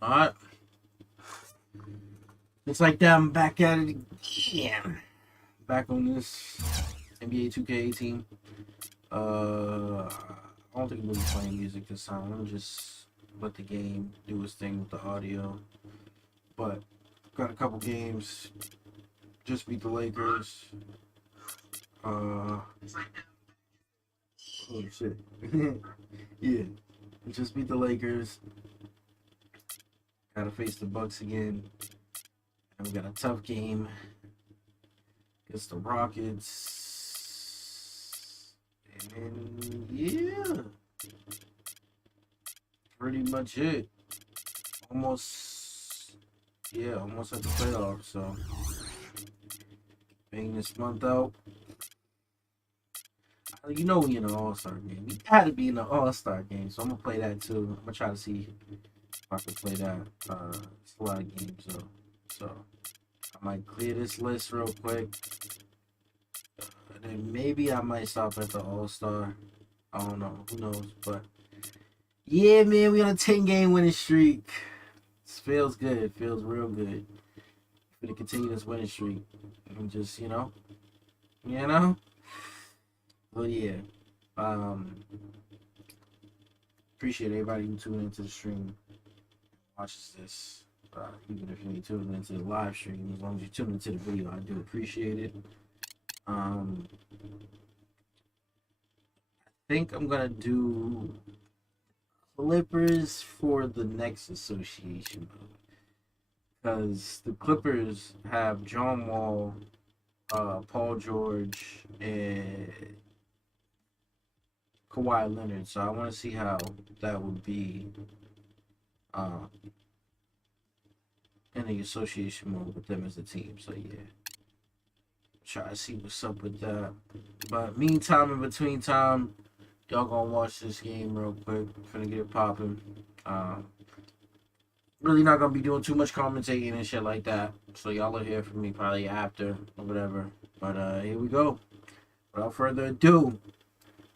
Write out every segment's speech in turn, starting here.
Alright. Looks like that I'm back at it again. Back on this NBA 2K18. I don't think I'm really playing music this time. I'm just let the game do its thing with the audio. But got a couple games. Just beat the Lakers. Oh shit. Yeah. Just beat the Lakers. Gotta face the Bucks again. And we got a tough game against the Rockets. And yeah. Pretty much it. Almost at the playoffs, so bang this month out. You know we in an all-star game. We had to be in the all-star game, so I'm gonna play that too. I'm gonna try to see if I can play that. It's a lot of games though. So I might clear this list real quick. And then maybe I might stop at the all-star. I don't know. Who knows? But yeah, man, we on a 10-game winning streak. This feels good. It feels real good. For to continue this winning streak. And just, you know. Well, yeah. Appreciate everybody who tuned into the stream, watches this. Even if you tuned into the live stream, as long as you tune into the video, I do appreciate it. I think I'm gonna do Clippers for the next association mode, because the Clippers have John Wall, Paul George, and Kawhi Leonard, so I want to see how that would be in the association mode with them as a team. So yeah, try to see what's up with that. But meantime, in between time, y'all gonna watch this game real quick. Finna get it popping. Really not gonna be doing too much commentating and shit like that, so y'all will hear from me probably after or whatever. But here we go. Without further ado,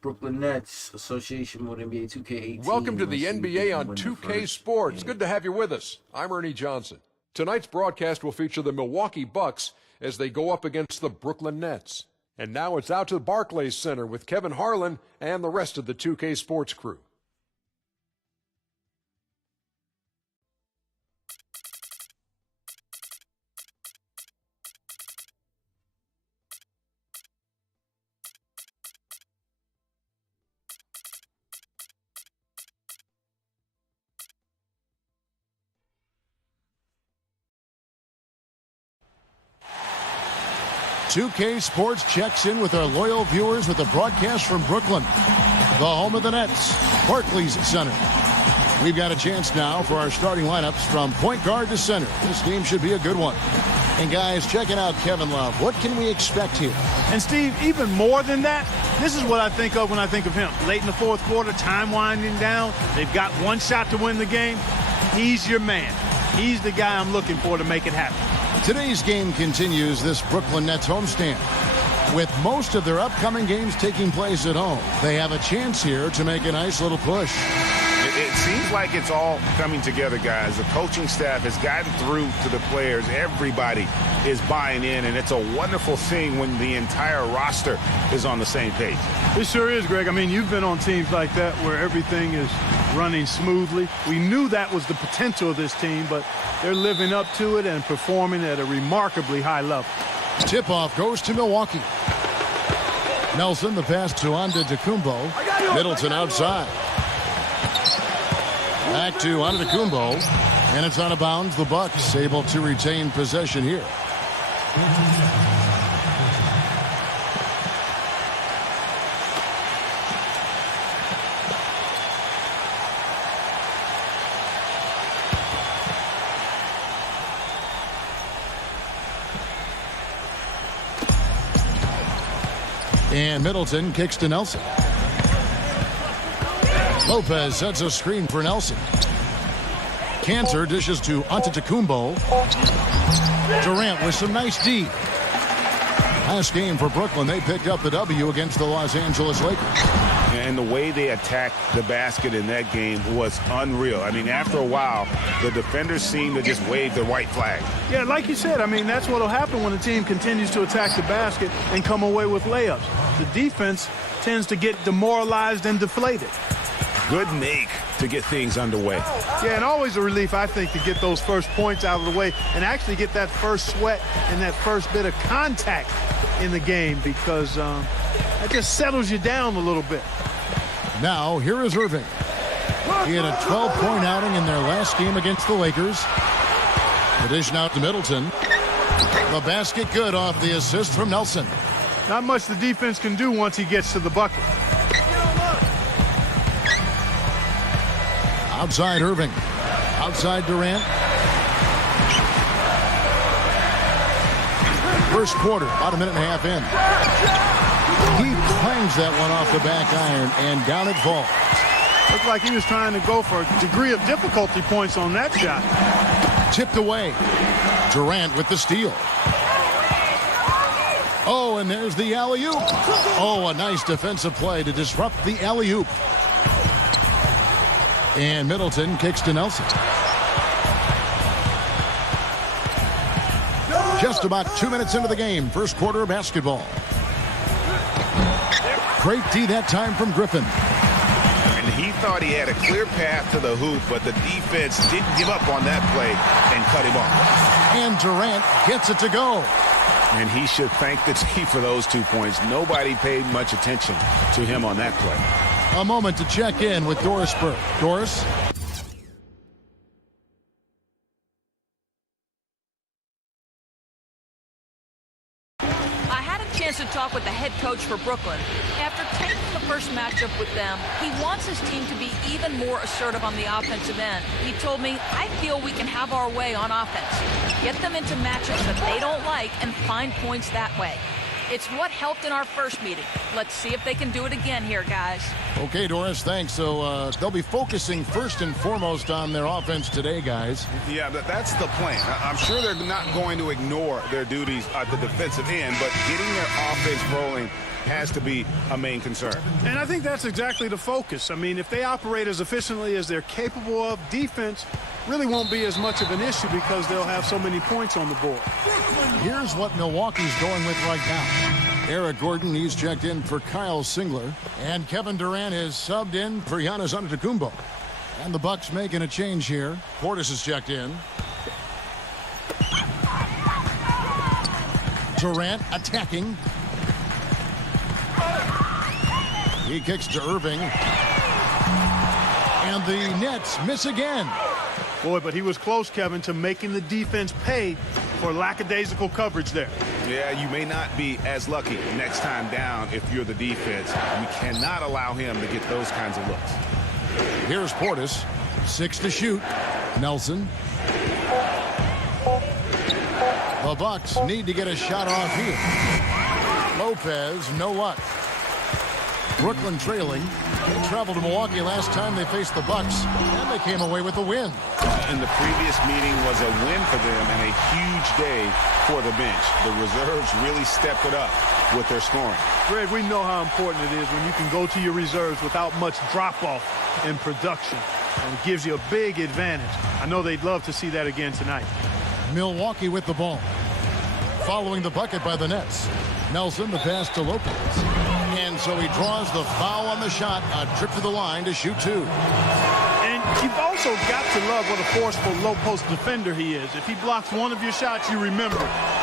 Brooklyn Nets Association with NBA 2K18. Welcome to the NBA on 2K Sports. Good to have you with us. I'm Ernie Johnson. Tonight's broadcast will feature the Milwaukee Bucks as they go up against the Brooklyn Nets. And now it's out to the Barclays Center with Kevin Harlan and the rest of the 2K Sports crew. .2K Sports checks in with our loyal viewers with a broadcast from Brooklyn, the home of the Nets, Barclays Center. We've got a chance now for our starting lineups from point guard to center. This game should be a good one. And guys, checking out Kevin Love. What can we expect here? And Steve, even more than that, this is what I think of when I think of him. Late in the fourth quarter, time winding down. They've got one shot to win the game. He's your man. He's the guy I'm looking for to make it happen. Today's game continues this Brooklyn Nets homestand. With most of their upcoming games taking place at home, they have a chance here to make a nice little push. It seems like it's all coming together, guys. The coaching staff has gotten through to the players. Everybody is buying in, and it's a wonderful thing when the entire roster is on the same page. It sure is, Greg. I mean, you've been on teams like that where everything is running smoothly. We knew that was the potential of this team, but they're living up to it and performing at a remarkably high level. Tip-off goes to Milwaukee. Nelson, the pass to Antetokounmpo. Middleton outside. Back to Antetokounmpo, and it's out of bounds. The Bucks able to retain possession here. And Middleton kicks to Nelson. Lopez sets a screen for Nelson. Cantor dishes to Antetokounmpo. Durant with some nice D. Last game for Brooklyn, they picked up the W against the Los Angeles Lakers. And the way they attacked the basket in that game was unreal. I mean, after a while, the defenders seemed to just wave the white flag. Yeah, like you said, I mean, that's what will happen when a team continues to attack the basket and come away with layups. The defense tends to get demoralized and deflated. Good make to get things underway. Yeah, and always a relief, I think, to get those first points out of the way and actually get that first sweat and that first bit of contact in the game, because that just settles you down a little bit. Now, here is Irving. He had a 12-point outing in their last game against the Lakers. The dish out to Middleton. The basket good off the assist from Nelson. Not much the defense can do once he gets to the bucket. Outside Irving. Outside Durant. First quarter, about a minute and a half in. He clangs that one off the back iron, and down it falls. Looked like he was trying to go for a degree of difficulty points on that shot. Tipped away. Durant with the steal. Oh, and there's the alley-oop. Oh, a nice defensive play to disrupt the alley-oop. And Middleton kicks to Nelson. Just about 2 minutes into the game, first quarter of basketball. Great D that time from Griffin. And he thought he had a clear path to the hoop, but the defense didn't give up on that play and cut him off. And Durant gets it to go. And he should thank the team for those 2 points. Nobody paid much attention to him on that play. A moment to check in with Doris Burke. Doris? I had a chance to talk with the head coach for Brooklyn. After taking the first matchup with them, he wants his team to be even more assertive on the offensive end. He told me, I feel we can have our way on offense. Get them into matchups that they don't like and find points that way. It's what helped in our first meeting. Let's see if they can do it again here, guys. Okay, Doris, thanks. So they'll be focusing first and foremost on their offense today, guys. Yeah, that's the plan. I'm sure they're not going to ignore their duties at the defensive end, but getting their offense rolling has to be a main concern. And I think that's exactly the focus. I mean, if they operate as efficiently as they're capable of, defense really won't be as much of an issue because they'll have so many points on the board. Here's what Milwaukee's going with right now. Eric Gordon, he's checked in for Kyle Singler. And Kevin Durant is subbed in for Giannis Antetokounmpo. And the Bucks making a change here. Portis is checked in. Durant attacking. He kicks to Irving. And the Nets miss again. Boy, but he was close, Kevin, to making the defense pay for lackadaisical coverage there. Yeah, you may not be as lucky next time down if you're the defense. You cannot allow him to get those kinds of looks. Here's Portis. 6 to shoot. Nelson. The Bucks need to get a shot off here. Lopez, no luck. Brooklyn trailing. They traveled to Milwaukee last time they faced the Bucks, and they came away with a win. And the previous meeting was a win for them and a huge day for the bench. The reserves really stepped it up with their scoring. Greg, we know how important it is when you can go to your reserves without much drop-off in production. And it gives you a big advantage. I know they'd love to see that again tonight. Milwaukee with the ball. Following the bucket by the Nets. Nelson, the pass to Lopez. And so he draws the foul on the shot. A trip to the line to shoot 2. And you've also got to love what a forceful low-post defender he is. If he blocks one of your shots, you remember,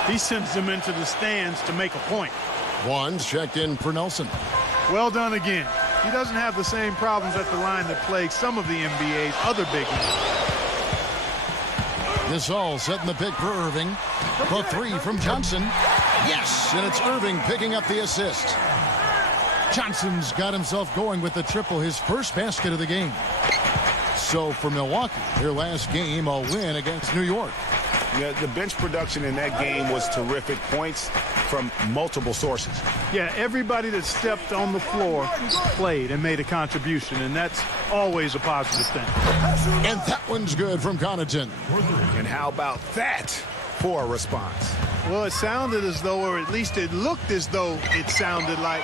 he sends them into the stands to make a point. One's checked in for Nelson. Well done again. He doesn't have the same problems at the line that plague some of the NBA's other big men. This all setting the pick for Irving. The 3 from Johnson. Yes, and it's Irving picking up the assist. Johnson's got himself going with the triple, his first basket of the game. So for Milwaukee, their last game, a win against New York. Yeah, the bench production in that game was terrific. Points from multiple sources. Yeah, everybody that stepped on the floor played and made a contribution, and that's always a positive thing. And that one's good from Connaughton. And how about that for a response? Well, it sounded as though, or at least it looked as though it sounded like,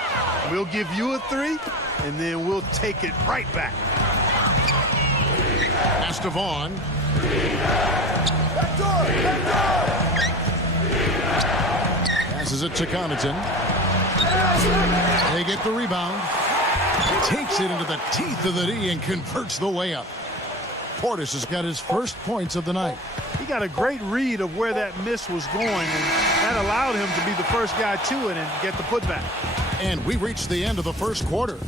we'll give you a 3, and then we'll take it right back. Pass to Vaughn. Passes it to Connaughton. They get the rebound. Takes it into the teeth of the D and converts the layup. Portis has got his first points of the night. He got a great read of where that miss was going, and that allowed him to be the first guy to it and get the putback. And we reached the end of the first quarter.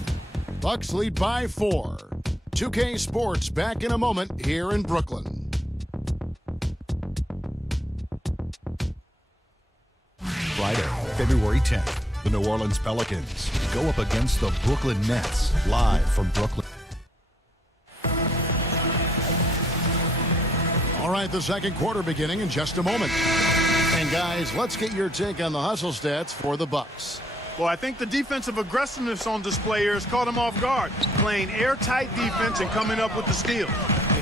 Bucks lead by 4. 2K Sports back in a moment here in Brooklyn. Friday, February 10th, the New Orleans Pelicans go up against the Brooklyn Nets, live from Brooklyn. All right, the second quarter beginning in just a moment. And guys, let's get your take on the hustle stats for the Bucks. Well, I think the defensive aggressiveness on display here has caught them off guard, playing airtight defense and coming up with the steal.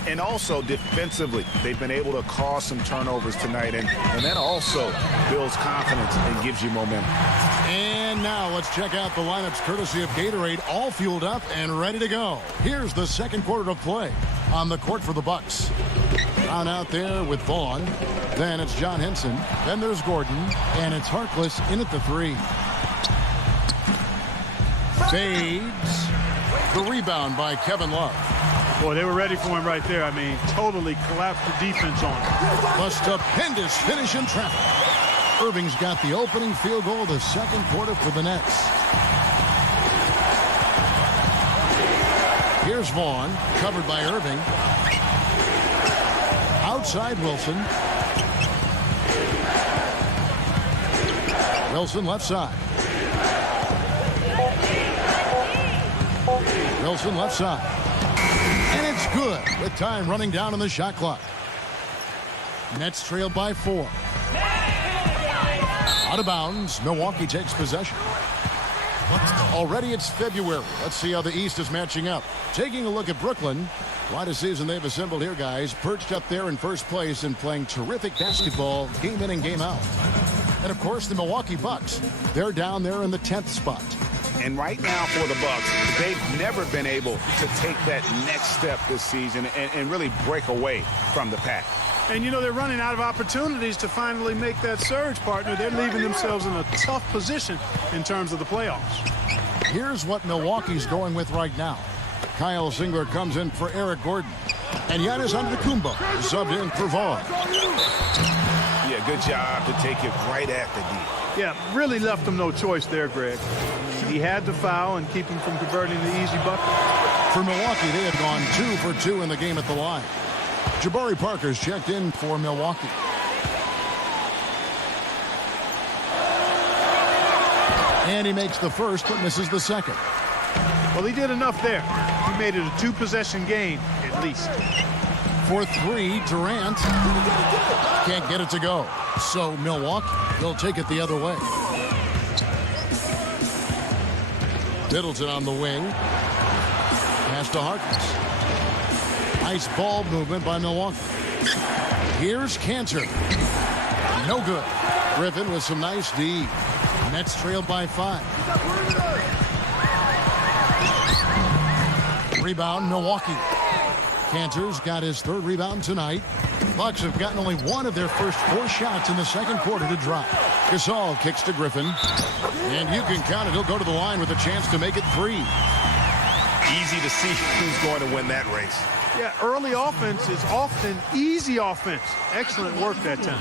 And also defensively, they've been able to cause some turnovers tonight, and that also builds confidence and gives you momentum. And now let's check out the lineups courtesy of Gatorade, all fueled up and ready to go. Here's the second quarter of play on the court for the Bucks. Brown out there with Vaughn. Then it's John Henson. Then there's Gordon. And it's Harkless in at the 3. Fades. The rebound by Kevin Love. Boy, they were ready for him right there. I mean, totally collapsed the defense on him. A stupendous finish in traffic. Irving's got the opening field goal of the second quarter for the Nets. Here's Vaughn, covered by Irving. Outside Wilson. Wilson left side. Wilson left side. And it's good with time running down on the shot clock. Nets trail by 4. Out of bounds. Milwaukee takes possession. Already it's February. Let's see how the East is matching up. Taking a look at Brooklyn. Quite a season they've assembled here, guys. Perched up there in first place and playing terrific basketball game in and game out. And, of course, the Milwaukee Bucks. They're down there in the 10th spot. And right now for the Bucks, they've never been able to take that next step this season and really break away from the pack. And, you know, they're running out of opportunities to finally make that surge, partner. They're leaving themselves in a tough position in terms of the playoffs. Here's what Milwaukee's going with right now. Kyle Singler comes in for Eric Gordon. And Giannis Antetokounmpo subbed in for Vaughn. Yeah, good job to take it right at the D. Yeah, really left them no choice there, Greg. He had to foul and keep him from converting the easy bucket. For Milwaukee, they have gone 2 for 2 in the game at the line. Jabari Parker's checked in for Milwaukee. And he makes the first but misses the second. Well, he did enough there. He made it a 2-possession game, at least. For 3, Durant can't get it to go. So Milwaukee, they'll take it the other way. Middleton on the wing. Pass to Harkless. Nice ball movement by Milwaukee. Here's Cantor. No good. Griffin with some nice D. Nets trailed by 5. Rebound, Milwaukee. Cantor's got his 3rd rebound tonight. Bucks have gotten only one of their first 4 shots in the second quarter to drop. Gasol kicks to Griffin. And you can count it. He'll go to the line with a chance to make it 3. Easy to see who's going to win that race. Yeah, early offense is often easy offense. Excellent work that time.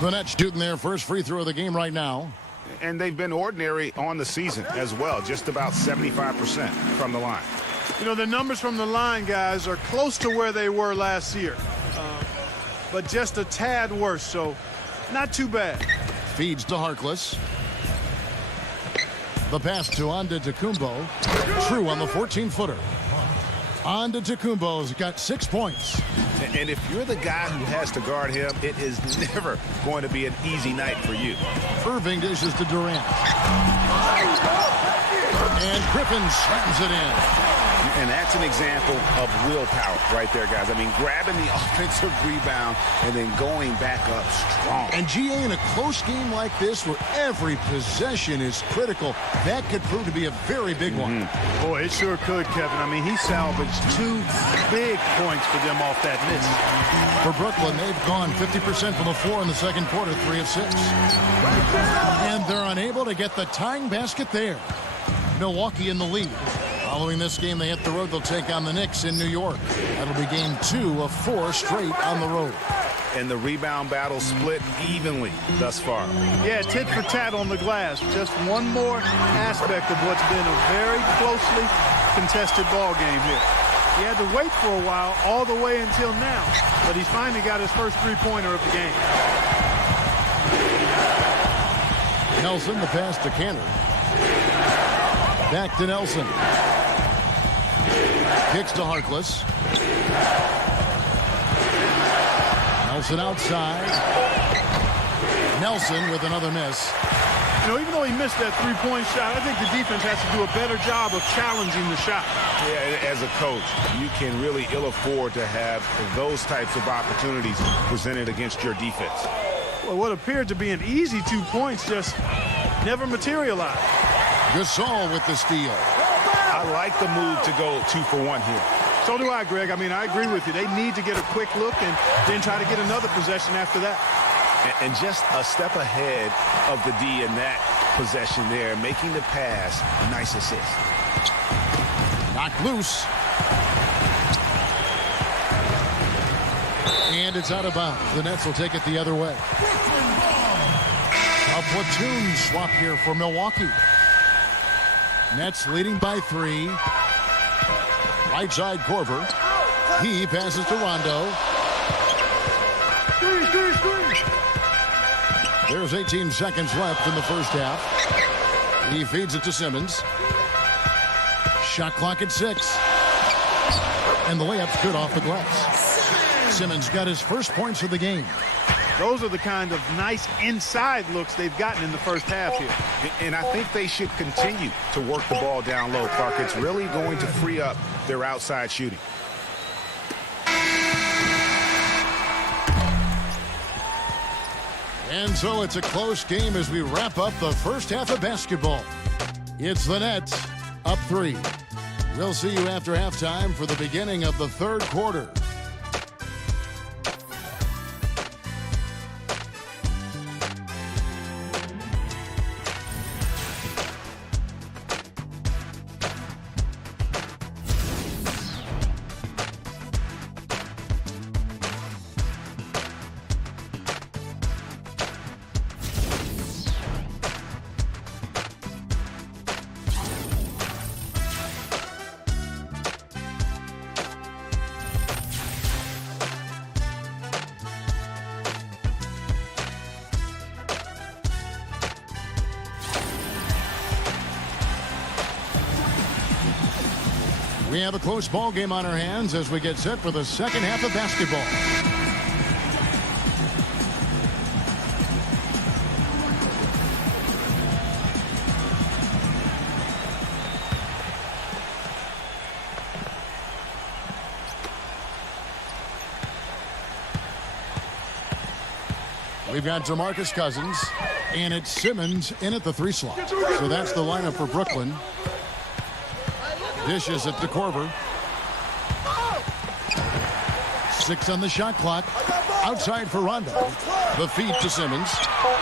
The Nets shooting their first free throw of the game right now. And they've been ordinary on the season as well, just about 75% from the line. You know, the numbers from the line, guys, are close to where they were last year. But just a tad worse, so not too bad. Feeds to Harkless. The pass to Antetokounmpo. True on the 14-footer. Antetokounmpo's got 6 points. And if you're the guy who has to guard him, it is never going to be an easy night for you. Irving dishes to Durant. And Griffin slams it in. And that's an example of willpower right there, guys. I mean, grabbing the offensive rebound and then going back up strong. And GA, in a close game like this where every possession is critical, that could prove to be a very big one. Boy, it sure could, Kevin. I mean, he salvaged 2 big points for them off that miss. For Brooklyn, they've gone 50% from the floor in the second quarter, 3 of 6. And they're unable to get the tying basket there. Milwaukee in the lead. Following this game, they hit the road. They'll take on the Knicks in New York. That'll be game 2 of 4 straight on the road. And the rebound battle split evenly thus far. Yeah, tit for tat on the glass. Just one more aspect of what's been a very closely contested ball game here. He had to wait for a while, all the way until now. But he's finally got his first three-pointer of the game. Nelson, the pass to Canner. Back to Nelson. Kicks to Harkless. Nelson outside. Nelson with another miss. You know, even though he missed that three-point shot, I think the defense has to do a better job of challenging the shot. Yeah, as a coach, you can really ill afford to have those types of opportunities presented against your defense. Well, what appeared to be an easy 2 points just never materialized. Gasol with the steal. I like the move to go 2 for 1 here. So do I, Greg. I mean, I agree with you. They need to get a quick look and then try to get another possession after that. And just a step ahead of the D in that possession there, making the pass. Nice assist. Knocked loose. And it's out of bounds. The Nets will take it the other way. A platoon swap here for Milwaukee. Nets leading by 3. Right side Korver. He passes to Rondo. There's 18 seconds left in the first half. He feeds it to Simmons. Shot clock at 6. And the layup's good off the glass. Simmons got his first points of the game. Those are the kind of nice inside looks they've gotten in the first half here. And I think they should continue to work the ball down low, Clark. It's really going to free up their outside shooting. And so it's a close game as we wrap up the first half of basketball. It's the Nets up 3. We'll see you after halftime for the beginning of the third quarter. We have a close ball game on our hands as we get set for the second half of basketball. We've got DeMarcus Cousins, and it's Simmons in at the 3 slot. So that's the lineup for Brooklyn. Dishes it to Korver. 6 on the shot clock. Outside for Rondo. The feed to Simmons.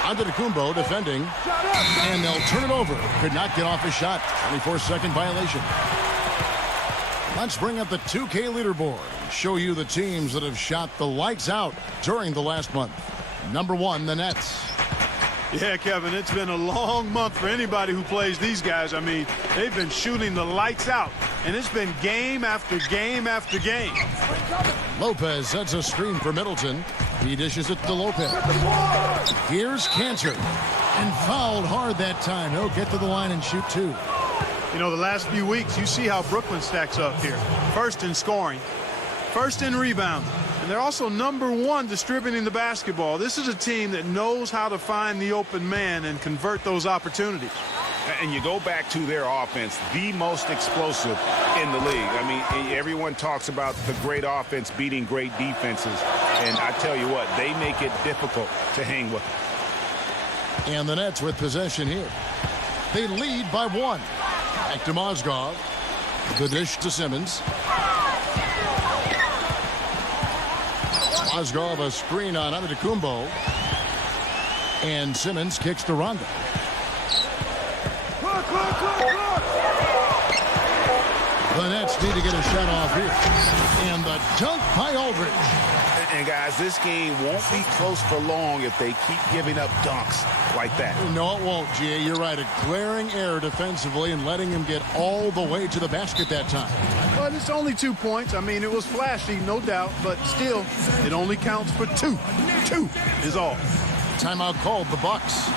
Antetokounmpo defending. And they'll turn it over. Could not get off a shot. 24-second violation. Let's bring up the 2K leaderboard and show you the teams that have shot the lights out during the last month. Number 1, the Nets. Yeah, Kevin, it's been a long month for anybody who plays these guys. I mean, they've been shooting the lights out, and it's been game after game after game. Lopez sets a screen for Middleton. He dishes it to Lopez. Here's Cantor. And fouled hard that time. He'll get to the line and shoot 2. You know, the last few weeks, you see how Brooklyn stacks up here. First in scoring, first in rebounding. And they're also number 1 distributing the basketball. This is a team that knows how to find the open man and convert those opportunities. And you go back to their offense, the most explosive in the league. I mean, everyone talks about the great offense beating great defenses. And I tell you what, they make it difficult to hang with them. And the Nets with possession here. They lead by 1. Back to Mozgov. The dish to Simmons. Mozgov a screen on Antetokounmpo. And Simmons kicks to Rondo. The Nets need to get a shot off here. And the dunk by Aldridge. And guys, this game won't be close for long if they keep giving up dunks like that. No, it won't, G.A. You're right. A glaring error defensively and letting him get all the way to the basket that time. But it's only 2 points. I mean, it was flashy, no doubt. But still, it only counts for 2. 2 is all. Timeout called the Bucks.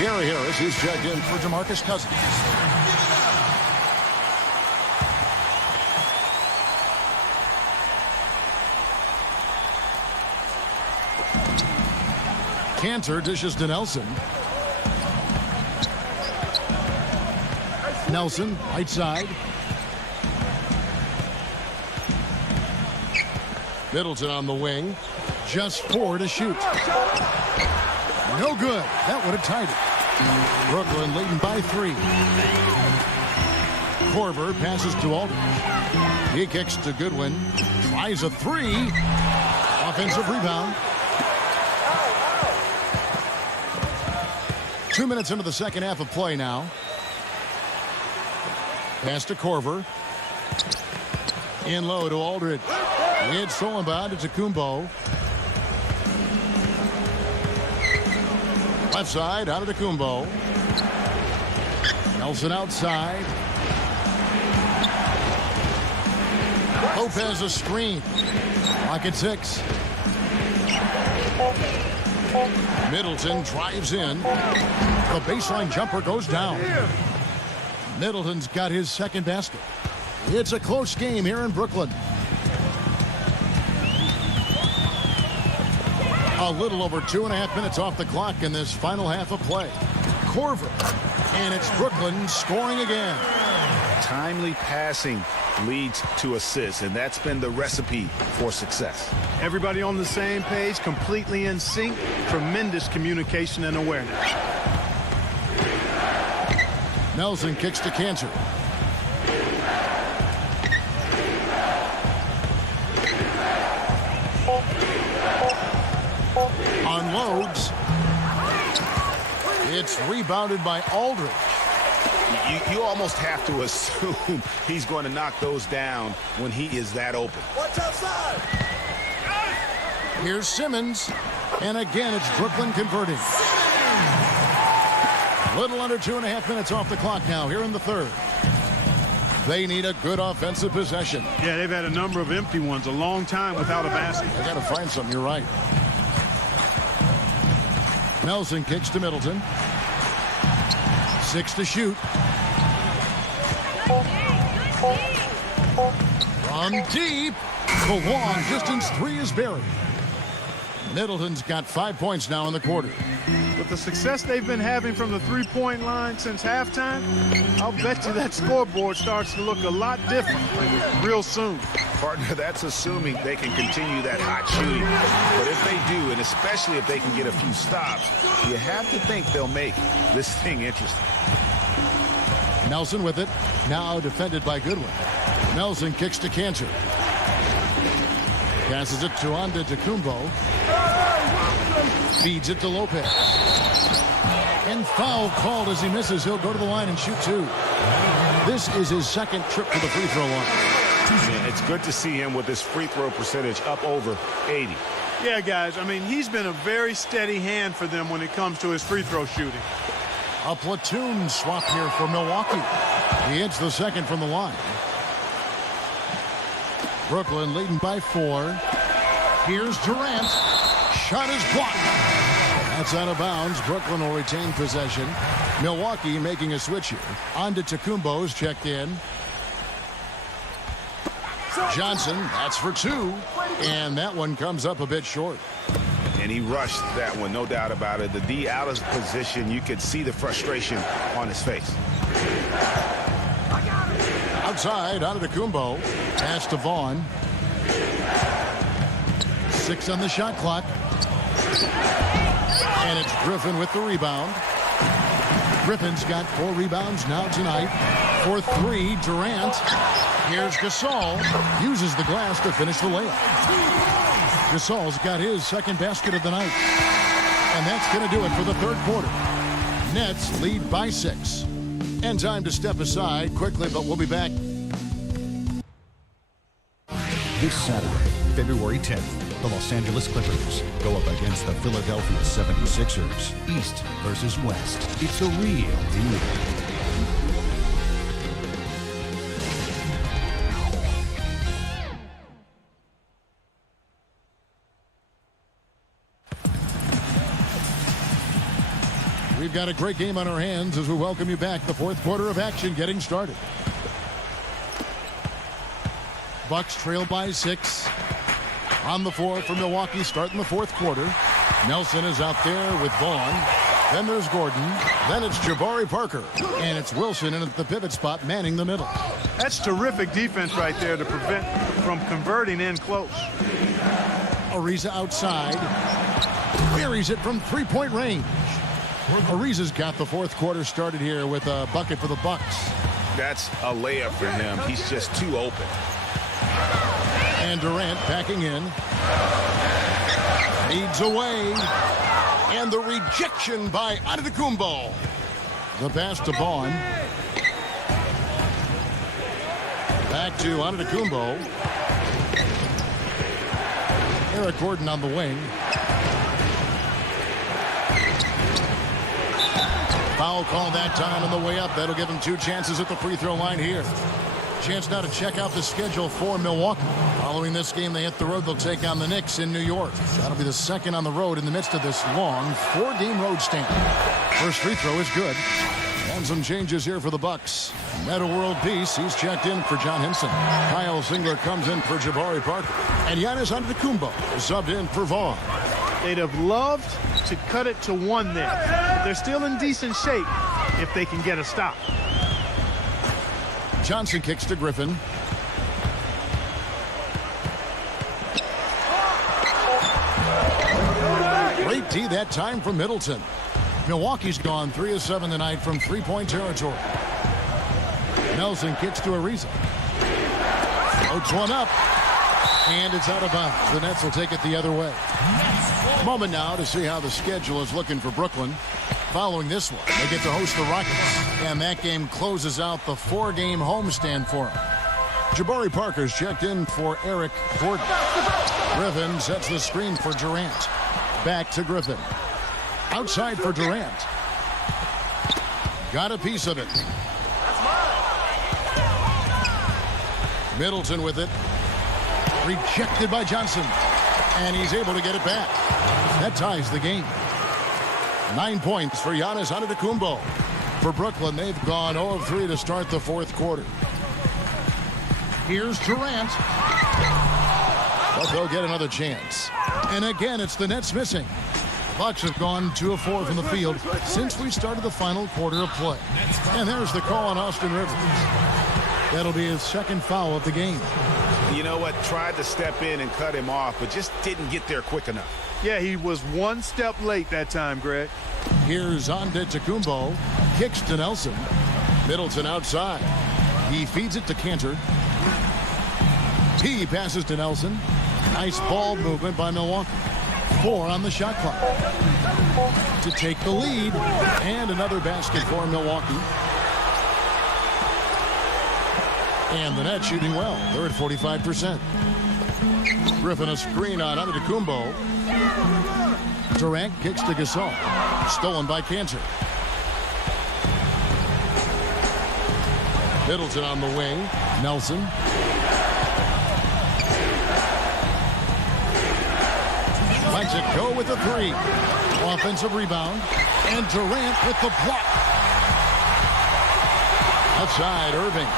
Gary Harris is checked in for DeMarcus Cousins. Cantor dishes to Nelson. Nelson, right side. Middleton on the wing. Just 4 to shoot. No good. That would have tied it. Brooklyn leading by 3. Korver passes to Aldridge. He kicks to Goodwin. Tries a 3. Offensive rebound. 2 minutes into the second half of play now. Pass to Korver. In low to Aldridge. It's stolen by Antetokounmpo. Left side, Antetokounmpo. Nelson outside. Lopez a screen. Clock at 6. Middleton drives in. The baseline jumper goes down. Middleton's got his second basket. It's a close game here in Brooklyn. A little over 2.5 minutes off the clock in this final half of play. Korver. And it's Brooklyn scoring again. Timely passing leads to assists, and that's been the recipe for success. Everybody on the same page, completely in sync. Tremendous communication and awareness. Nelson kicks to Cantor. Unloads. It's rebounded by Aldridge. You almost have to assume he's going to knock those down when he is that open. Watch outside. Here's Simmons. And again, it's Brooklyn converting. Little under 2.5 minutes off the clock now here in the third. They need a good offensive possession. Yeah, they've had a number of empty ones, a long time without a basket. They got to find something, you're right. Nelson kicks to Middleton. 6 to shoot. From deep. The long distance 3 is buried. Middleton's got 5 points now in the quarter. With the success they've been having from the three-point line since halftime, I'll bet you that scoreboard starts to look a lot different real soon. Partner, that's assuming they can continue that hot shooting. But if they do, and especially if they can get a few stops, you have to think they'll make this thing interesting. Nelson with it. Now defended by Goodwin. Nelson kicks to Cantor. Passes it to Antetokounmpo. Feeds it to Lopez. And foul called as he misses. He'll go to the line and shoot 2. This is his second trip to the free throw line. Man, it's good to see him with his free throw percentage up over 80. Yeah, guys, I mean, he's been a very steady hand for them when it comes to his free throw shooting. A platoon swap here for Milwaukee. He hits the second from the line. Brooklyn leading by 4. Here's Durant. Shot is blocked. That's out of bounds. Brooklyn will retain possession. Milwaukee making a switch here. Antetokounmpo's checked in. Johnson, that's for 2. And that one comes up a bit short. And he rushed that one, no doubt about it. The D out of position, you could see the frustration on his face. Outside, Antetokounmpo. Pass to Vaughn. 6 on the shot clock. And it's Griffin with the rebound. Griffin's got 4 rebounds now tonight. For 3, Durant. Here's Gasol. Uses the glass to finish the layup. Gasol's got his second basket of the night. And that's going to do it for the third quarter. Nets lead by 6. And time to step aside quickly, but we'll be back. This Saturday, February 10th, the Los Angeles Clippers go up against the Philadelphia 76ers. East versus West. It's a real deal. We've got a great game on our hands as we welcome you back. The fourth quarter of action getting started. Bucks trail by 6. On the floor for Milwaukee starting the fourth quarter. Nelson is out there with Vaughn. Then there's Gordon. Then it's Jabari Parker. And it's Wilson in at the pivot spot manning the middle. That's terrific defense right there to prevent from converting in close. Ariza outside. Buries it from three-point range. Ariza's got the fourth quarter started here with a bucket for the Bucks. That's a layup for him. He's just too open. And Durant backing in. Leads away. And the rejection by Antetokounmpo. The pass to Vaughn. Back to Antetokounmpo. Eric Gordon on the wing. Foul call that time on the way up. That'll give him 2 chances at the free throw line here. Chance now to check out the schedule for Milwaukee. Following this game, they hit the road. They'll take on the Knicks in New York. That'll be the second on the road in the midst of this long 4-game road stand. First free throw is good. And some changes here for the Bucks. Meta World Peace, he's checked in for John Henson. Kyle Singler comes in for Jabari Parker. And Giannis Antetokounmpo is subbed in for Vaughn. They'd have loved to cut it to 1 there. They're still in decent shape if they can get a stop. Johnson kicks to Griffin. Great D that time from Middleton. Milwaukee's gone 3 of 7 tonight from three-point territory. Nelson kicks to Ariza. Floats one up. And it's out of bounds. The Nets will take it the other way. Moment now to see how the schedule is looking for Brooklyn. Following this one, they get to host the Rockets. And that game closes out the 4-game homestand for them. Jabari Parker's checked in for Eric Gordon. Griffin sets the screen for Durant. Back to Griffin. Outside for Durant. Got a piece of it. Middleton with it. Rejected by Johnson. And he's able to get it back. That ties the game. 9 points for Giannis Antetokounmpo. For Brooklyn, they've gone 0 of 3 to start the fourth quarter. Here's Durant. But they'll get another chance. And again, it's the Nets missing. Bucks have gone 2 of 4 from the field since we started the final quarter of play. And there's the call on Austin Rivers. That'll be his second foul of the game. You know what? Tried to step in and cut him off, but just didn't get there quick enough. Yeah, he was 1 step late that time, Greg. Here's Antetokounmpo. Kicks to Nelson. Middleton outside. He feeds it to Cantor. He passes to Nelson. Nice ball movement by Milwaukee. 4 on the shot clock. To take the lead. And another basket for Milwaukee. And the Nets shooting well. They're at 45%. Griffin a screen on Antetokounmpo. Durant kicks to Gasol. Stolen by Cantor. Middleton on the wing. Nelson. Lets it go with the 3. Offensive rebound. And Durant with the block. Outside, Irving.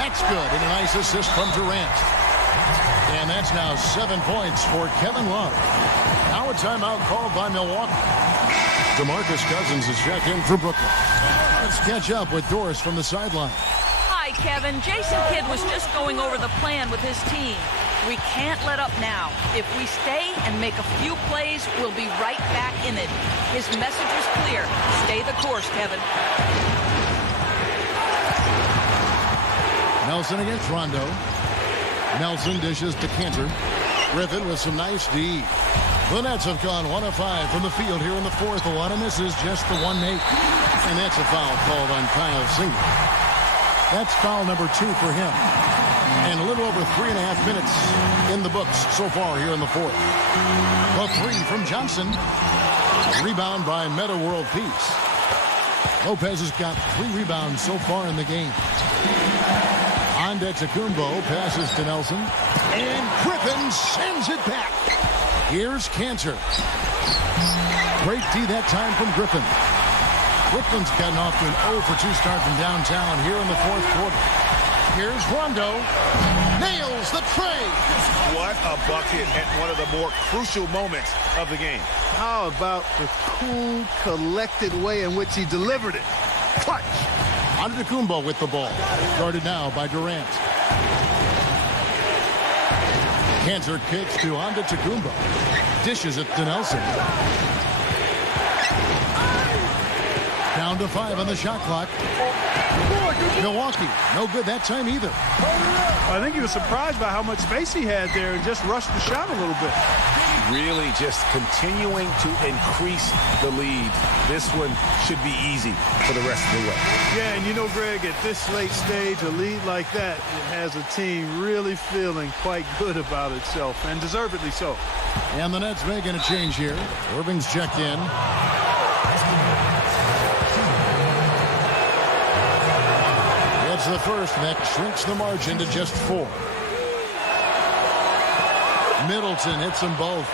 That's good, and a nice assist from Durant. And that's now 7 points for Kevin Love. Now a timeout called by Milwaukee. DeMarcus Cousins is checked in for Brooklyn. Let's catch up with Doris from the sideline. Hi, Kevin. Jason Kidd was just going over the plan with his team. We can't let up now. If we stay and make a few plays, we'll be right back in it. His message is clear. Stay the course, Kevin. Nelson against Rondo. Nelson dishes to Cantor. Griffin with some nice D. The Nets have gone 1 of 5 from the field here in the fourth. A lot of misses, just the one make. And that's a foul called on Kyle Singer. That's foul number 2 for him. And a little over 3.5 minutes in the books so far here in the fourth. The 3 from Johnson. Rebound by Meta World Peace. Lopez has got 3 rebounds so far in the game. Antetokounmpo passes to Nelson. And Griffin sends it back. Here's Cantor. Great D that time from Griffin. Brooklyn's gotten off to an 0 for 2 start from downtown here in the fourth quarter. Here's Rondo. Nails the tray. What a bucket at one of the more crucial moments of the game. How about the cool, collected way in which he delivered it? Clutch. Antetokounmpo with the ball. Guarded now by Durant. Cantor kicks to Antetokounmpo. Dishes it to Nelson. Down to 5 on the shot clock. Milwaukee, no good that time either. I think he was surprised by how much space he had there and just rushed the shot a little bit. Really just continuing to increase the lead. This one should be easy for the rest of the way. Yeah, and you know, Greg, at this late stage, a lead like that, it has a team really feeling quite good about itself, and deservedly so. And the Nets making a change here. Irving's checked in. It's the first, and that shrinks the margin to just 4. Middleton hits them both.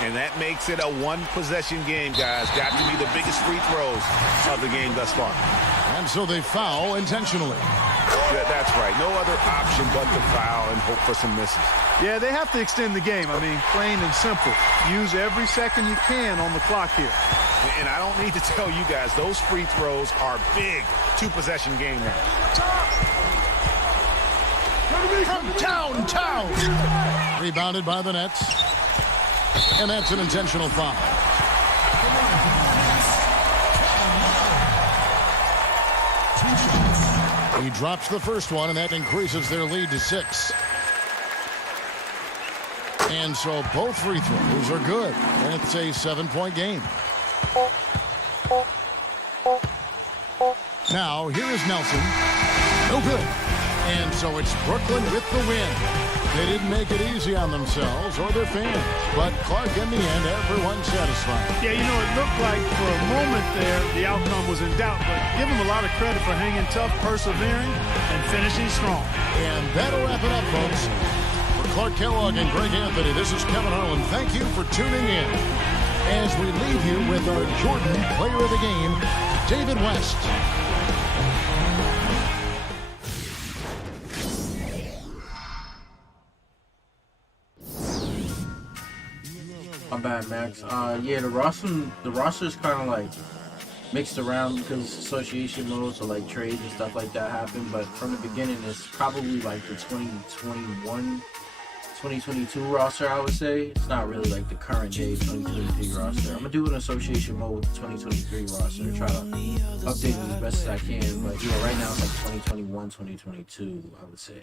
And that makes it a one-possession game, guys. Got to be the biggest free throws of the game thus far. And so they foul intentionally. Yeah, that's right. No other option but to foul and hope for some misses. Yeah, they have to extend the game. I mean, plain and simple. Use every second you can on the clock here. And I don't need to tell you guys, those free throws are big two-possession game now. From downtown. Rebounded by the Nets. And that's an intentional foul. He drops the first one, and that increases their lead to 6. And so both free throws are good. And it's a 7-point game. Now, here is Nelson. No good. And so it's Brooklyn with the win. They didn't make it easy on themselves or their fans. But Clark, in the end, everyone's satisfied. Yeah, you know, it looked like for a moment there the outcome was in doubt, but give them a lot of credit for hanging tough, persevering, and finishing strong. And that'll wrap it up, folks. For Clark Kellogg and Greg Anthony, this is Kevin Harlan. Thank you for tuning in as we leave you with our Jordan Player of the Game, David West. My bad, Max. Yeah, the roster's kind of like mixed around because association modes or like trades and stuff like that happen. But from the beginning, it's probably like the 2021, 2022 roster, I would say. It's not really like the current day 2023 roster. I'm gonna do an association mode with the 2023 roster and try to update it as best as I can. But yeah, right now it's like 2021, 2022, I would say.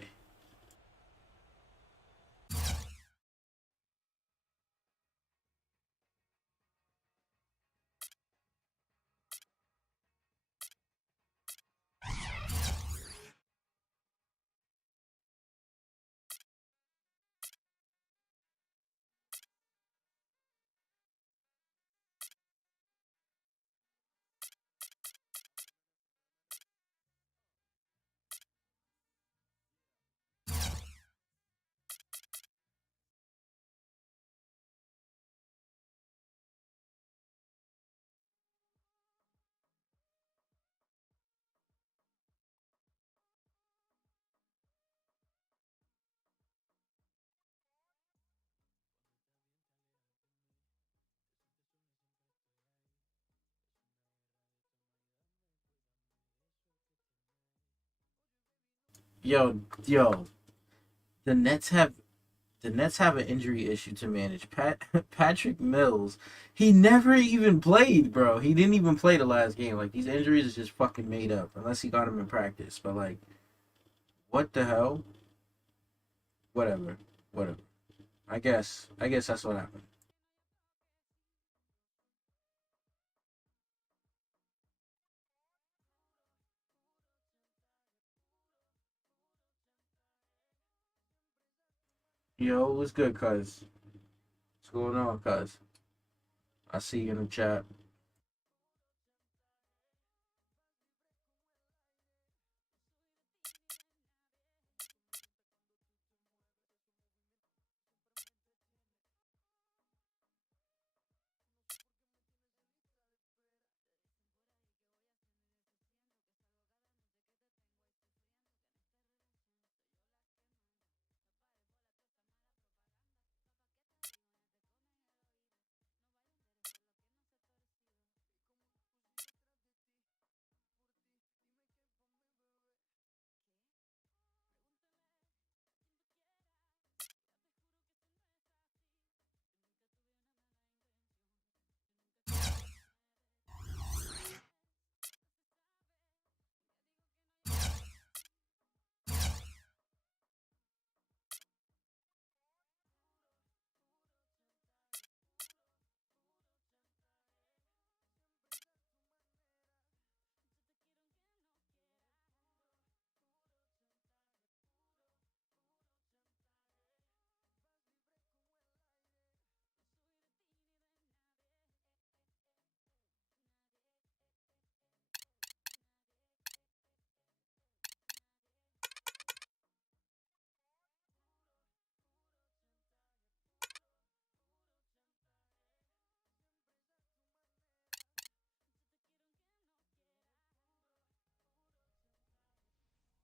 Yo, the Nets have an injury issue to manage. Patrick Mills, he never even played, bro. He didn't even play the last game. Like, these injuries is just fucking made up, unless he got him in practice. But, like, what the hell? Whatever. I guess that's what happened. Yo, what's good, cuz? What's going on, cuz? I see you in the chat.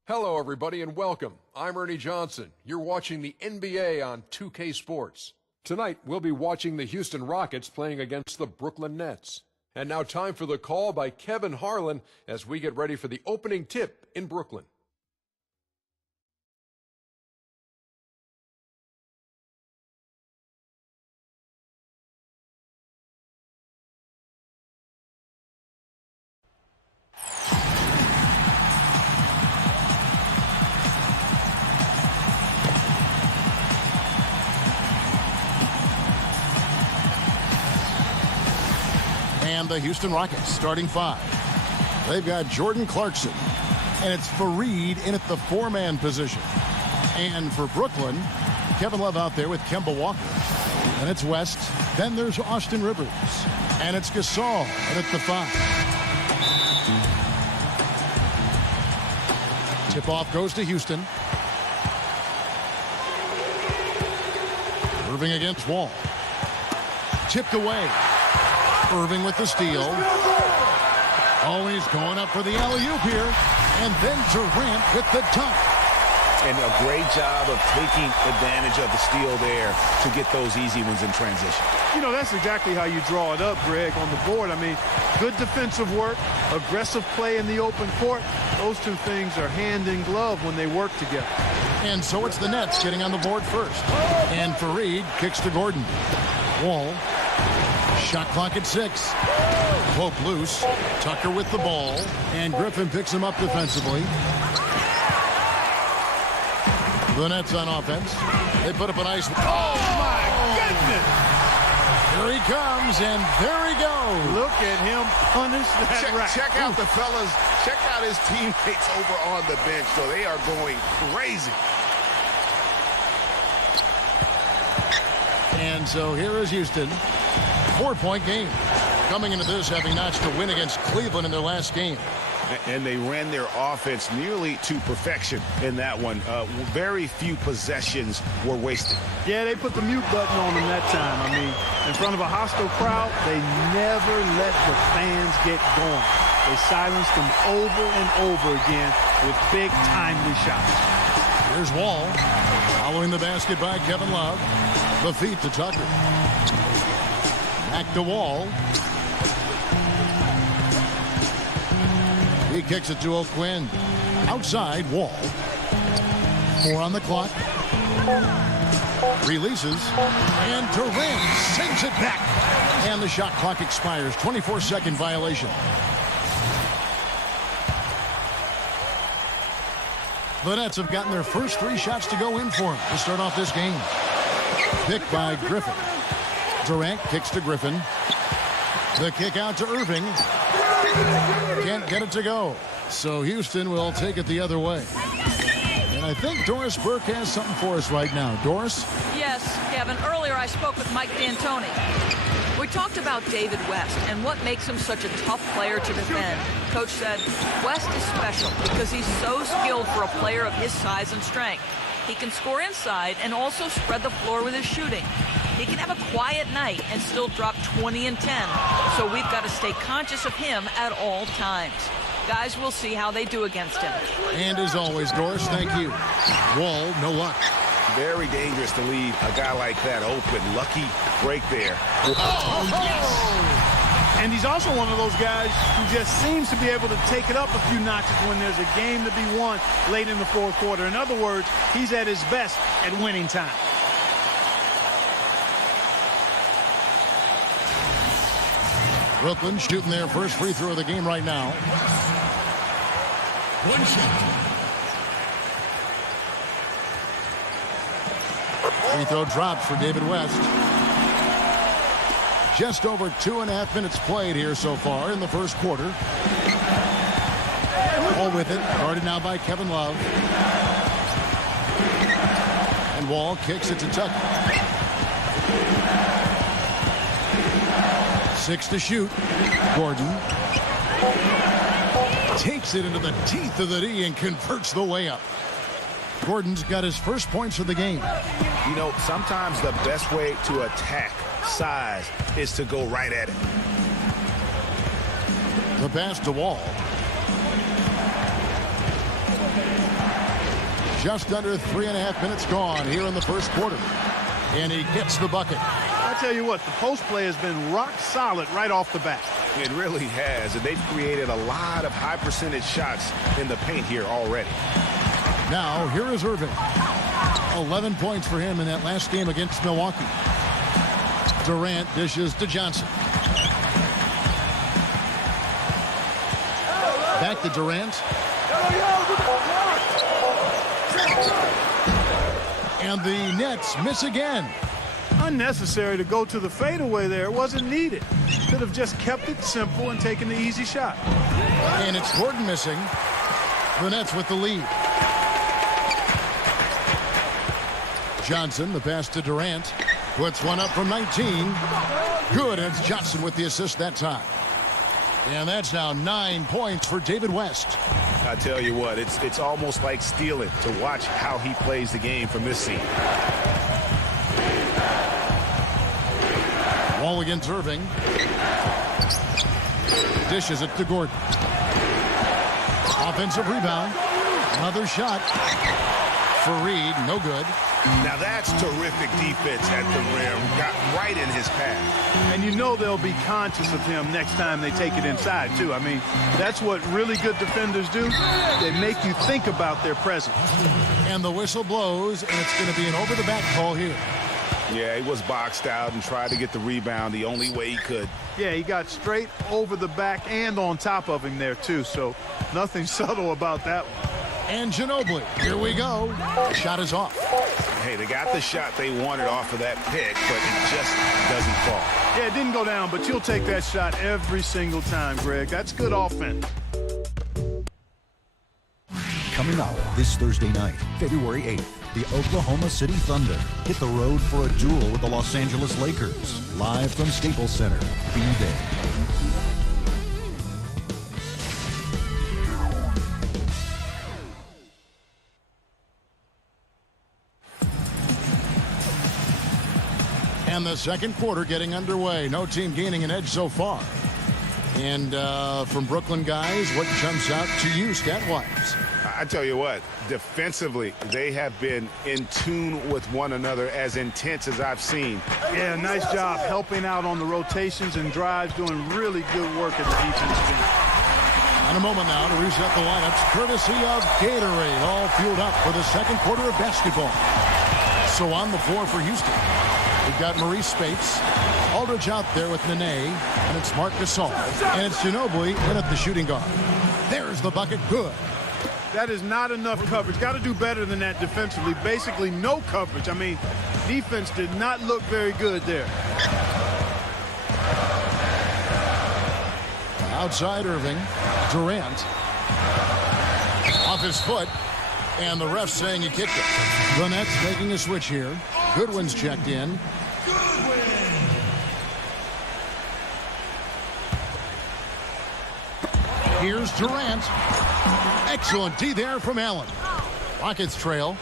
Hello, everybody, and welcome. I'm Ernie Johnson. You're watching the NBA on 2K Sports. Tonight, we'll be watching the Houston Rockets playing against the Brooklyn Nets. And now time for the call by Kevin Harlan as we get ready for the opening tip in Brooklyn. And the Houston Rockets starting five. They've got Jordan Clarkson, and it's Fareed in at the four-man position. And for Brooklyn, Kevin Love out there with Kemba Walker. And it's West. Then there's Austin Rivers. And it's Gasol in at the five. Tip-off goes to Houston. Irving against Wall. Tipped away. Irving with the steal. Oh, he's going up for the alley-oop here. And then Durant with the dunk. And a great job of taking advantage of the steal there to get those easy ones in transition. You know, that's exactly how you draw it up, Greg, on the board. I mean, good defensive work, aggressive play in the open court. Those two things are hand in glove when they work together. And so it's the Nets getting on the board first. And Fareed kicks to Gordon. Wall. Shot clock at 6. Pope loose. Tucker with the ball. And Griffin picks him up defensively. The Nets on offense. They put up a nice... Oh, my goodness! Here he comes, and there he goes. Look at him punish that rack. Check out the fellas. Check out his teammates over on the bench. So they are going crazy. And so here is Houston. 4-point game. Coming into this, having notched a win against Cleveland in their last game. And they ran their offense nearly to perfection in that one. Very few possessions were wasted. Yeah, they put the mute button on them that time. I mean, in front of a hostile crowd, they never let the fans get going. They silenced them over and over again with big, timely shots. Here's Wall. Following the basket by Kevin Love. The feet to Tucker. Back to Wall. He kicks it to O'Quinn. Outside, Wall. 4 on the clock. Releases. And Durant sends it back. And the shot clock expires. 24-second violation. The Nets have gotten their first 3 shots to go in for him to start off this game. Picked by Griffin. Durant kicks to Griffin. The kick out to Irving. Can't get it to go. So Houston will take it the other way. And I think Doris Burke has something for us right now. Doris? Yes, Kevin. Earlier I spoke with Mike D'Antoni. We talked about David West and what makes him such a tough player to defend. Coach said, West is special because he's so skilled for a player of his size and strength. He can score inside and also spread the floor with his shooting. He can have a quiet night and still drop 20 and 10. So we've got to stay conscious of him at all times. Guys, we'll see how they do against him. And as always, Doris, thank you. Wall, no luck. Very dangerous to leave a guy like that open. Lucky break there. Oh, yes! And he's also one of those guys who just seems to be able to take it up a few notches when there's a game to be won late in the fourth quarter. In other words, he's at his best at winning time. Brooklyn shooting their first free throw of the game right now. One shot. Free throw dropped for David West. Just over 2.5 minutes played here so far in the first quarter. Wall with it, guarded now by Kevin Love. And Wall kicks it to Tucker. 6 to shoot. Gordon takes it into the teeth of the D and converts the layup. Gordon's got his first points of the game. You know, sometimes the best way to attack size is to go right at it. The pass to Wall. Just under 3.5 minutes gone here in the first quarter. And he gets the bucket. I tell you what, the post play has been rock solid right off the bat. It really has, and they've created a lot of high percentage shots in the paint here already. Now, here is Irving. 11 points for him in that last game against Milwaukee. Durant dishes to Johnson. Back to Durant. And the Nets miss again. Unnecessary to go to the fadeaway there. It wasn't needed. Could have just kept it simple and taken the easy shot. And it's Gordon missing. The Nets with the lead. Johnson, the pass to Durant. Puts one up from 19. Good, and it's Johnson with the assist that time. And that's now 9 points for David West. I tell you what, it's almost like stealing to watch how he plays the game from this seat. Wall against Irving. Dishes it to Gordon. Offensive rebound. Another shot. For Reed, no good. Now that's terrific defense at the rim. Got right in his path. And you know they'll be conscious of him next time they take it inside, too. I mean, that's what really good defenders do. They make you think about their presence. And the whistle blows, and it's going to be an over-the-back call here. Yeah, he was boxed out and tried to get the rebound the only way he could. Yeah, he got straight over the back and on top of him there, too. So nothing subtle about that one. And Ginobili, here we go. The shot is off. Hey, they got the shot they wanted off of that pick, but it just doesn't fall. Yeah, it didn't go down, but you'll take that shot every single time, Greg. That's good offense. Coming up this Thursday night, February 8th, the Oklahoma City Thunder hit the road for a duel with the Los Angeles Lakers. Live from Staples Center. Be there. And the second quarter getting underway. No team gaining an edge so far. And from Brooklyn guys, what jumps out to you stat-wise? I tell you what, defensively, they have been in tune with one another, as intense as I've seen. Yeah, nice job helping out on the rotations and drives, doing really good work at the defense team. On a moment now to reset the lineups, courtesy of Gatorade, all fueled up for the second quarter of basketball. So on the floor for Houston, we've got Maurice Spates, Aldridge out there with Nene, and it's Marc Gasol, and it's Ginobili in at the shooting guard. There's the bucket, good. That is not enough coverage. Got to do better than that defensively. Basically no coverage. I mean, defense did not look very good there. Outside Irving, Durant, off his foot, and the ref saying he kicked it. The Nets making a switch here. Goodwin's checked in. Here's Durant. Excellent D there from Allen. Rockets trail.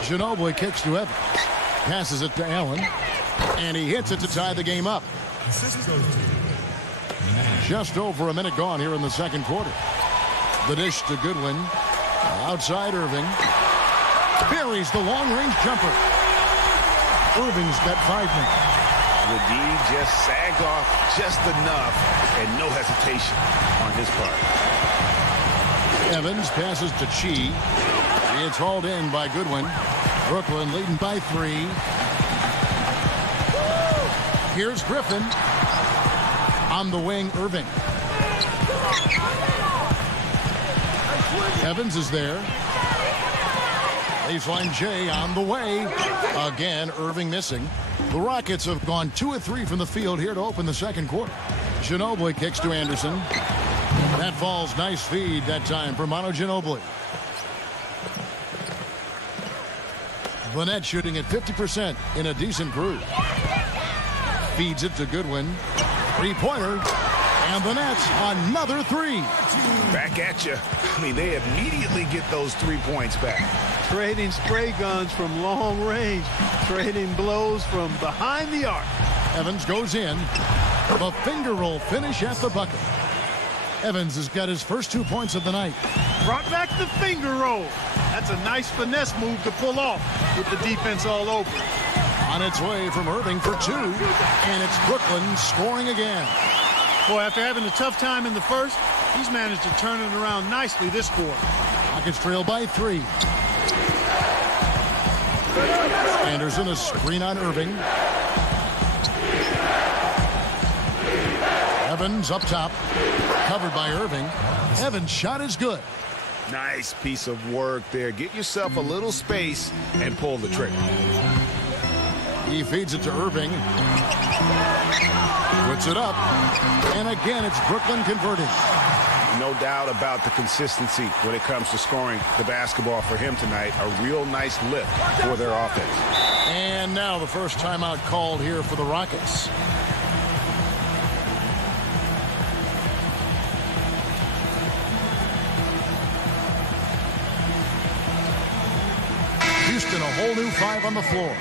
Ginobili kicks to Evans. Passes it to Allen. And he hits it to tie the game up. Just over a minute gone here in the second quarter. The dish to Goodwin. Outside Irving. Buries the long-range jumper. Irving's got 5 minutes. The D just sagged off just enough and no hesitation on his part. Evans passes to Chi. It's hauled in by Goodwin. Brooklyn leading by 3. Here's Griffin. On the wing, Irving. Evans is there. Baseline J on the way. Again, Irving missing. The Rockets have gone 2 of 3 from the field here to open the second quarter. Ginobili kicks to Anderson. That falls. Nice feed that time for Manu Ginobili. The Nets shooting at 50% in a decent groove. Feeds it to Goodwin. 3-pointer. And the Nets, another 3. Back at you. I mean, they immediately get those 3 points back. Trading spray guns from long range. Trading blows from behind the arc. Evans goes in. The finger roll finish at the bucket. Evans has got his first 2 points of the night. Brought back the finger roll. That's a nice finesse move to pull off with the defense all over. On its way from Irving for 2. And it's Brooklyn scoring again. Boy, after having a tough time in the first, he's managed to turn it around nicely this quarter. Rockets trail by 3. Anderson, a screen on Irving. Evans up top, covered by Irving. Evans' shot is good. Nice piece of work there. Get yourself a little space and pull the trigger. He feeds it to Irving. Puts it up. And again, it's Brooklyn converting. No doubt about the consistency when it comes to scoring the basketball for him tonight. A real nice lift for their offense. And now the first timeout called here for the Rockets. Houston, a whole new 5 on the floor.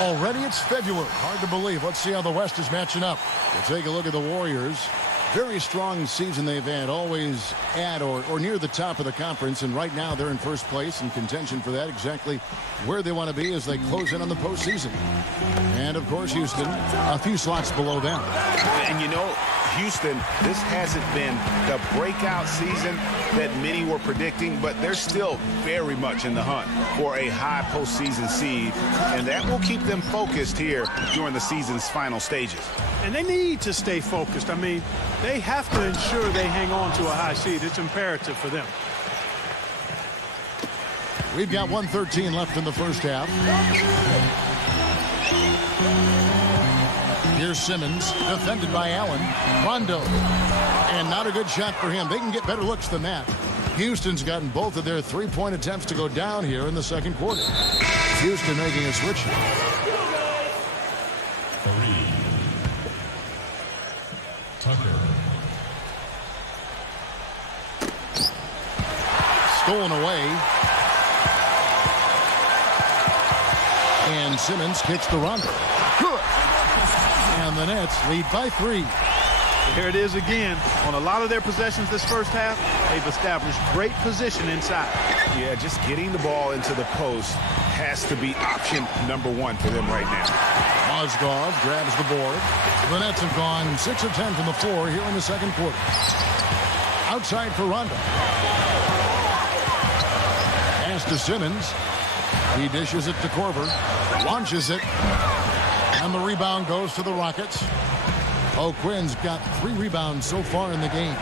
Already it's February. Hard to believe. Let's see how the West is matching up. We'll take a look at the Warriors. Very strong season they've had, always at or near the top of the conference, and right now they're in first place in contention for that, exactly where they want to be as they close in on the postseason. And, of course, Houston, a few slots below them. And, you know, Houston, this hasn't been the breakout season that many were predicting, but they're still very much in the hunt for a high postseason seed, and that will keep them focused here during the season's final stages. And they need to stay focused. I mean, they have to ensure they hang on to a high seed. It's imperative for them. We've got 1:13 left in the first half. Here's Simmons, defended by Allen. Rondo. And not a good shot for him. They can get better looks than that. Houston's gotten both of their 3-point attempts to go down here in the second quarter. Houston making a switch. Stolen away. And Simmons kicks the Rondo. Good. And the Nets lead by 3. Here it is again. On a lot of their possessions this first half, they've established great position inside. Yeah, just getting the ball into the post has to be option number 1 for them right now. Mozgov grabs the board. The Nets have gone 6 of 10 from the floor here in the second quarter. Outside for Rondo. Pass to Simmons. He dishes it to Korver. Launches it. And the rebound goes to the Rockets. O'Quinn's got 3 rebounds so far in the game.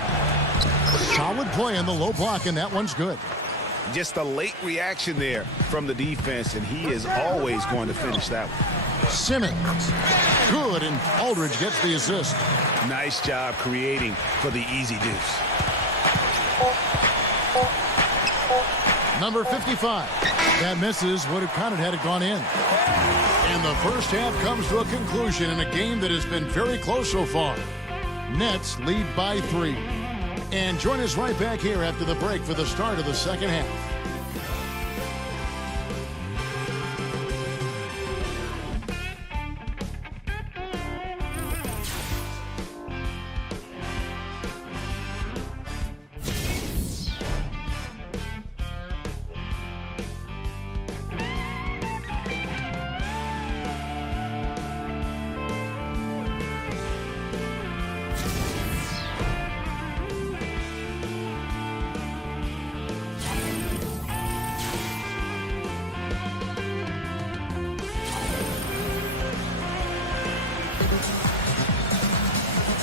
Solid play in the low block, and that one's good. Just a late reaction there from the defense, and he is always going to finish that one. Simmons. Good, and Aldridge gets the assist. Nice job creating for the easy deuce. Number 55. That misses. Would have counted had it gone in. And the first half comes to a conclusion in a game that has been very close so far. Nets lead by 3. And join us right back here after the break for the start of the second half.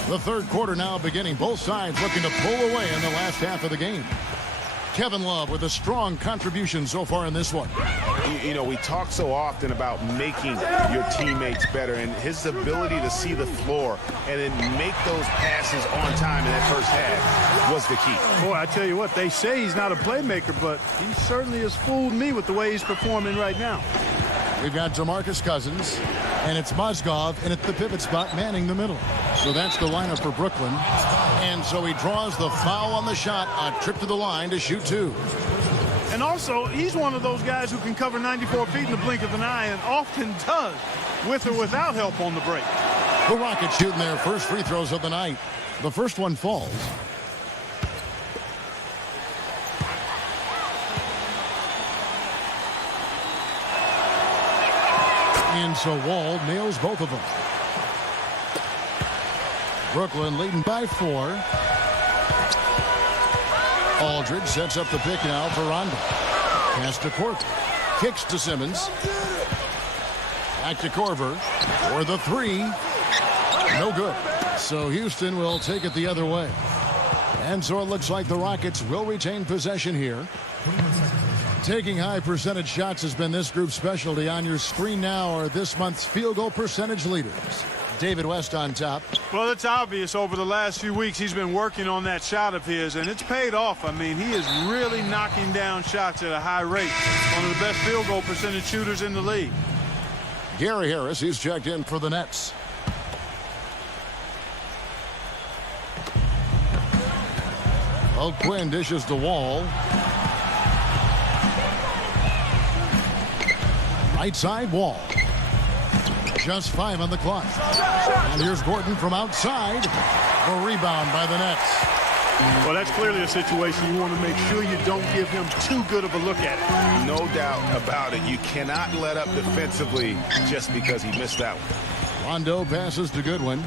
The third quarter now beginning. Both sides looking to pull away in the last half of the game. Kevin Love with a strong contribution so far in this one. You know, we talk so often about making your teammates better, and his ability to see the floor and then make those passes on time in that first half was the key. Boy, I tell you what, they say he's not a playmaker, but he certainly has fooled me with the way he's performing right now. We've got DeMarcus Cousins, and it's Mozgov in at the pivot spot, manning the middle. So that's the lineup for Brooklyn. And so he draws the foul on the shot, a trip to the line to shoot 2. And also, he's one of those guys who can cover 94 feet in the blink of an eye, and often does, with or without help on the break. The Rockets shooting their first free throws of the night. The first one falls. And so Wall nails both of them. Brooklyn leading by 4. Aldridge sets up the pick now for Rondo. Pass to Korver. Kicks to Simmons. Back to Korver for the 3. No good. So Houston will take it the other way. And so it looks like the Rockets will retain possession here. Taking high percentage shots has been this group's specialty. On your screen now are this month's field goal percentage leaders. David West on top. Well, it's obvious over the last few weeks he's been working on that shot of his, and it's paid off. I mean, he is really knocking down shots at a high rate. One of the best field goal percentage shooters in the league. Gary Harris, he's checked in for the Nets. O'Quinn dishes the Wall. Right side Wall. Just 5 on the clock. And here's Gordon from outside. The rebound by the Nets. Well, that's clearly a situation you want to make sure you don't give him too good of a look at it. No doubt about it. You cannot let up defensively just because he missed that one. Rondo passes to Goodwin.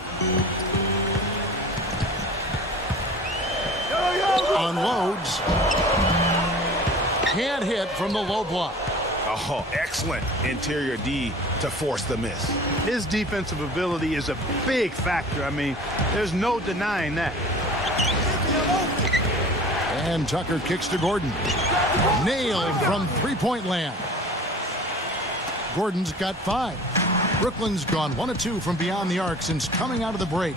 Unloads. Can't hit from the low block. Oh, excellent interior D to force the miss. His defensive ability is a big factor. I mean, there's no denying that. And Tucker kicks to Gordon. Nailed from three-point land. Gordon's got 5. Brooklyn's gone 1 of 2 from beyond the arc since coming out of the break.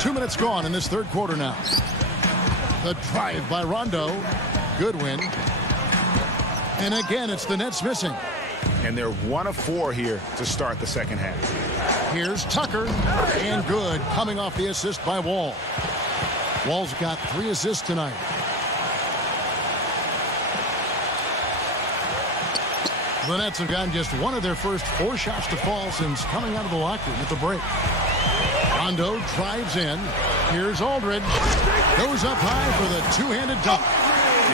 2 minutes gone in this third quarter now. The drive by Rondo. Goodwin. And again, it's the Nets missing. And they're 1 of 4 here to start the second half. Here's Tucker. And good, coming off the assist by Wall. Wall's got 3 assists tonight. The Nets have gotten just 1 of their first 4 shots to fall since coming out of the locker room at the break. Rondo drives in. Here's Aldridge. Goes up high for the two-handed dunk.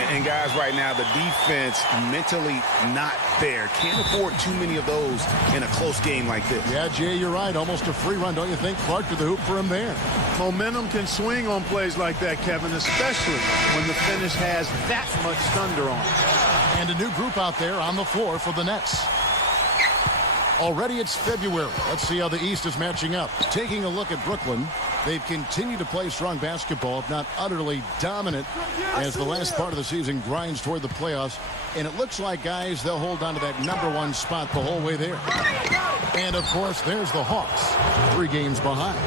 And guys, right now, the defense mentally not there. Can't afford too many of those in a close game like this. Yeah, Jay, you're right. Almost a free run, don't you think? Clark to the hoop for him there. Momentum can swing on plays like that, Kevin, especially when the finish has that much thunder on it. And a new group out there on the floor for the Nets. Already it's February. Let's see how the East is matching up. Taking a look at Brooklyn, they've continued to play strong basketball, if not utterly dominant, as the last part of the season grinds toward the playoffs. And it looks like, guys, they'll hold on to that #1 spot the whole way there. And, of course, there's the Hawks, 3 games behind.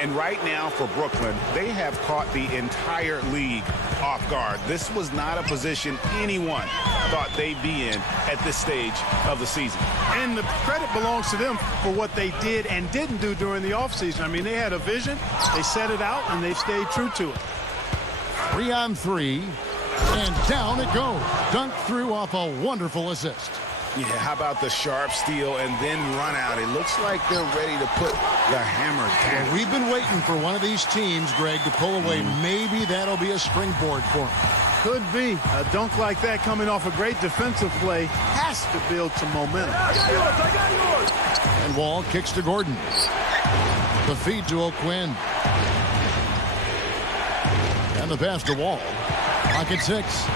And right now for Brooklyn, they have caught the entire league off guard. This was not a position anyone thought they'd be in at this stage of the season. And the credit belongs to them for what they did and didn't do during the offseason. I mean, they had a vision, they set it out, and they've stayed true to it. 3 on 3, and down it goes. Dunked through off a wonderful assist. Yeah, how about the sharp steal and then run out? It looks like they're ready to put the hammer down. Well, we've been waiting for one of these teams, Greg, to pull away. Maybe that'll be a springboard for them. Could be. A dunk like that coming off a great defensive play has to build some momentum. I got yours. And Wall kicks to Gordon. The feed to O'Quinn. And the pass to Wall. Pocket 6.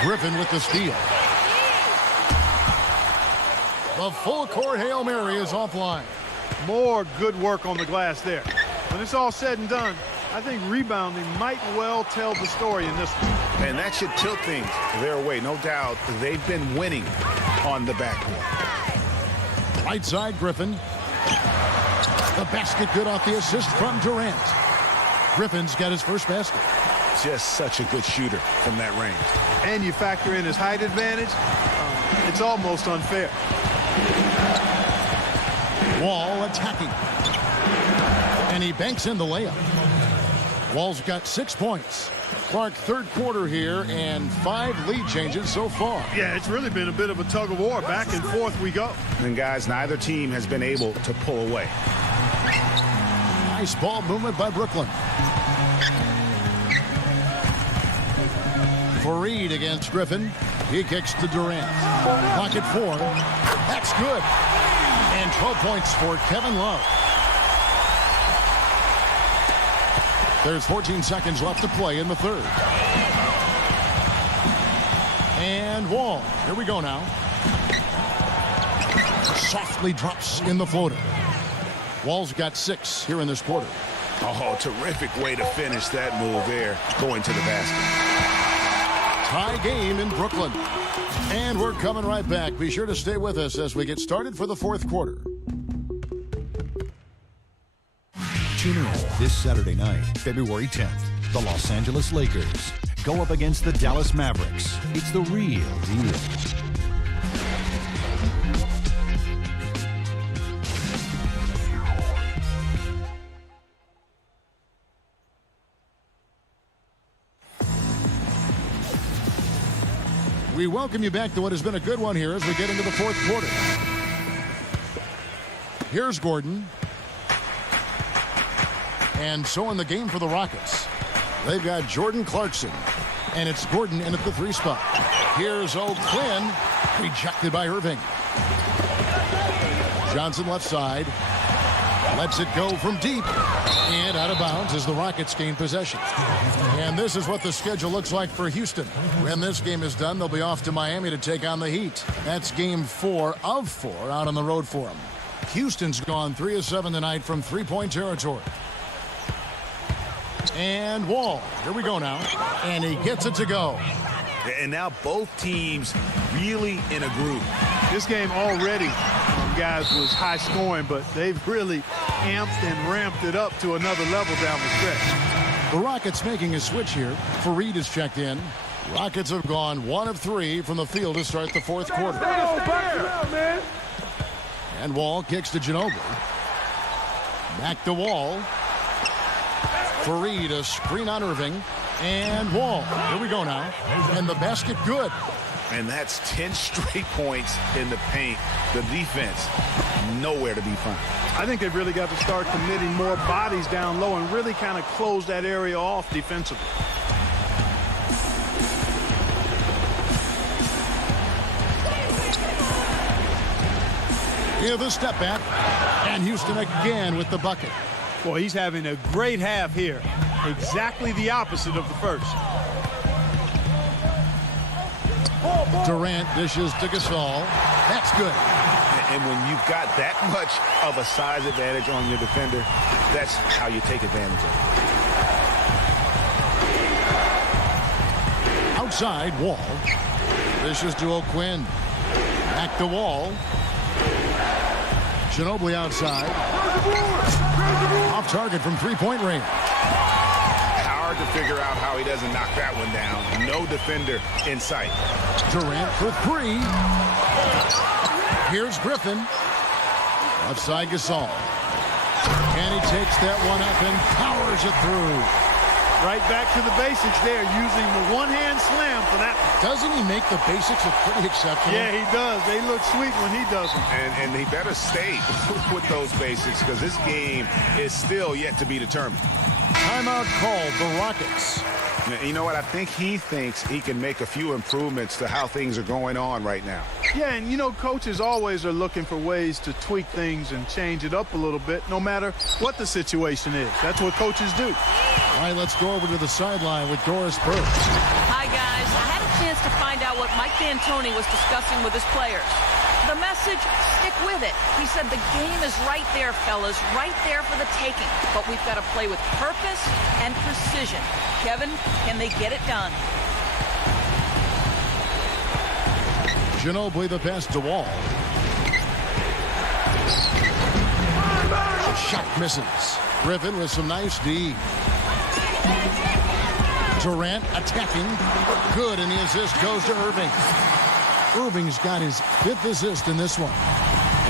Griffin with the steal. The full court Hail Mary is offline. More good work on the glass there. When it's all said and done, I think rebounding might well tell the story in this one. And that should tilt things their way. No doubt they've been winning on the backcourt. Right side, Griffin. The basket good off the assist from Durant. Griffin's got his first basket. Just such a good shooter from that range. And you factor in his height advantage, it's almost unfair. Wall attacking. And he banks in the layup. Wall's got 6 points. Clark, third quarter here, and 5 lead changes so far. Yeah, it's really been a bit of a tug of war. Back and forth we go. And guys, neither team has been able to pull away. Nice ball movement by Brooklyn. Fareed against Griffin. He kicks to Durant. Pocket 4. That's good. And 12 points for Kevin Love. There's 14 seconds left to play in the third. And Wall. Here we go now. Softly drops in the floater. Wall's got 6 here in this quarter. Oh, terrific way to finish that move there, going to the basket. Tie game in Brooklyn. And we're coming right back. Be sure to stay with us as we get started for the fourth quarter. Tune in this Saturday night, February 10th. The Los Angeles Lakers go up against the Dallas Mavericks. It's the real deal. We welcome you back to what has been a good one here as we get into the fourth quarter. Here's Gordon. And so in the game for the Rockets, they've got Jordan Clarkson. And it's Gordon in at the 3 spot. Here's O'Quinn. Rejected by Irving. Johnson left side. Lets it go from deep. And out of bounds as the Rockets gain possession. And this is what the schedule looks like for Houston. When this game is done, they'll be off to Miami to take on the Heat. That's game 4 of 4 out on the road for them. Houston's gone 3 of 7 tonight from 3-point territory. And Wall. Here we go now. And he gets it to go. And now both teams really in a groove. This game already, guys, was high scoring, but they've really amped and ramped it up to another level down the stretch. The Rockets making a switch here. Fareed is checked in. Rockets have gone 1 of 3 from the field to start the fourth quarter. And Wall kicks to Ginobili. Back to Wall. Fareed, a screen on Irving. And Wall. Here we go now. And the basket good. And that's 10 straight points in the paint. The defense, nowhere to be found. I think they've really got to start committing more bodies down low and really kind of close that area off defensively. with a step back. And Houston again with the bucket. Boy, he's having a great half here. Exactly the opposite of the first. Durant dishes to Gasol. That's good. And when you've got that much of a size advantage on your defender, that's how you take advantage of it. Outside, Wall. Dishes to O'Quinn. Back to Wall. Ginobili outside. Off target from three-point range. Hard to figure out how he doesn't knock that one down. No defender in sight. Durant for three. Here's Griffin. Outside Gasol. And he takes that one up and powers it through. Right back to the basics there, using the one-hand slam for that. Doesn't he make the basics look pretty exceptional? Yeah, he does. They look sweet when he does them. And he better stay with those basics because this game is still yet to be determined. Timeout called the Rockets. You know what? I think he thinks he can make a few improvements to how things are going on right now. Yeah, and you know, coaches always are looking for ways to tweak things and change it up a little bit, no matter what the situation is. That's what coaches do. All right, let's go over to the sideline with Doris Burke. Hi, guys. I had a chance to find out what Mike D'Antoni was discussing with his players. The message, stick with it. He said the game is right there, fellas, right there for the taking. But we've got to play with purpose and precision. Kevin, can they get it done? Ginobili the pass to Wall. Shot misses. Griffin with some nice D. Durant attacking. Good, and the assist goes to Irving. Irving's got his 5th assist in this one.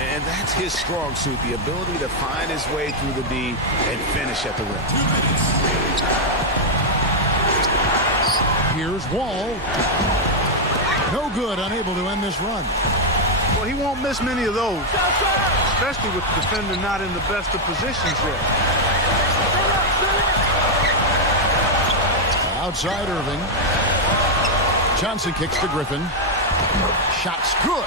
And that's his strong suit, the ability to find his way through the D and finish at the rim. Here's Wall. No good, unable to end this run. Well, he won't miss many of those, especially with the defender not in the best of positions there. Outside Irving. Johnson kicks to Griffin. Shot's good.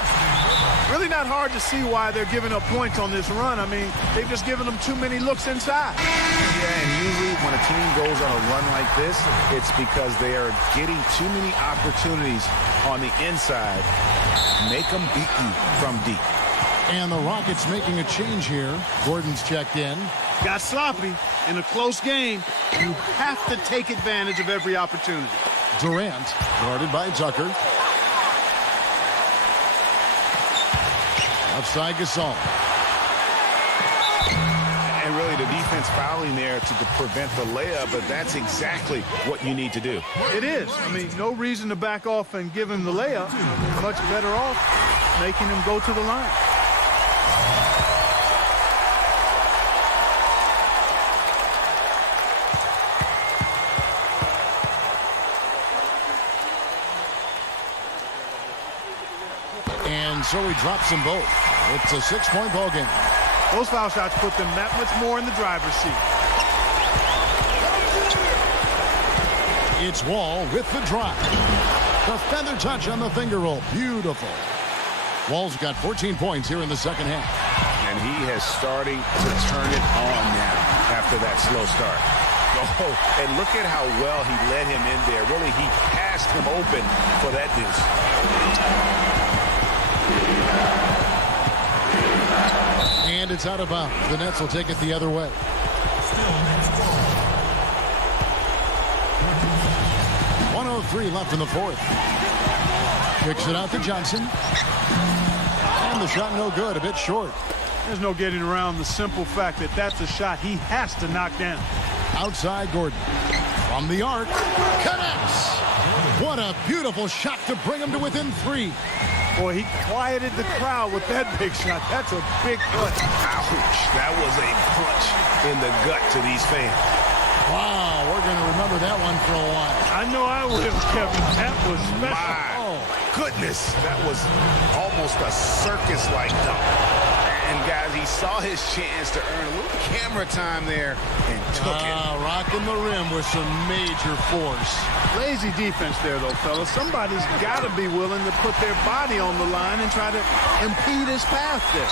Really not hard to see why they're giving up points on this run. I mean, they've just given them too many looks inside. Yeah, and usually when a team goes on a run like this, it's because they are getting too many opportunities on the inside. Make them beat you from deep. And the Rockets making a change here. Gordon's checked in. Got sloppy in a close game. You have to take advantage of every opportunity. Durant, guarded by Tucker. Outside Gasol. And really the defense fouling there to prevent the layup, but that's exactly what you need to do. It is. I mean, no reason to back off and give him the layup. Much better off making him go to the line. And so he drops them both. It's a 6-point ball game. Those foul shots put them that much more in the driver's seat. It's Wall with the drive. The feather touch on the finger roll. Beautiful. Wall's got 14 points here in the second half. And he is starting to turn it on now after that slow start. Oh, and look at how well he led him in there. Really, he passed him open for that deuce. And it's out of bounds. The Nets will take it the other way. 1:03 left in the fourth. Kicks it out to Johnson. And the shot no good, a bit short. There's no getting around the simple fact that that's a shot he has to knock down. Outside Gordon. From the arc. Connects. What a beautiful shot to bring him to within 3. Boy, he quieted the crowd with that big shot. That's a big punch. Ouch. That was a punch in the gut to these fans. Wow, we're going to remember that one for a while. I know I will, Kevin. That was special. My goodness. That was almost a circus-like dunk. And, guys, he saw his chance to earn a little camera time there and took it. Rocking the rim with some major force. Lazy defense there, though, fellas. Somebody's got to be willing to put their body on the line and try to impede his path there.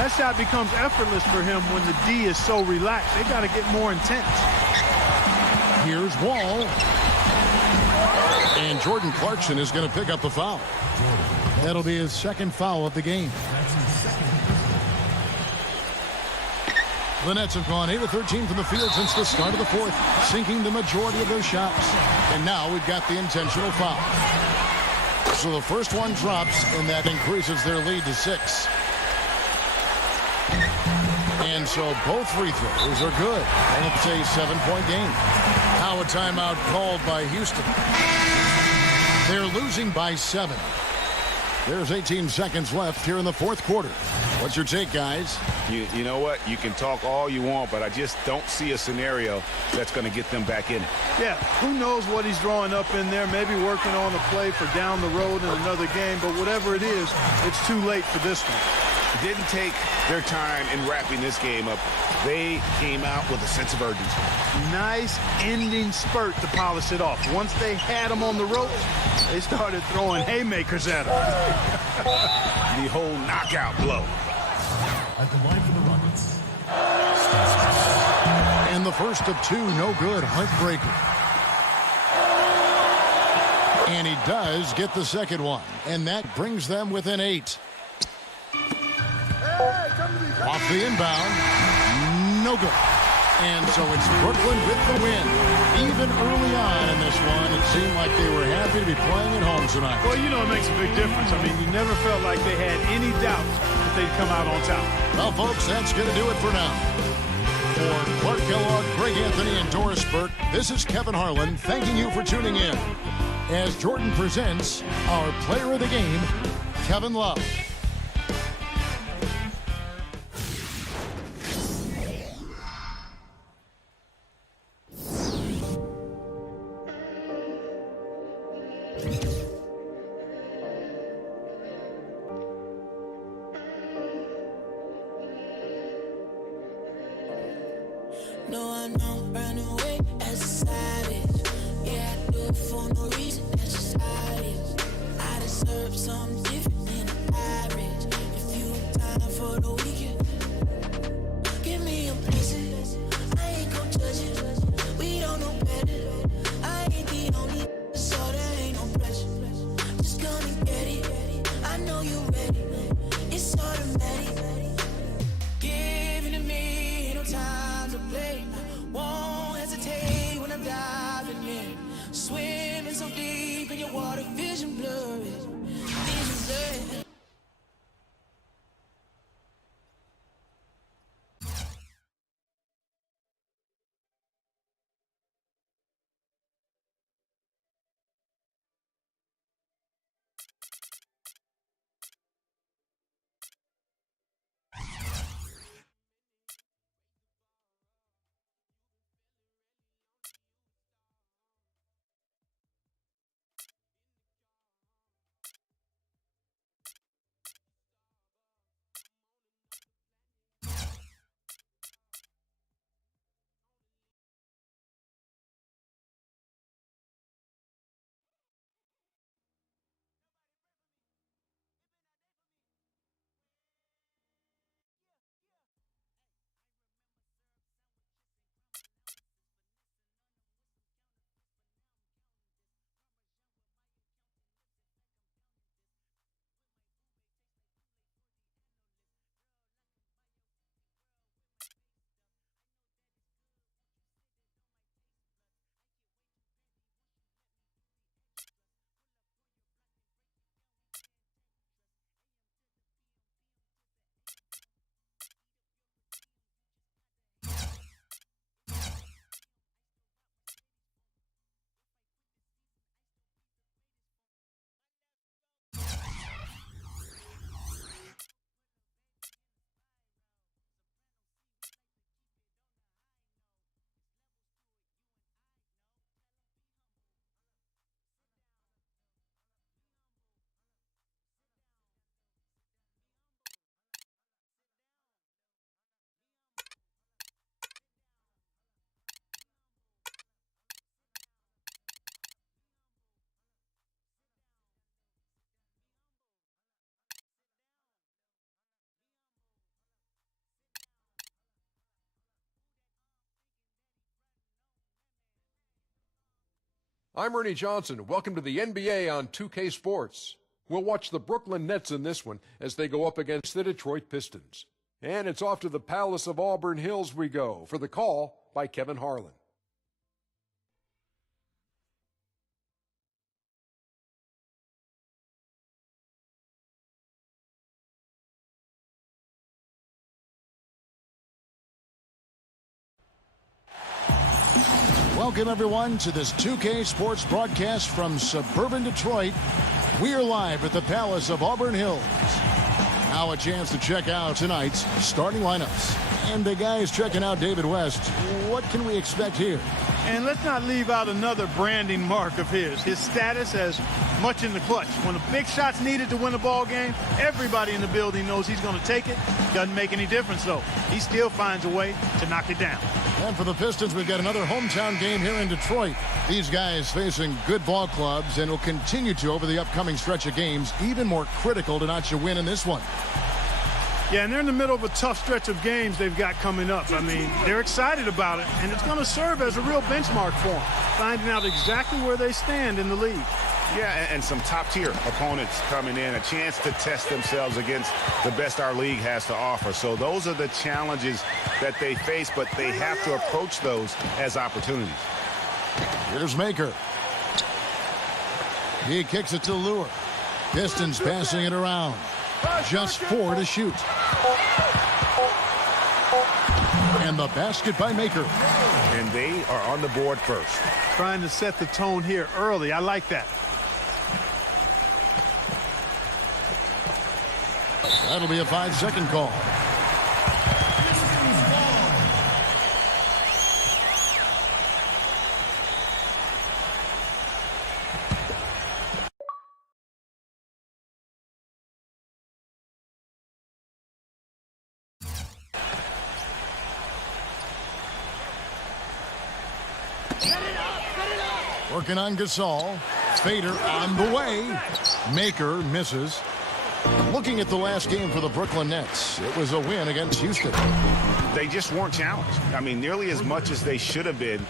That shot becomes effortless for him when the D is so relaxed. They got to get more intense. Here's Wall. And Jordan Clarkson is going to pick up the foul. That'll be his second foul of the game. The Nets have gone 8 of 13 from the field since the start of the fourth, sinking the majority of their shots. And now we've got the intentional foul. So the first one drops, and that increases their lead to 6. And so both free throws are good. And it's a 7-point game. Now a timeout called by Houston. They're losing by 7. There's 18 seconds left here in the fourth quarter. What's your take, guys? You know what? You can talk all you want, but I just don't see a scenario that's going to get them back in it. Yeah, who knows what he's drawing up in there, maybe working on a play for down the road in another game, but whatever it is, it's too late for this one. Didn't take their time in wrapping this game up. They came out with a sense of urgency. Nice ending spurt to polish it off. Once they had him on the ropes, they started throwing haymakers at him. The whole knockout blow. At the line for the Rockets. And the first of 2, no good, heartbreaker. And he does get the second one, and that brings them within 8. Off the inbound, no good. And so it's Brooklyn with the win. Even early on in this one, it seemed like they were happy to be playing at home tonight. Well, you know, it makes a big difference. I mean, you never felt like they had any doubt that they'd come out on top. Well, folks, that's going to do it for now. For Clark Kellogg, Greg Anthony, and Doris Burke, this is Kevin Harlan thanking you for tuning in as Jordan presents our player of the game, Kevin Love. No, I know, run away as a savage. Yeah, I do it for no reason, that's just how it is. I deserve something different than average. If you have time for the weekend, give me a blessing. I ain't gon' judge it. We don't know better. I ain't the only, so there ain't no pressure. Just gonna get it. I know you ready. It's automatic. Giving to me, ain't no time to play. Won't hesitate when I'm diving in. Swimming so deep in your water, vision blurry. Vision blurry. I'm Ernie Johnson. Welcome to the NBA on 2K Sports. We'll watch the Brooklyn Nets in this one as they go up against the Detroit Pistons. And it's off to the Palace of Auburn Hills we go for the call by Kevin Harlan. Welcome, everyone, to this 2K Sports broadcast from suburban Detroit. We are live at the Palace of Auburn Hills. Now a chance to check out tonight's starting lineups. And the guys checking out David West. What can we expect here? And let's not leave out another branding mark of his. His status as much in the clutch. When a big shot's needed to win a ball game, everybody in the building knows he's going to take it. Doesn't make any difference, though. He still finds a way to knock it down. And for the Pistons, we've got another hometown game here in Detroit. These guys facing good ball clubs and will continue to over the upcoming stretch of games. Even more critical to notch a win in this one. Yeah, and they're in the middle of a tough stretch of games they've got coming up. I mean, they're excited about it, and it's going to serve as a real benchmark for them, finding out exactly where they stand in the league. Yeah, and some top-tier opponents coming in, a chance to test themselves against the best our league has to offer. So those are the challenges that they face, but they have to approach those as opportunities. Here's Maker. He kicks it to Lure. Pistons passing it around. Just 4 to shoot. And the basket by Maker. And they are on the board first. Trying to set the tone here early. I like that. That'll be a 5-second call. Working on Gasol. Fader on the way. Maker misses. Looking at the last game for the Brooklyn Nets, it was a win against Houston. They just weren't challenged. I mean, nearly as much as they should have been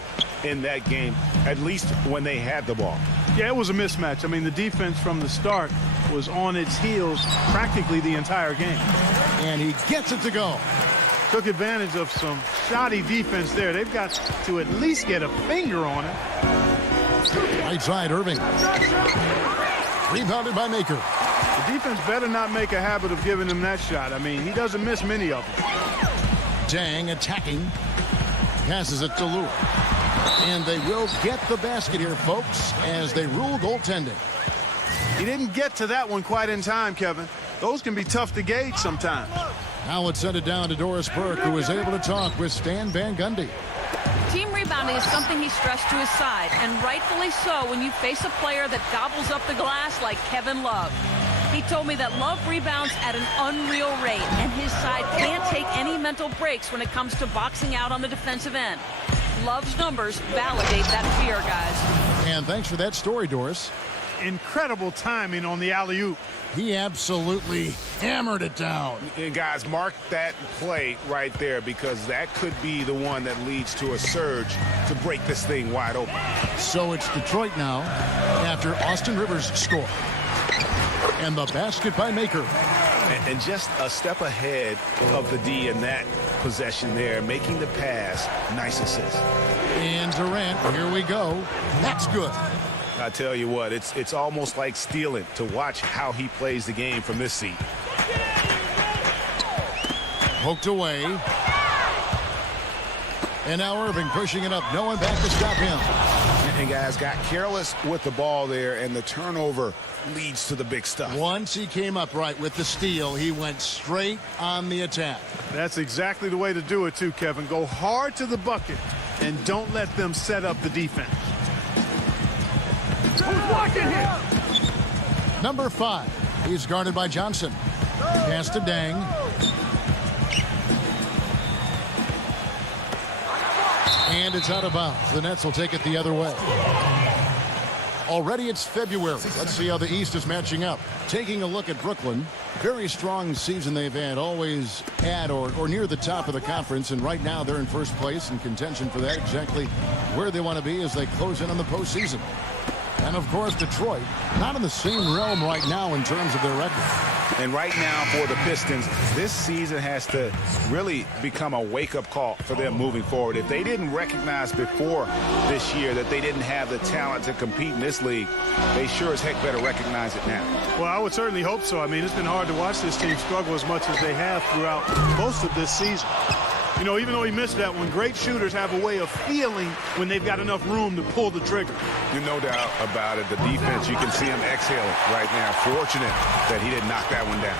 in that game, at least when they had the ball. Yeah, it was a mismatch. I mean, the defense from the start was on its heels practically the entire game. And he gets it to go. Took advantage of some shoddy defense there. They've got to at least get a finger on it. Right side, Irving. Rebounded by Maker. The defense better not make a habit of giving him that shot. I mean, he doesn't miss many of them. Dang attacking. Passes it to Lure. And they will get the basket here, folks, as they rule goaltending. He didn't get to that one quite in time, Kevin. Those can be tough to gauge sometimes. Now let's send it down to Doris Burke, who was able to talk with Stan Van Gundy. Team rebounding is something he stressed to his side, and rightfully so when you face a player that gobbles up the glass like Kevin Love. He told me that Love rebounds at an unreal rate, and his side can't take any mental breaks when it comes to boxing out on the defensive end. Love's numbers validate that fear, guys. And thanks for that story, Doris. Incredible timing on the alley-oop. He absolutely hammered it down. And guys, mark that play right there, because that could be the one that leads to a surge to break this thing wide open. So it's Detroit now after Austin Rivers scored. And the basket by Maker. And just a step ahead of the D in that possession there, making the pass. Nice assist. And Durant, here we go. That's good. I tell you what, it's almost like stealing to watch how he plays the game from this seat. Poked away. And now Irving pushing it up. No one back to stop him. And guys got careless with the ball there, and the turnover leads to the big stuff. Once he came up right with the steal, he went straight on the attack. That's exactly the way to do it, too, Kevin. Go hard to the bucket and don't let them set up the defense. Number 5. He's guarded by Johnson. Pass to Dang. And it's out of bounds. The Nets will take it the other way. Already it's February. Let's see how the East is matching up. Taking a look at Brooklyn, very strong season they've had, always at or near the top of the conference, and right now they're in first place in contention for that, exactly where they want to be as they close in on the postseason. And, of course, Detroit, not in the same realm right now in terms of their record. And right now for the Pistons, this season has to really become a wake-up call for them moving forward. If they didn't recognize before this year that they didn't have the talent to compete in this league, they sure as heck better recognize it now. Well, I would certainly hope so. I mean, it's been hard to watch this team struggle as much as they have throughout most of this season. You know, even though he missed that one, great shooters have a way of feeling when they've got enough room to pull the trigger. No doubt about it. The defense, you can see him exhaling right now. Fortunate that he didn't knock that one down.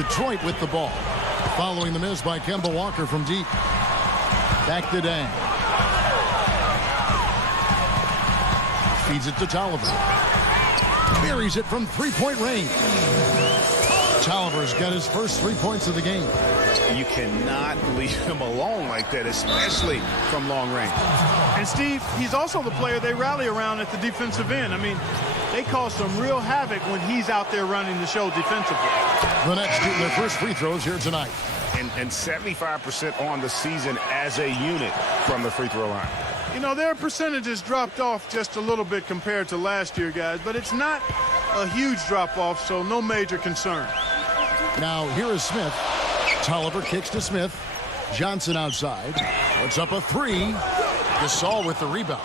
Detroit with the ball. Following the miss by Kemba Walker from deep. Back to Dang. Feeds it to Tolliver. Buries it from three-point range. Tolliver's got his first 3 points of the game. You cannot leave him alone like that, especially from long range. And, Steve, he's also the player they rally around at the defensive end. I mean, they cause some real havoc when he's out there running the show defensively. The Nets shooting their first free throws here tonight. And 75% on the season as a unit from the free throw line. You know, their percentages dropped off just a little bit compared to last year, guys, but it's not a huge drop-off, so no major concern. Now, here is Smith. Tolliver kicks to Smith. Johnson outside. Puts up a three. Gasol with the rebound.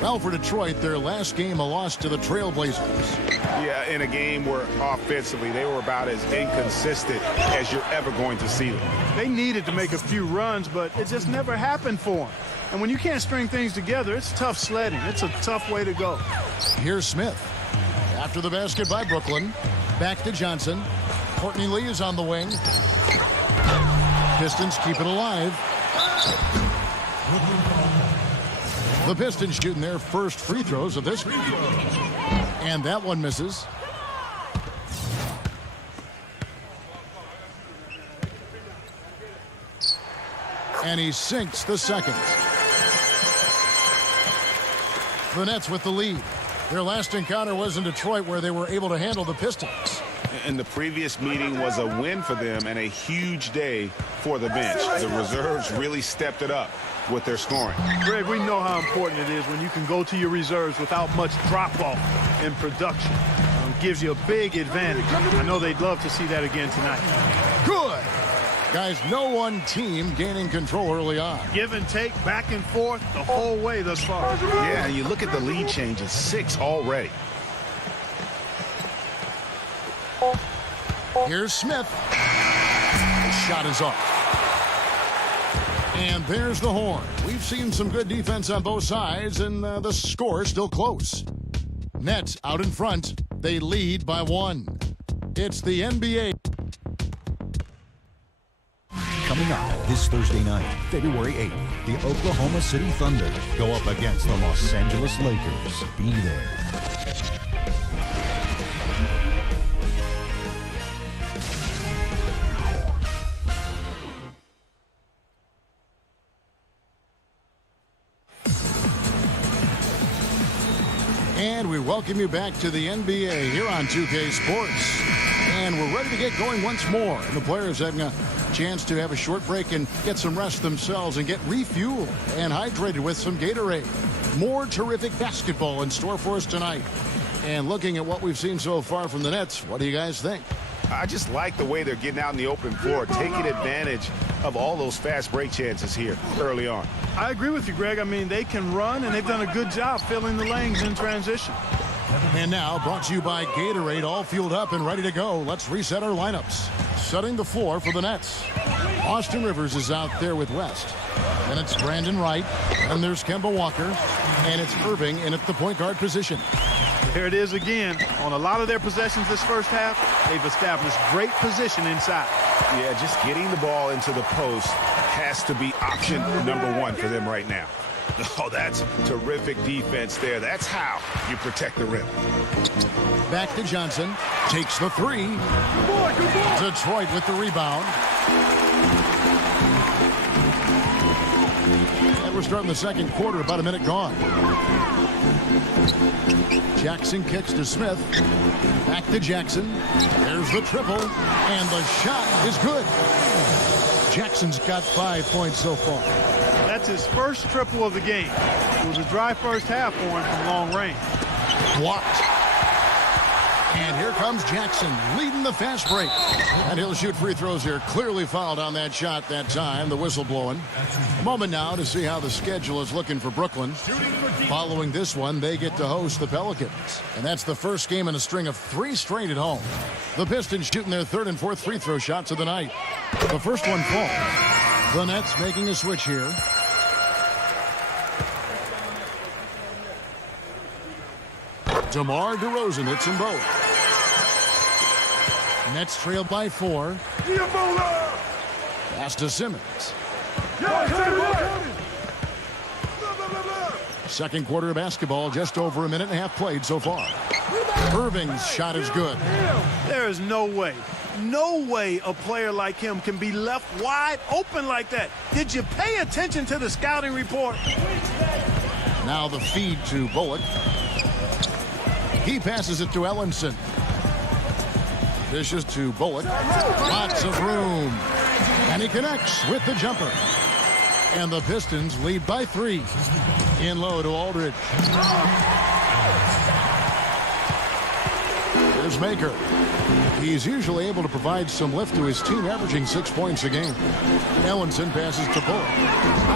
Well, for Detroit, their last game a loss to the Trailblazers. Yeah, in a game where offensively they were about as inconsistent as you're ever going to see them. They needed to make a few runs, but it just never happened for them. And when you can't string things together, it's tough sledding. It's a tough way to go. Here's Smith. After the basket by Brooklyn. Back to Johnson. Courtney Lee is on the wing. Pistons keep it alive. The Pistons shooting their first free throws of this game. And that one misses. And he sinks the second. The Nets with the lead. Their last encounter was in Detroit, where they were able to handle the Pistons. And the previous meeting was a win for them and a huge day for the bench. The reserves really stepped it up with their scoring. Greg, we know how important it is when you can go to your reserves without much drop-off in production. It gives you a big advantage. I know they'd love to see that again tonight. Good. Guys, no one team gaining control early on. Give and take, back and forth, the whole way thus far. Yeah, you look at the lead changes, 6 already. Here's Smith. The shot is off. And there's the horn. We've seen some good defense on both sides, and the score is still close. Nets out in front. They lead by 1. It's the NBA. Coming up this Thursday night, February 8th, the Oklahoma City Thunder go up against the Los Angeles Lakers. Be there. And we welcome you back to the NBA here on 2K Sports. And we're ready to get going once more. And the players having a chance to have a short break and get some rest themselves and get refueled and hydrated with some Gatorade. More terrific basketball in store for us tonight. And looking at what we've seen so far from the Nets, what do you guys think? I just like the way they're getting out in the open floor, taking advantage of all those fast break chances here early on. I agree with you, Greg. I mean, they can run, and they've done a good job filling the lanes in transition. And now, brought to you by Gatorade, all fueled up and ready to go. Let's reset our lineups. Setting the floor for the Nets. Austin Rivers is out there with West. And it's Brandon Wright. And there's Kemba Walker. And it's Irving in at the point guard position. There it is again. On a lot of their possessions this first half, they've established great position inside. Yeah, just getting the ball into the post has to be option number 1 for them right now. Oh, that's terrific defense there. That's how you protect the rim. Back to Johnson. Takes the three. Good boy. Detroit with the rebound. And we're starting the second quarter, about a minute gone. Jackson kicks to Smith. Back to Jackson. There's the triple. And the shot is good. Jackson's got 5 points so far. That's his first triple of the game. It was a dry first half for him from long range. Blocked. And here comes Jackson leading the fast break. And he'll shoot free throws here. Clearly fouled on that shot that time. The whistle blowing. A moment now to see how the schedule is looking for Brooklyn. Following this one, they get to host the Pelicans. And that's the first game in a string of 3 straight at home. The Pistons shooting their 3rd and 4th free throw shots of the night. The first one falls. The Nets making a switch here. DeMar DeRozan hits them both. Nets trailed by 4. Pass to Simmons. Second quarter of basketball, just over a minute and a half played so far. Irving's shot is good. There is no way a player like him can be left wide open like that. Did you pay attention to the scouting report? Now the feed to Bullock. He passes it to Ellenson. Dishes to Bullock. Lots of room. And he connects with the jumper. And the Pistons lead by 3. In low to Aldridge. Here's Maker. He's usually able to provide some lift to his team, averaging 6 points a game. Ellenson passes to Bullock.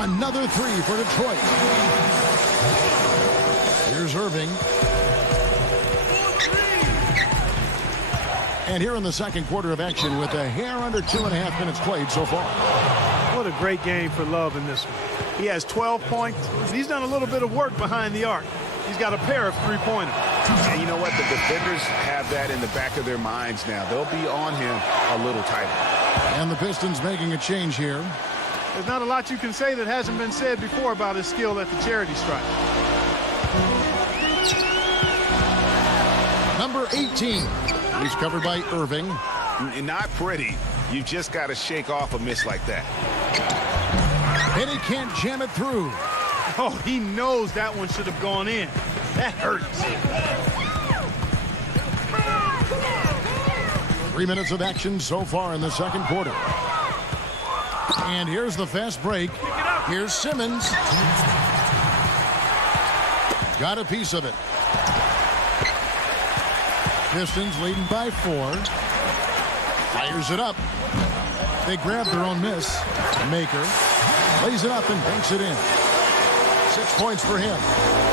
Another 3 for Detroit. Here's Irving. And here in the second quarter of action with a hair under 2.5 minutes played so far. What a great game for Love in this one. He has 12 points. He's done a little bit of work behind the arc. He's got a pair of 3-pointers. And you know what? The defenders have that in the back of their minds now. They'll be on him a little tighter. And the Pistons making a change here. There's not a lot you can say that hasn't been said before about his skill at the charity stripe. Number 18. He's covered by Irving. Not pretty. You just got to shake off a miss like that. And he can't jam it through. Oh, he knows that one should have gone in. That hurts. 3 minutes of action so far in the second quarter. And here's the fast break. Here's Simmons. Got a piece of it. Pistons leading by 4. Fires it up. They grab their own miss. Maker lays it up and banks it in. 6 points for him.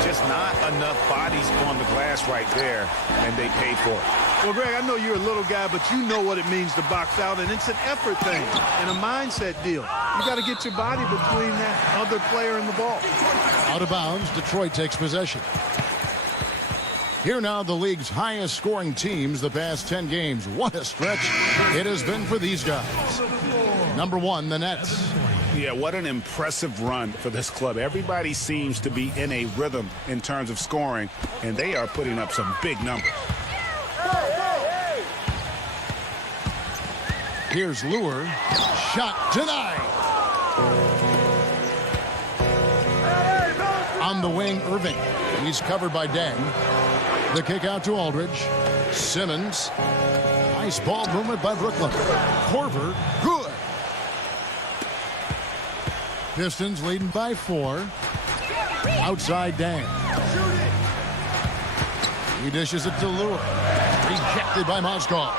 Just not enough bodies on the glass right there, and they paid for it. Well, Greg, I know you're a little guy, but you know what it means to box out, and it's an effort thing and a mindset deal. You got to get your body between that other player and the ball. Out of bounds, Detroit takes possession. Here now the league's highest scoring teams the past 10 games. What a stretch it has been for these guys. Number 1, the Nets. Yeah, what an impressive run for this club. Everybody seems to be in a rhythm in terms of scoring, and they are putting up some big numbers. Here's Lure. Shot denied. On the wing, Irving. He's covered by Deng. The kick out to Aldridge. Simmons. Nice ball movement by Brooklyn. Korver. Good. Pistons leading by 4. Outside Deng. He dishes it to Lure. Rejected by Moskov.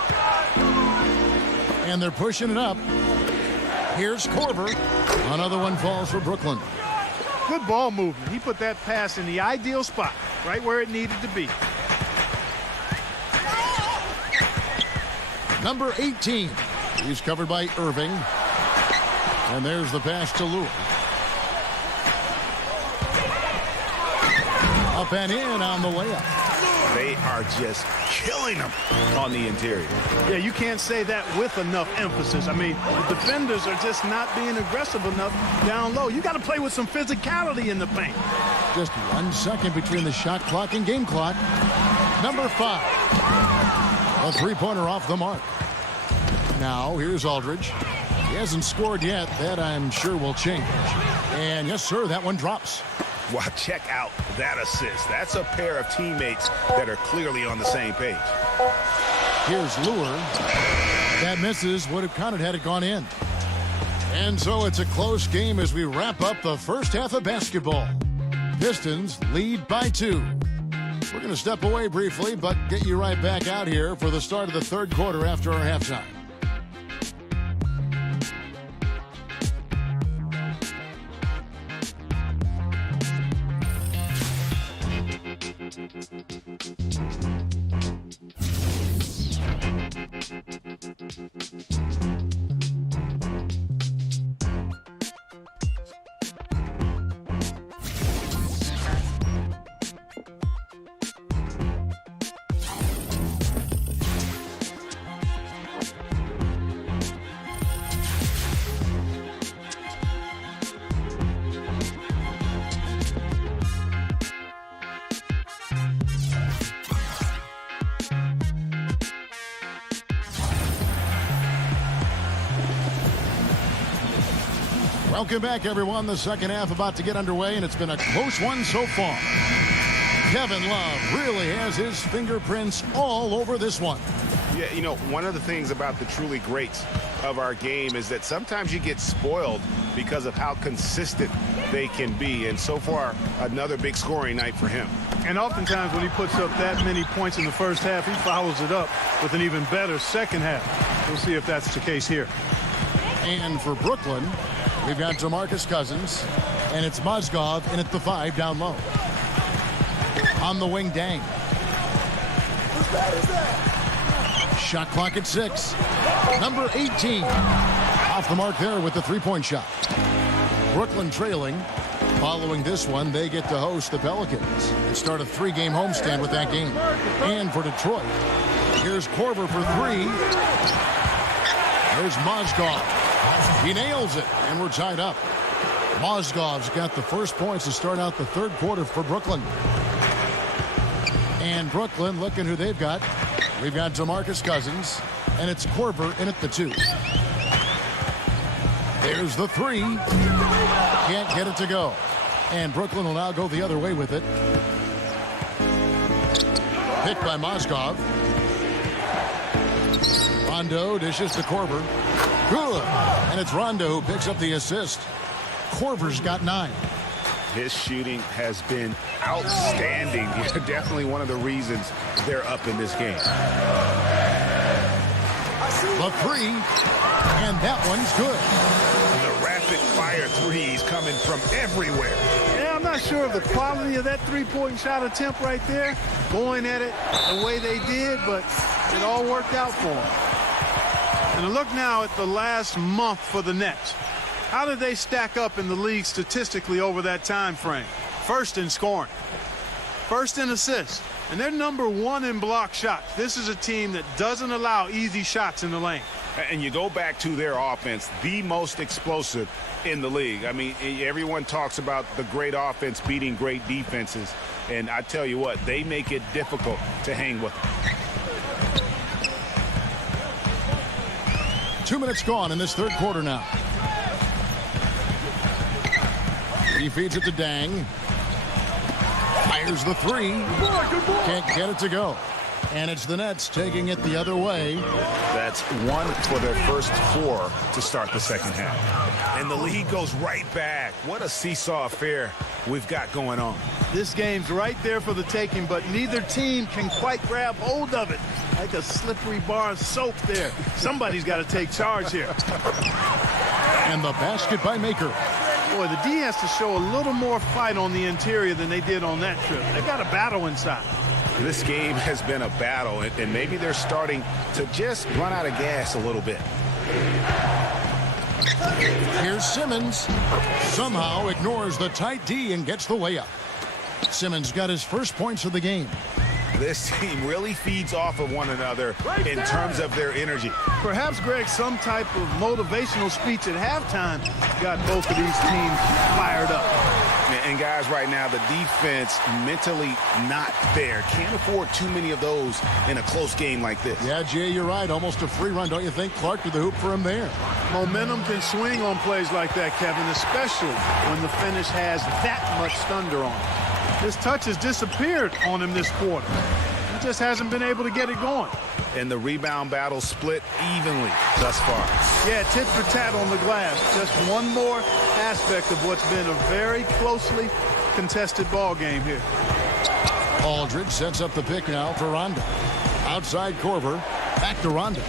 And they're pushing it up. Here's Korver. Another one falls for Brooklyn. Good ball movement. He put that pass in the ideal spot, right where it needed to be. Number 18. He's covered by Irving. And there's the pass to Lure. Up and in on the layup. They are just killing them on the interior. Yeah, you can't say that with enough emphasis. I mean, the defenders are just not being aggressive enough down low. You got to play with some physicality in the paint. Just 1 second between the shot clock and game clock. Number 5. A 3-pointer off the mark. Now, here's Aldridge. He hasn't scored yet. That, I'm sure, will change. And, yes, sir, that one drops. Wow, check out that assist. That's a pair of teammates that are clearly on the same page. Here's Lure. That misses. Would have counted had it gone in. And so it's a close game as we wrap up the first half of basketball. Pistons lead by 2. We're going to step away briefly, but get you right back out here for the start of the third quarter after our halftime. Welcome back, everyone. The second half about to get underway, and it's been a close one so far. Kevin Love really has his fingerprints all over this one. Yeah, you know, one of the things about the truly greats of our game is that sometimes you get spoiled because of how consistent they can be. And so far, another big scoring night for him. And oftentimes when he puts up that many points in the first half, he follows it up with an even better second half. We'll see if that's the case here. And for Brooklyn, we've got DeMarcus Cousins, and it's Mozgov in at the 5 down low. On the wing, Dang. Whose bad is that? Shot clock at 6. Number 18. Off the mark there with the three-point shot. Brooklyn trailing. Following this one, they get to host the Pelicans and start a 3-game homestand with that game. And for Detroit, here's Korver for 3. There's Mozgov. He nails it, and we're tied up. Mozgov's got the first points to start out the third quarter for Brooklyn. And Brooklyn, looking who they've got. We've got DeMarcus Cousins, and it's Korver in at the 2. There's the 3. Can't get it to go. And Brooklyn will now go the other way with it. Picked by Mozgov. Rondo dishes to Korver. Good. And it's Rondo who picks up the assist. Korver's got 9. His shooting has been outstanding. Definitely one of the reasons they're up in this game. The 3. And that one's good. The rapid-fire threes coming from everywhere. Yeah, I'm not sure of the quality of that three-point shot attempt right there, going at it the way they did, but it all worked out for them. And look now at the last month for the Nets. How did they stack up in the league statistically over that time frame? First in scoring, first in assists, and they're number 1 in block shots. This is a team that doesn't allow easy shots in the lane. And you go back to their offense, the most explosive in the league. I mean, everyone talks about the great offense beating great defenses, and I tell you what, they make it difficult to hang with them. 2 minutes gone in this third quarter now. He feeds it to Dang. Fires the 3. Can't get it to go. And it's the Nets taking it the other way. That's 1 for their first 4 to start the second half. And the lead goes right back. What a seesaw affair we've got going on. This game's right there for the taking, but neither team can quite grab hold of it. Like a slippery bar of soap there. Somebody's got to take charge here. And the basket by Maker. Boy, the D has to show a little more fight on the interior than they did on that trip. They've got a battle inside. This game has been a battle, and maybe they're starting to just run out of gas a little bit. Here's Simmons. Somehow ignores the tight D and gets the layup. Simmons got his first points of the game. This team really feeds off of one another in terms of their energy. Perhaps, Greg, some type of motivational speech at halftime got both of these teams fired up. And guys, right now, the defense mentally not there. Can't afford too many of those in a close game like this. Yeah, Jay, you're right. Almost a free run, don't you think? Clark to the hoop for him there. Momentum can swing on plays like that, Kevin, especially when the finish has that much thunder on it. His touch has disappeared on him this quarter. He just hasn't been able to get it going. And the rebound battle split evenly thus far. Yeah, tit for tat on the glass. Just one more aspect of what's been a very closely contested ball game here. Aldridge sets up the pick now for Rondo. Outside Korver. Back to Rondo.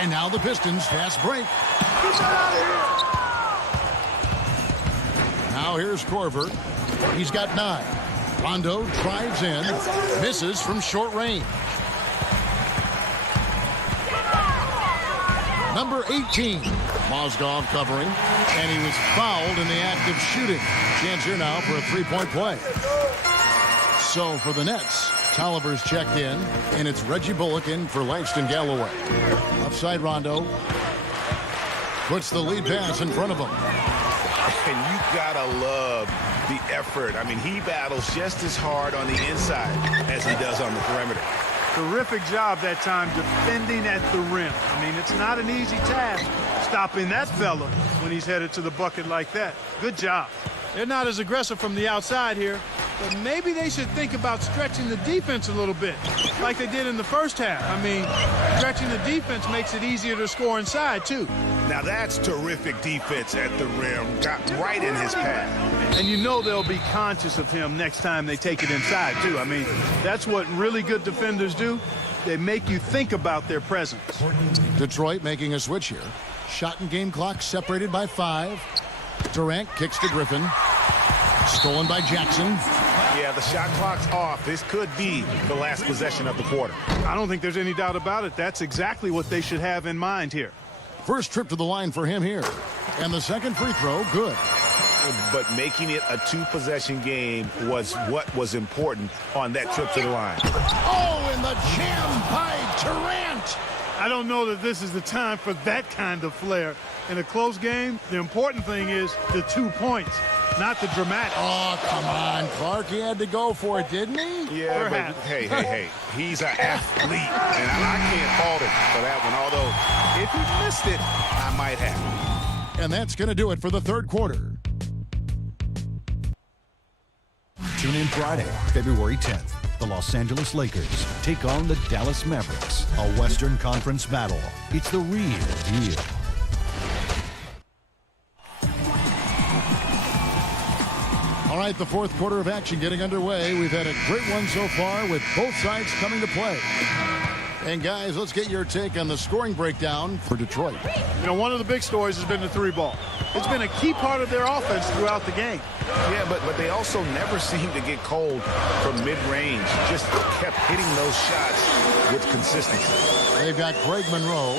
And now the Pistons fast break. Now here's Korver. He's got 9. Rondo drives in, misses from short range. Number 18, Mozgov covering, and he was fouled in the act of shooting. Chance here now for a three-point play. So for the Nets, Tolliver's checked in, and it's Reggie Bullock in for Langston Galloway. Upside Rondo puts the lead pass in front of him. And you gotta love the effort. I mean, he battles just as hard on the inside as he does on the perimeter. Terrific job that time defending at the rim. I mean, it's not an easy task stopping that fella when he's headed to the bucket like that. Good job. They're not as aggressive from the outside here, but maybe they should think about stretching the defense a little bit, like they did in the first half. I mean, stretching the defense makes it easier to score inside, too. Now that's terrific defense at the rim. Got right in his path. And you know they'll be conscious of him next time they take it inside, too. I mean, that's what really good defenders do. They make you think about their presence. Detroit making a switch here. Shot and game clock separated by 5. Durant kicks to Griffin. Stolen by Jackson. Yeah, the shot clock's off. This could be the last possession of the quarter. I don't think there's any doubt about it. That's exactly what they should have in mind here. First trip to the line for him here. And the second free throw, good. But making it a 2-possession game was what was important on that trip to the line. Oh, and the jam by Durant. I don't know that this is the time for that kind of flair. In a close game, the important thing is the 2 points, not the dramatic. Oh, come on, Clark. He had to go for it, didn't he? Yeah, but hey. He's an athlete, and I can't fault him for that one. Although, if he missed it, I might have. And that's going to do it for the third quarter. Tune in Friday, February 10th. The Los Angeles Lakers take on the Dallas Mavericks. A Western Conference battle. It's the real deal. All right, the fourth quarter of action getting underway. We've had a great one so far with both sides coming to play. And guys, let's get your take on the scoring breakdown for Detroit. You know, one of the big stories has been the 3-ball. It's been a key part of their offense throughout the game. Yeah, but they also never seem to get cold from mid-range. Just kept hitting those shots with consistency. They've got Greg Monroe.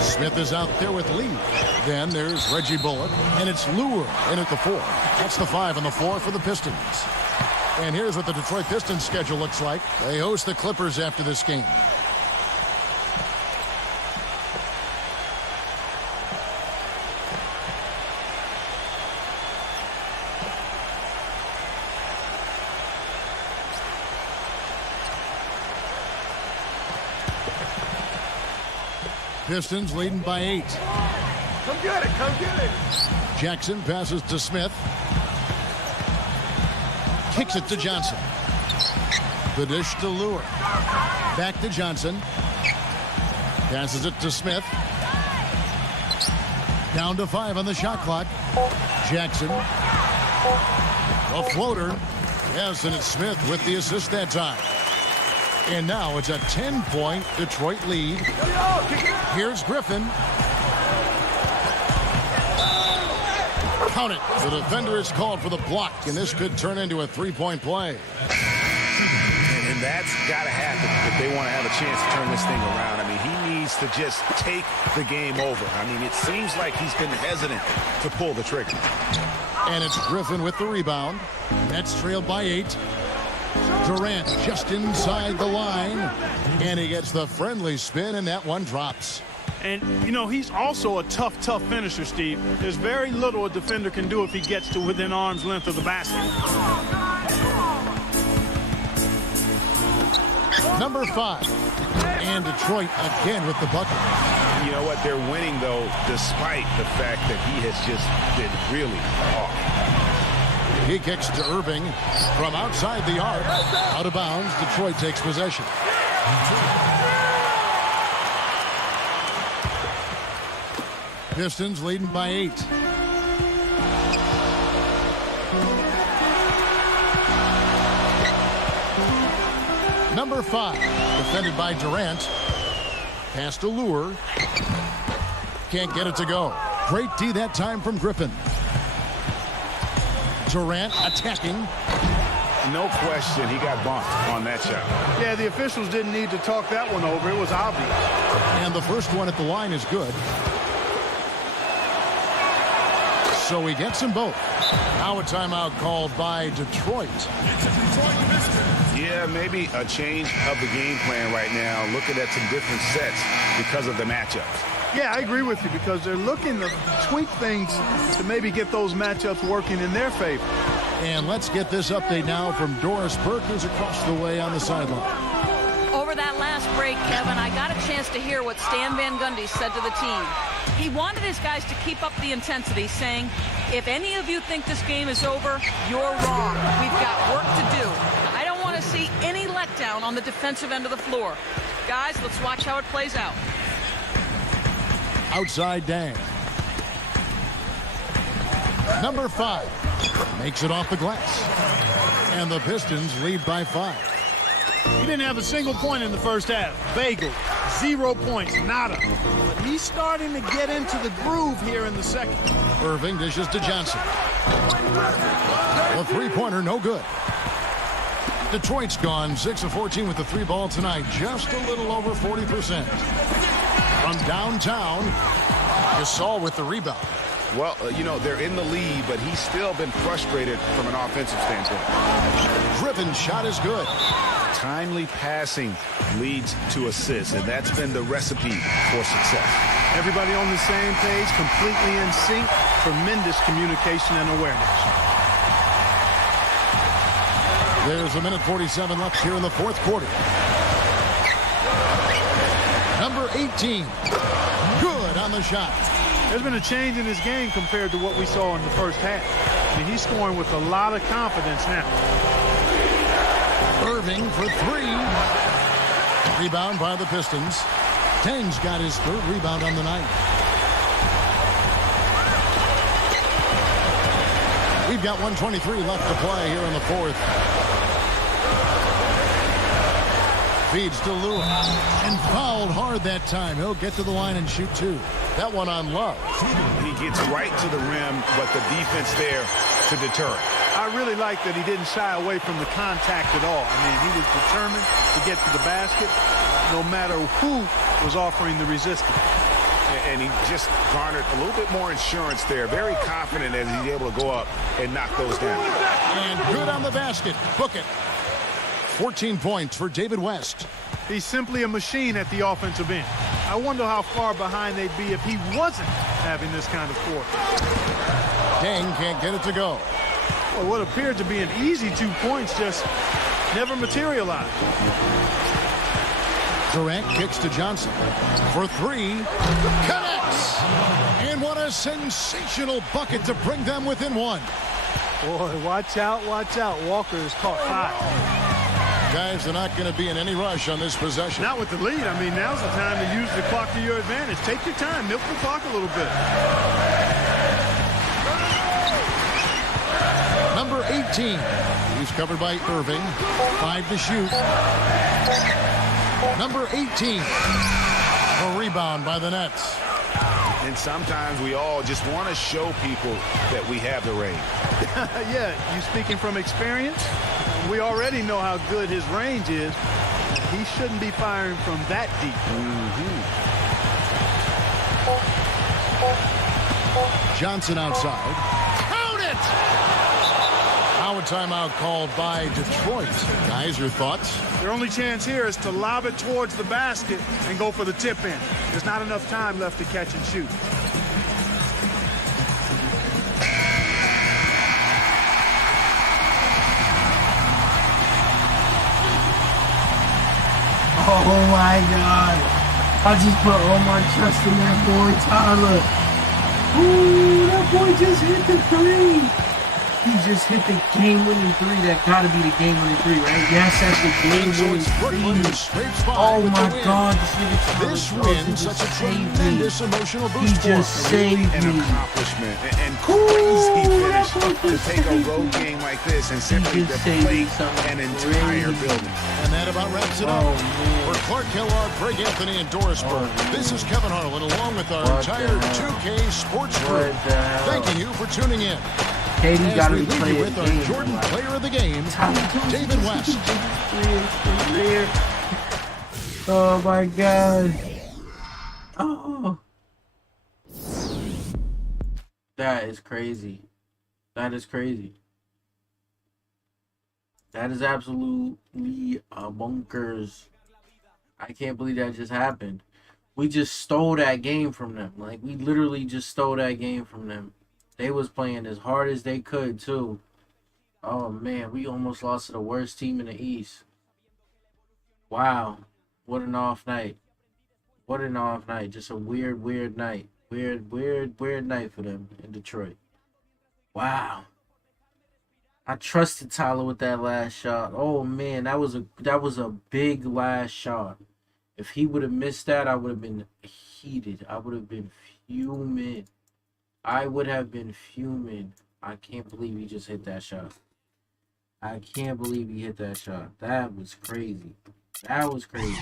Smith is out there with Lee. Then there's Reggie Bullock, and it's Lure in at the 4. That's the 5 and the 4 for the Pistons. And here's what the Detroit Pistons schedule looks like. They host the Clippers after this game. Pistons leading by 8. Come get it, come get it. Jackson passes to Smith. Kicks it to Johnson. The dish to Lure. Back to Johnson. Passes it to Smith. Down to 5 on the shot clock. Jackson. A floater. Yes, and it's Smith with the assist that time. And now it's a 10-point Detroit lead. Here's Griffin. Count it. The defender is called for the block, and this could turn into a 3-point play. And that's got to happen if they want to have a chance to turn this thing around. I mean, he needs to just take the game over. I mean, it seems like he's been hesitant to pull the trigger. And it's Griffin with the rebound. Nets trailed by 8. Durant just inside the line. And he gets the friendly spin, and that one drops. And, you know, he's also a tough finisher, Steve. There's very little a defender can do if he gets to within arm's length of the basket. Number 5. And Detroit again with the bucket. You know what? They're winning, though, despite the fact that he has just been really off. He kicks to Irving from outside the arc. Out of bounds. Detroit takes possession. Pistons leading by 8. Number 5, defended by Durant. Pass to Lure. Can't get it to go. Great D that time from Griffin. Durant attacking. No question, he got bumped on that shot. Yeah, the officials didn't need to talk that one over. It was obvious. And the first one at the line is good. So he gets them both. Now a timeout called by Detroit. Yeah, maybe a change of the game plan right now, looking at some different sets because of the matchups. Yeah, I agree with you because they're looking to tweak things to maybe get those matchups working in their favor. And let's get this update now from Doris Burke, who's across the way on the sideline. Over that last break, Kevin, I got a chance to hear what Stan Van Gundy said to the team. He wanted his guys to keep up the intensity, saying, if any of you think this game is over, you're wrong. We've got work to do. I don't want to see any letdown on the defensive end of the floor. Guys, let's watch how it plays out. Outside Dang. Number 5 makes it off the glass. And the Pistons lead by 5. He didn't have a single point in the first half. Bagel, 0 points, nada. But he's starting to get into the groove here in the second. Irving dishes to Johnson. The three-pointer, no good. Detroit's gone 6 of 14 with the 3 ball tonight. Just a little over 40%. From downtown, Gasol with the rebound. Well, you know, they're in the lead, but he's still been frustrated from an offensive standpoint. Griffin's shot is good. Timely passing leads to assists, and that's been the recipe for success. Everybody on the same page, completely in sync, tremendous communication and awareness. There's a minute 47 left here in the fourth quarter. Number 18, good on the shot. There's been a change in his game compared to what we saw in the first half. I mean, he's scoring with a lot of confidence now. Irving for 3. Rebound by the Pistons. Tang's got his 3rd rebound on the night. We've got 1:23 left to play here in the fourth. Feeds to Lewis. And fouled hard that time. He'll get to the line and shoot 2. That one on Love. He gets right to the rim, but the defense there to deter it. I really like that he didn't shy away from the contact at all. I mean, he was determined to get to the basket no matter who was offering the resistance. And he just garnered a little bit more insurance there. Very confident as he's able to go up and knock those down. And good on the basket. Book it. 14 points for David West. He's simply a machine at the offensive end. I wonder how far behind they'd be if he wasn't having this kind of quarter. Dang can't get it to go. Well, what appeared to be an easy 2 points just never materialized. Durant kicks to Johnson for 3. Connects! And what a sensational bucket to bring them within 1. Boy, watch out, watch out. Walker has caught 5. Guys, they're not going to be in any rush on this possession. Not with the lead. I mean, now's the time to use the clock to your advantage. Take your time. Milk the clock a little bit. Number 18. He's covered by Irving. 5 to shoot. Number 18. A rebound by the Nets. And sometimes we all just want to show people that we have the range. Yeah, you speaking from experience? We already know how good his range is. He shouldn't be firing from that deep. Johnson outside. Count it! Now a timeout called by Detroit. Guys, your thoughts? Their only chance here is to lob it towards the basket and go for the tip in. There's not enough time left to catch and shoot. Oh my God. I just put all my trust in that boy, Tyler. Ooh, that boy just hit the three. He just hit the game-winning three. That got to be the game-winning three, right? Yes, that's the game-winning three. Oh my God, This win such a tremendous emotional boost. He just saved An me. accomplishment and crazy finish to take a road game like this and simply deflate an entire building. And that about wraps it up. For Clark Kellogg, Greg Anthony, and Doris Burke, this is Kevin Harlan along with our entire 2K Sports crew. Thanking you for tuning in. Katie got to As we leave play you with our Jordan Player of the Game, David West. Oh my God. Oh. That is crazy. That is crazy. That is absolutely bonkers. I can't believe that just happened. We just stole that game from them. Like, we literally just stole that game from them. They was playing as hard as they could, too. Oh, man. We almost lost to the worst team in the East. Wow. What an off night. What an off night. Just a weird night. Weird night for them in Detroit. Wow. I trusted Tyler with that last shot. Oh, man. That was a big last shot. If he would have missed that, I would have been heated. I would have been fuming. I can't believe he just hit that shot. I can't believe he hit that shot. That was crazy. That was crazy.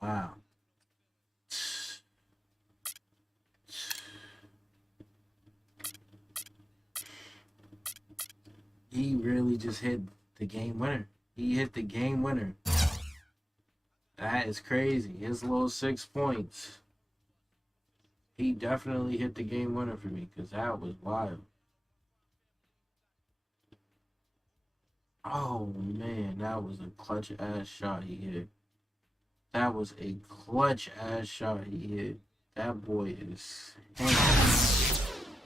Wow. He really just hit the game winner. He hit the game winner. That is crazy. His little 6 points. He definitely hit the game winner for me because that was wild. Oh, man. That was a clutch-ass shot he hit. That was a clutch-ass shot he hit. That boy is hanging.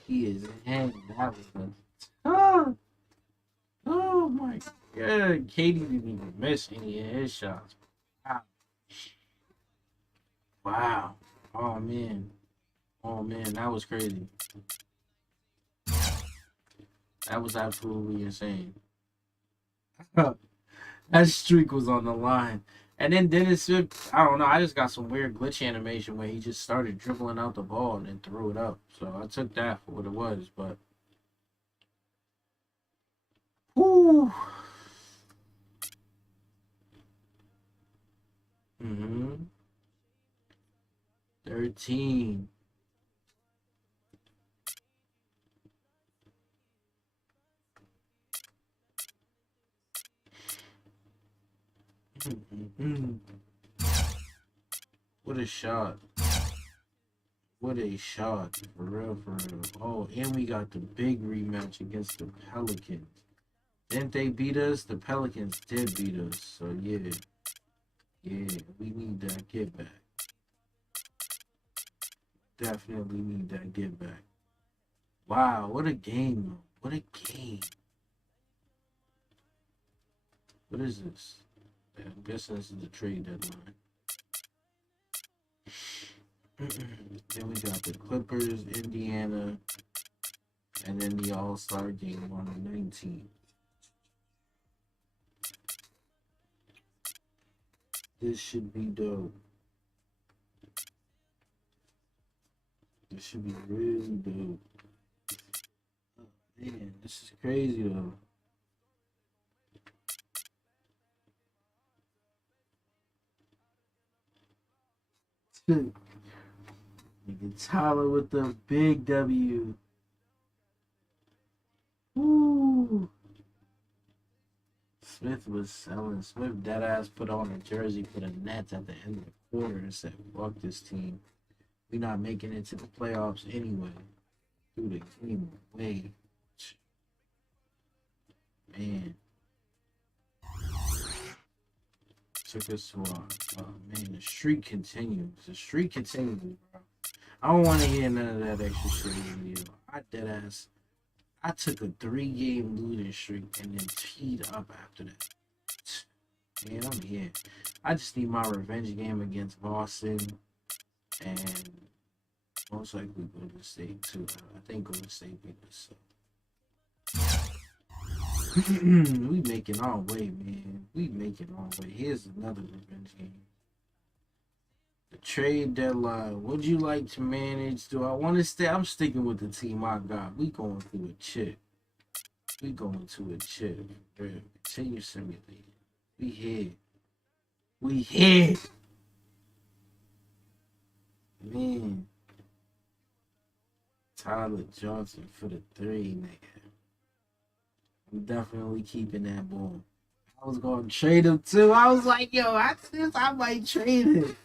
He is hanging. That was a... Oh, my God. Katie didn't even miss any of his shots. Wow. Wow. Oh, man. Oh, man, that was crazy. That was absolutely insane. That streak was on the line. And then Dennis Smith, I don't know, I just got some weird glitch animation where he just started dribbling out the ball and then threw it up. So I took that for what it was, but... Whew. 13. What a shot. What a shot. For real, for real. Oh, and we got the big rematch against the Pelicans. Didn't they beat us? The Pelicans did beat us. So, yeah. Yeah, we need that get back. Definitely need that get back. Wow, what a game, though. What a game. What is this? I'm guessing this is the trade deadline. Then we got the Clippers, Indiana, and then the All-Star game on the 19th. This should be dope. This should be really dope. Oh, man, this is crazy though. Nigga Tyler with the big W. Woo. Smith was selling. Smith deadass put on a jersey for the Nets at the end of the quarter and said, fuck this team. We're not making it to the playoffs anyway. Threw the game away. man. Took us to man, the streak continues. The streak continues, bro. I don't want to hear none of that extra shit in the video. I took a 3-game losing streak and then teed up after that. Man, I'm here. I just need my revenge game against Boston and most likely Golden State too. I think Golden State beat us. So. We making our way, man. We making our way. Here's another revenge game. The trade deadline. Would you like to manage? Do I want to stay? I'm sticking with the team I got. We going through a chip. We going to a chip. Continue simulating. We here. We here. Man. Tyler Johnson for the 3, nigga. I'm definitely keeping that ball. I was going to trade him too. I was like, yo, I might trade him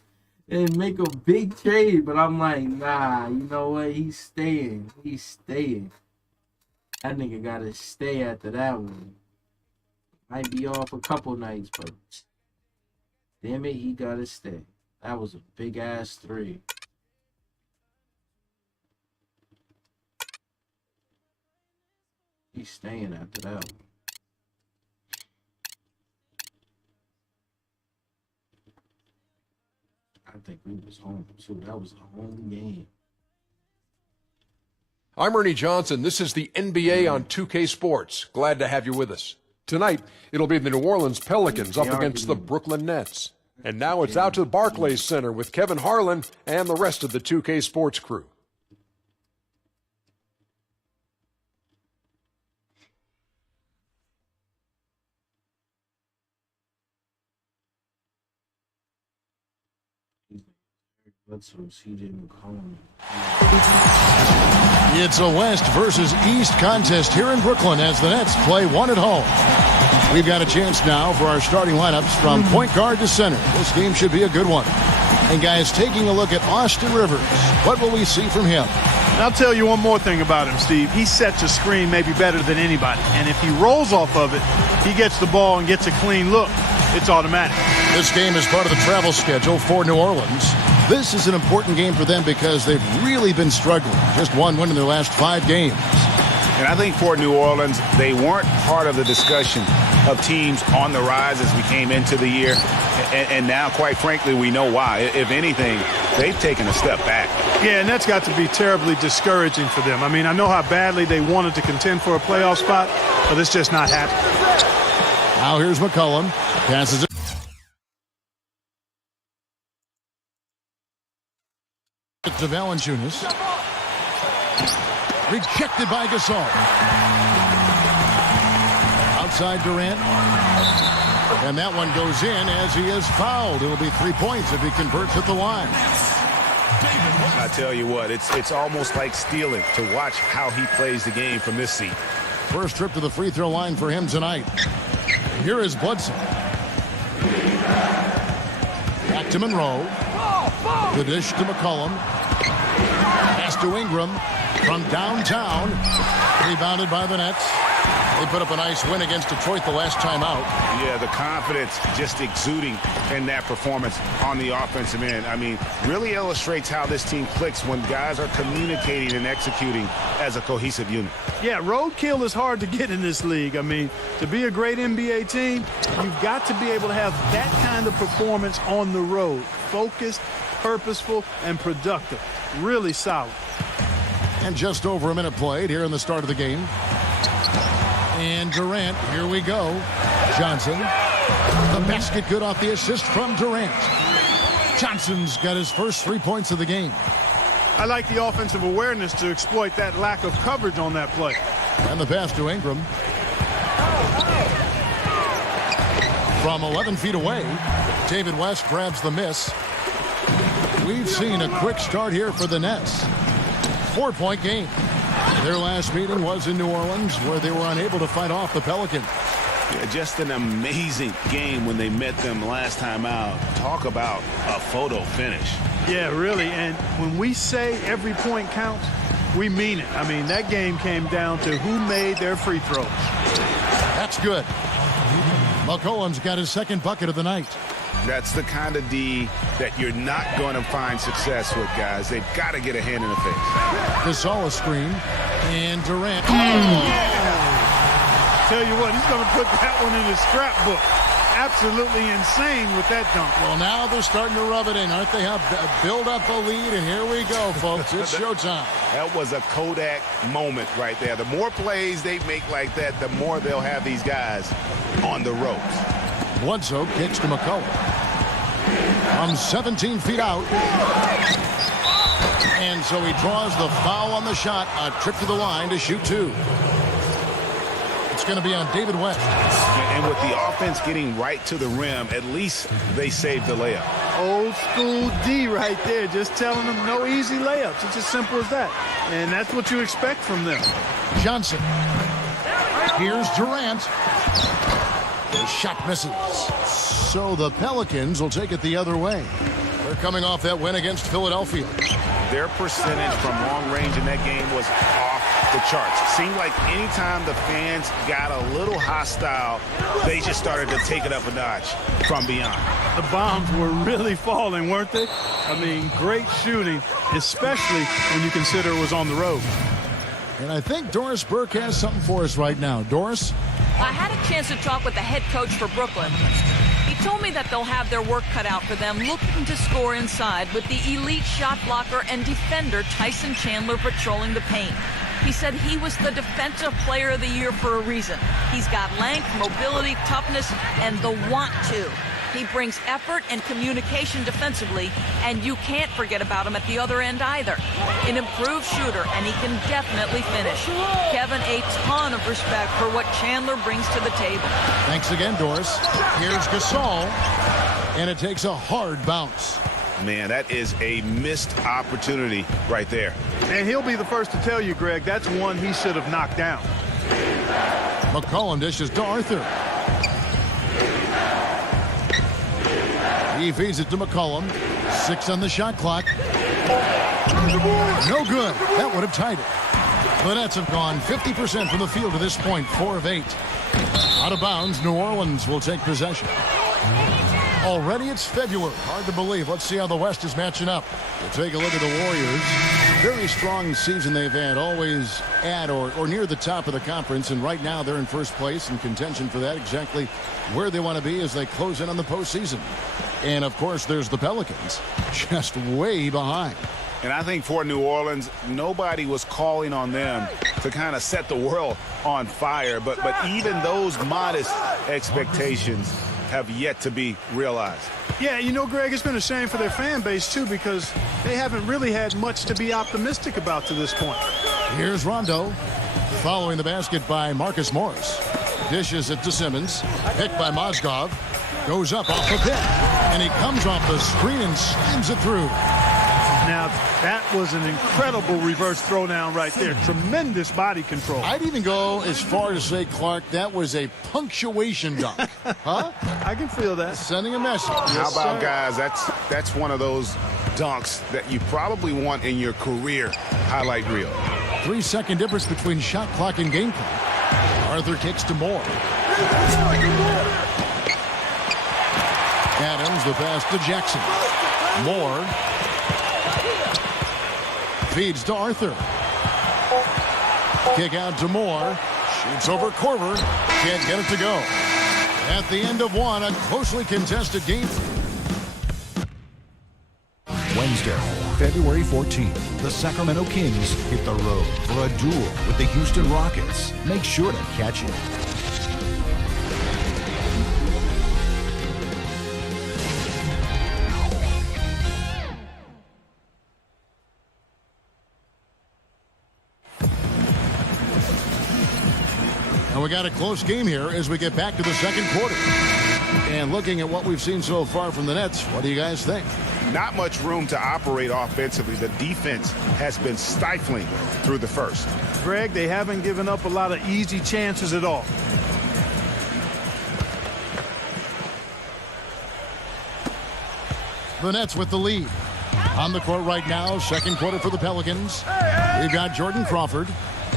and make a big trade. But I'm like, nah, you know what? He's staying. He's staying. That nigga got to stay after that one. Might be off a couple nights, but damn it, he got to stay. That was a big-ass 3. He's staying after that one. I think we was home, too. That was a home game. I'm Ernie Johnson. This is the NBA on 2K Sports. Glad to have you with us. Tonight, it'll be the New Orleans Pelicans up against the Brooklyn Nets. And now it's out to the Barclays Center with Kevin Harlan and the rest of the 2K Sports crew. It's a West versus East contest here in Brooklyn as the Nets play one at home. We've got a chance now for our starting lineups from point guard to center. This game should be a good one. And guys, taking a look at Austin Rivers, what will we see from him? And I'll tell you one more thing about him, Steve. He sets a screen maybe better than anybody. And if he rolls off of it, he gets the ball and gets a clean look. It's automatic. This game is part of the travel schedule for New Orleans. This is an important game for them because they've really been struggling. Just one win in their last 5 games. And I think for New Orleans, they weren't part of the discussion of teams on the rise as we came into the year. And now, quite frankly, we know why. If anything, they've taken a step back. Yeah, and that's got to be terribly discouraging for them. I mean, I know how badly they wanted to contend for a playoff spot, but it's just not happening. Now here's McCollum. Passes it to Valanciunas. Rejected by Gasol. Outside Durant. And that one goes in as he is fouled. It'll be 3 points if he converts at the line. I tell you what, it's almost like stealing to watch how he plays the game from this seat. First trip to the free throw line for him tonight. Here is Bledsoe. Back to Monroe. The dish to McCollum. Pass to Ingram from downtown. Rebounded by the Nets. They put up a nice win against Detroit the last time out. Yeah, the confidence just exuding in that performance on the offensive end. I mean, really illustrates how this team clicks when guys are communicating and executing as a cohesive unit. Yeah, roadkill is hard to get in this league. I mean, to be a great NBA team, you've got to be able to have that kind of performance on the road. Focused, purposeful, and productive. Really solid. And just over a minute played here in the start of the game. And Durant, here we go. Johnson. The basket good off the assist from Durant. Johnson's got his first 3 points of the game. I like the offensive awareness to exploit that lack of coverage on that play. And the pass to Ingram. From 11 feet away, David West grabs the miss. We've seen a quick start here for the Nets. 4-point game. Their last meeting was in New Orleans, where they were unable to fight off the Pelicans. Yeah, just an amazing game when they met them last time out. Talk about a photo finish. Yeah, really. And when we say every point counts, we mean it. I mean, that game came down to who made their free throws. Shot's good. McCollum's got his second bucket of the night. That's the kind of D that you're not going to find success with, guys. They've got to get a hand in the face. Gasol a screen. And Durant. Tell you what, he's going to put that one in his scrapbook. Absolutely insane with that dunk. Well, now they're starting to rub it in, aren't they? Build up a lead, and here we go, folks. It's showtime. That was a Kodak moment right there. The more plays they make like that, the more they'll have these guys on the ropes. Bledsoe kicks to McCollum. From 17 feet out. And so he draws the foul on the shot. A trip to the line to shoot two. It's going to be on David West. And with the offense getting right to the rim, at least they saved the layup. Old school D right there, just telling them no easy layups. It's as simple as that. And that's what you expect from them. Johnson. Here's Durant. The shot misses. So the Pelicans will take it the other way. They're coming off that win against Philadelphia. Their percentage from long range in that game was off the charts. Seemed like anytime the fans got a little hostile, they just started to take it up a notch from beyond. The bombs were really falling, weren't they? I mean, great shooting, especially when you consider it was on the road. And I think Doris Burke has something for us right now. Doris? I had a chance to talk with the head coach for Brooklyn. He told me that they'll have their work cut out for them looking to score inside with the elite shot blocker and defender Tyson Chandler patrolling the paint. He said he was the defensive player of the year for a reason. He's got length, mobility, toughness, and the want to. He brings effort and communication defensively, and you can't forget about him at the other end either. An improved shooter, and he can definitely finish. Kevin, a ton of respect for what Chandler brings to the table. Thanks again, Doris. Here's Gasol, and it takes a hard bounce. Man, that is a missed opportunity right there. And he'll be the first to tell you, Greg, that's one he should have knocked down. McCollum dishes to Arthur. He feeds it to McCollum. 6 on the shot clock. No good. That would have tied it. The Nets have gone 50% from the field to this point, 4 of 8. Out of bounds, New Orleans will take possession. Already it's February. Hard to believe. Let's see how the West is matching up. We'll take a look at the Warriors. Very strong season they've had, always at or near the top of the conference, and right now they're in first place in contention for that, exactly where they want to be as they close in on the postseason. And of course there's the Pelicans, just way behind. And I think for New Orleans, nobody was calling on them to kind of set the world on fire, but even those modest expectations have yet to be realized. Yeah, you know, Greg, it's been a shame for their fan base, too, because they haven't really had much to be optimistic about to this point. Here's Rondo, following the basket by Marcus Morris. Dishes it to Simmons, picked by Mozgov, goes up off the pick, and he comes off the screen and slams it through. Now, that was an incredible reverse throwdown right there. Tremendous body control. I'd even go as far to say, Clark, that was a punctuation dunk. Huh? I can feel that. Sending a message. How about, guys, that's one of those dunks that you probably want in your career highlight reel. 3-second difference between shot clock and game clock. Arthur kicks to Moore. Adams, the pass to Jackson. Moore feeds to Arthur. Kick out to Moore. Shoots over Korver. Can't get it to go. At the end of one, a closely contested game. Wednesday, February 14th, the Sacramento Kings hit the road for a duel with the Houston Rockets. Make sure to catch it. And we got a close game here as we get back to the second quarter. And looking at what we've seen so far from the Nets, what do you guys think? Not much room to operate offensively. The defense has been stifling through the first. Greg, they haven't given up a lot of easy chances at all. The Nets with the lead. On the court right now, second quarter for the Pelicans. We've got Jordan Crawford.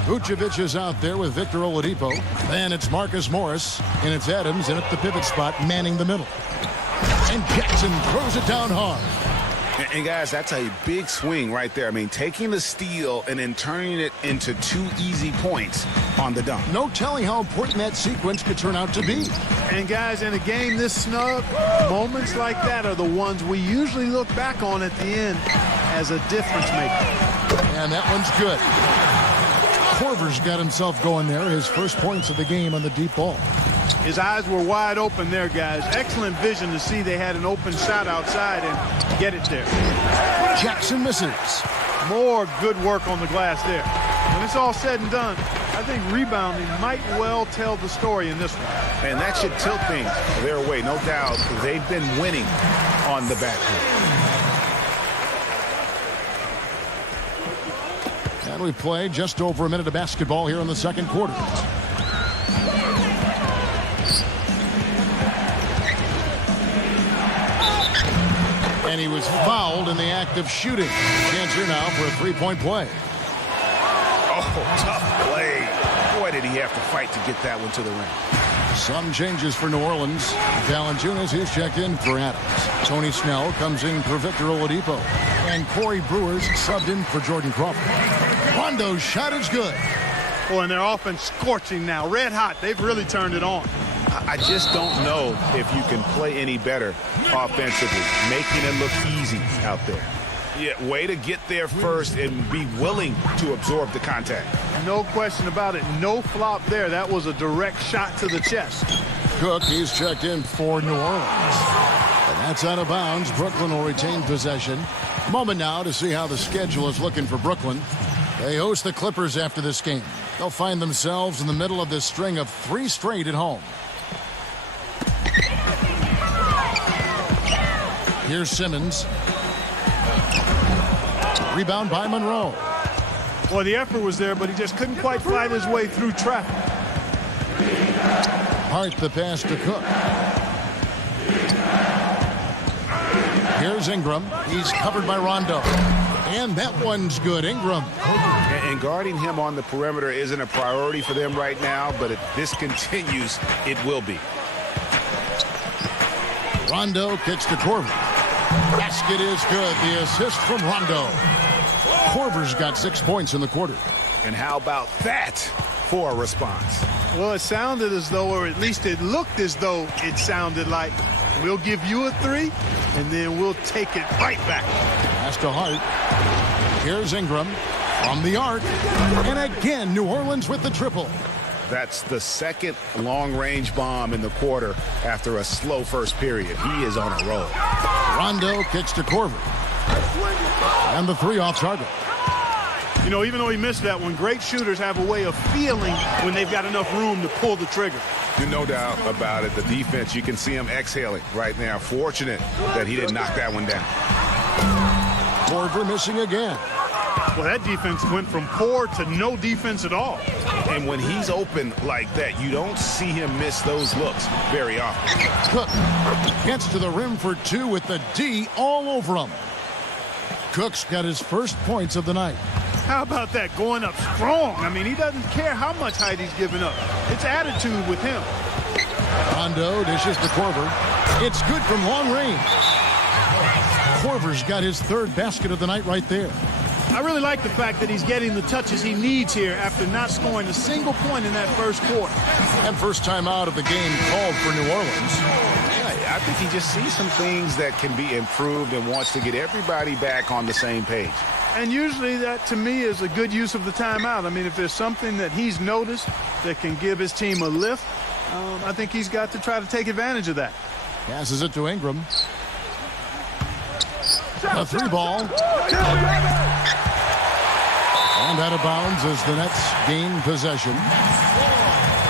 Vucevic is out there with Victor Oladipo. Then it's Marcus Morris, and it's Adams in at the pivot spot, manning the middle. And Jackson throws it down hard. And guys, that's a big swing right there. I mean, taking the steal and then turning it into 2 easy points on the dunk. No telling how important that sequence could turn out to be. And guys, in a game this snug, moments like that are the ones we usually look back on at the end as a difference maker. And that one's good. Korver's got himself going there, his first points of the game on the deep ball. His eyes were wide open there, guys. Excellent vision to see they had an open shot outside and get it there. Jackson misses. More good work on the glass there. When it's all said and done, I think rebounding might well tell the story in this one. And that should tilt things their way, no doubt. They've been winning on the backcourt. And we play just over a minute of basketball here in the second quarter. And he was fouled in the act of shooting. Chance here now for a three-point play. Oh, tough play. Boy, did he have to fight to get that one to the rim. Some changes for New Orleans. Valanciunas, he's checked in for Adams. Tony Snell comes in for Victor Oladipo. And Corey Brewer's subbed in for Jordan Crawford. Rondo's shot is good. Oh, and their offense scorching now. Red hot. They've really turned it on. I just don't know if you can play any better offensively, making it look easy out there. Yeah, way to get there first and be willing to absorb the contact. No question about it. No flop there. That was a direct shot to the chest. Cook, he's checked in for New Orleans. And that's out of bounds. Brooklyn will retain possession. Moment now to see how the schedule is looking for Brooklyn. They host the Clippers after this game. They'll find themselves in the middle of this string of 3 straight at home. Here's Simmons. Rebound by Monroe. Well, the effort was there, but he just couldn't quite fight his way through traffic. Hart the pass to Cook. Here's Ingram. He's covered by Rondo. And that one's good. Ingram. And guarding him on the perimeter isn't a priority for them right now, but if this continues, it will be. Rondo kicks to Korver. Basket is good. The assist from Rondo. Korver's got 6 points in the quarter. And how about that for a response? Well, it sounded as though, or at least it looked as though it sounded like, we'll give you a 3, and then we'll take it right back. Pass to Hart. Here's Ingram from the arc. And again, New Orleans with the triple. That's the second long-range bomb in the quarter after a slow first period. He is on a roll. Rondo kicks to Korver. And the 3 off target. You know, even though he missed that one, great shooters have a way of feeling when they've got enough room to pull the trigger. No doubt about it. The defense, you can see him exhaling right now. Fortunate that he didn't knock that one down. Korver missing again. Well, that defense went from poor to no defense at all. And when he's open like that, you don't see him miss those looks very often. Cook gets to the rim for 2 with the D all over him. Cook's got his first points of the night. How about that, going up strong? I mean, he doesn't care how much height he's giving up. It's attitude with him. Rondo dishes to Korver. It's good from long range. Korver's got his 3rd basket of the night right there. I really like the fact that he's getting the touches he needs here after not scoring a single point in that first quarter. And first time out of the game called for New Orleans. Yeah, I think he just sees some things that can be improved and wants to get everybody back on the same page. And usually that, to me, is a good use of the timeout. I mean, if there's something that he's noticed that can give his team a lift, I think he's got to try to take advantage of that. Passes it to Ingram. A 3 ball. And out of bounds as the Nets gain possession.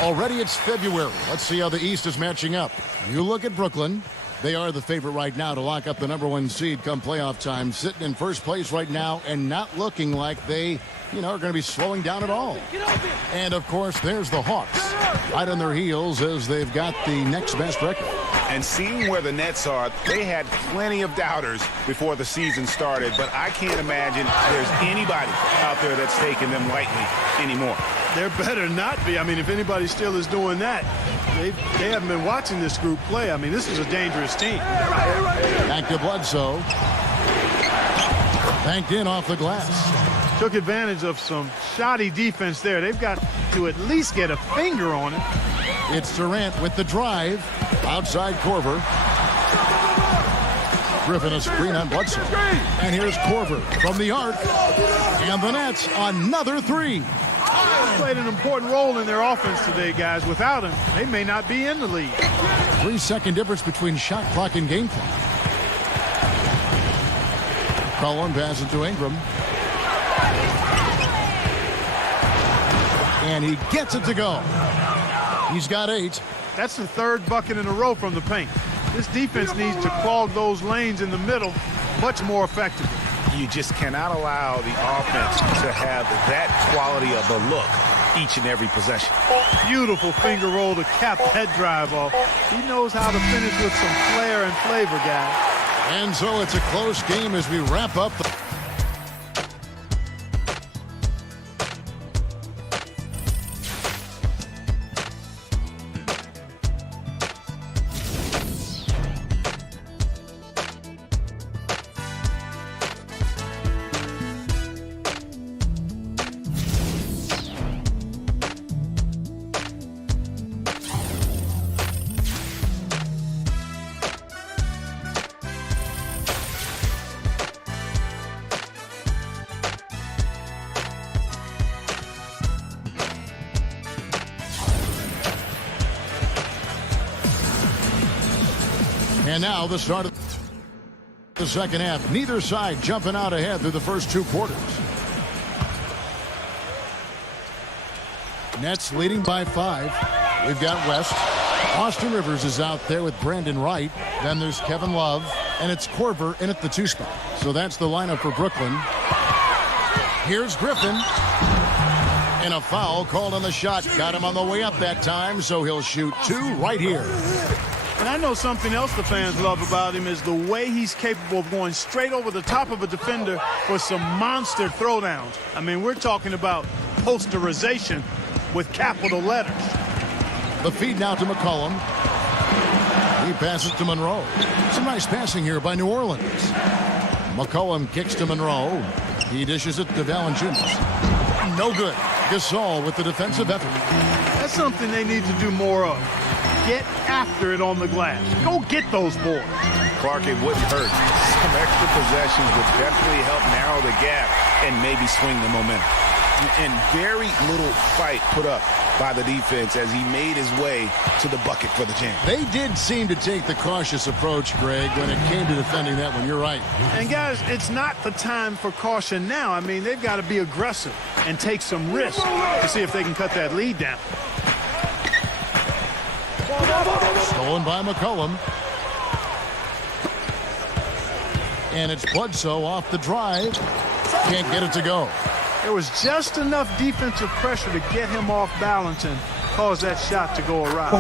Already it's February. Let's see how the East is matching up. You look at Brooklyn. They are the favorite right now to lock up the #1 seed come playoff time, sitting in first place right now and not looking like they, are going to be slowing down at all. And, of course, there's the Hawks right on their heels as they've got the next best record. And seeing where the Nets are, they had plenty of doubters before the season started, but I can't imagine there's anybody out there that's taking them lightly anymore. There better not be. I mean, if anybody still is doing that, they haven't been watching this group play. I mean, this is a dangerous team. Back to Bledsoe. Banked in off the glass. Took advantage of some shoddy defense there. They've got to at least get a finger on it. It's Durant with the drive. Outside Korver. Griffin a screen on Bledsoe. And here's Korver from the arc. And the Nets another three. He's played an important role in their offense today, guys. Without him, they may not be in the league. 3-second difference between shot clock and game clock. Cullen passes to Ingram. And he gets it to go. He's got 8. That's the third bucket in a row from the paint. This defense needs to clog those lanes in the middle much more effectively. You just cannot allow the offense to have that quality of a look each and every possession. Beautiful finger roll to cap head drive off. He knows how to finish with some flair and flavor, guys. And so it's a close game as we wrap up the... And now the start of the second half. Neither side jumping out ahead through the first 2 quarters. Nets leading by 5. We've got West. Austin Rivers is out there with Brandon Wright. Then there's Kevin Love. And it's Korver in at the 2 spot. So that's the lineup for Brooklyn. Here's Griffin. And a foul called on the shot. Got him on the way up that time, so he'll shoot 2 right here. And I know something else the fans love about him is the way he's capable of going straight over the top of a defender for some monster throwdowns. I mean, we're talking about posterization with capital letters. The feed now to McCollum. He passes to Monroe. Some nice passing here by New Orleans. McCollum kicks to Monroe. He dishes it to Valanciunas. No good. Gasol with the defensive effort. That's something they need to do more of. Get after it on the glass. Go get those boards. Clark, it wouldn't hurt. Some extra possessions would definitely help narrow the gap and maybe swing the momentum. And very little fight put up by the defense as he made his way to the bucket for the jam. They did seem to take the cautious approach, Greg, when it came to defending that one. You're right. And, guys, it's not the time for caution now. I mean, they've got to be aggressive and take some risks to see if they can cut that lead down. Stolen by McCollum. And it's Bledsoe off the drive. Can't get it to go. There was just enough defensive pressure to get him off balance and cause that shot to go awry.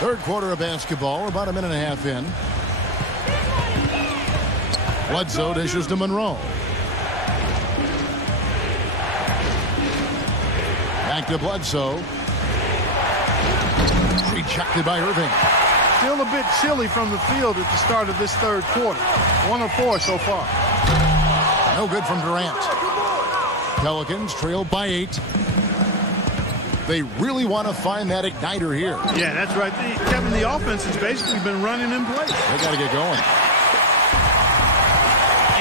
Third quarter of basketball, about a minute and a half in. Bledsoe dishes to Monroe. Back to Bledsoe. Rejected by Irving. Still a bit chilly from the field at the start of this third quarter. 1 of 4 so far. No good from Durant. Pelicans trailed by 8. They really want to find that igniter here. Yeah, that's right. Kevin, the offense has basically been running in place. They got to get going.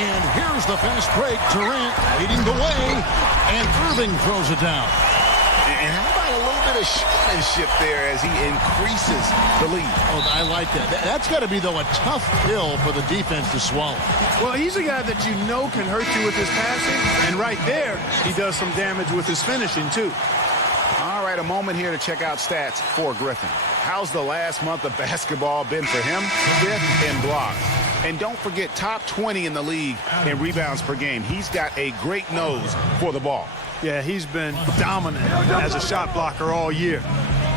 And here's the fast break. Durant leading the way. And Irving throws it down. And how about a little bit of showmanship there as he increases the lead? Oh, I like that. That's got to be, though, a tough pill for the defense to swallow. Well, he's a guy that you know can hurt you with his passing. And right there, he does some damage with his finishing, too. All right, right, a moment here to check out stats for Griffin. How's the last month of basketball been for him? 5th in blocks. And don't forget, top 20 in the league in rebounds per game. He's got a great nose for the ball. Yeah, he's been dominant as a shot blocker all year.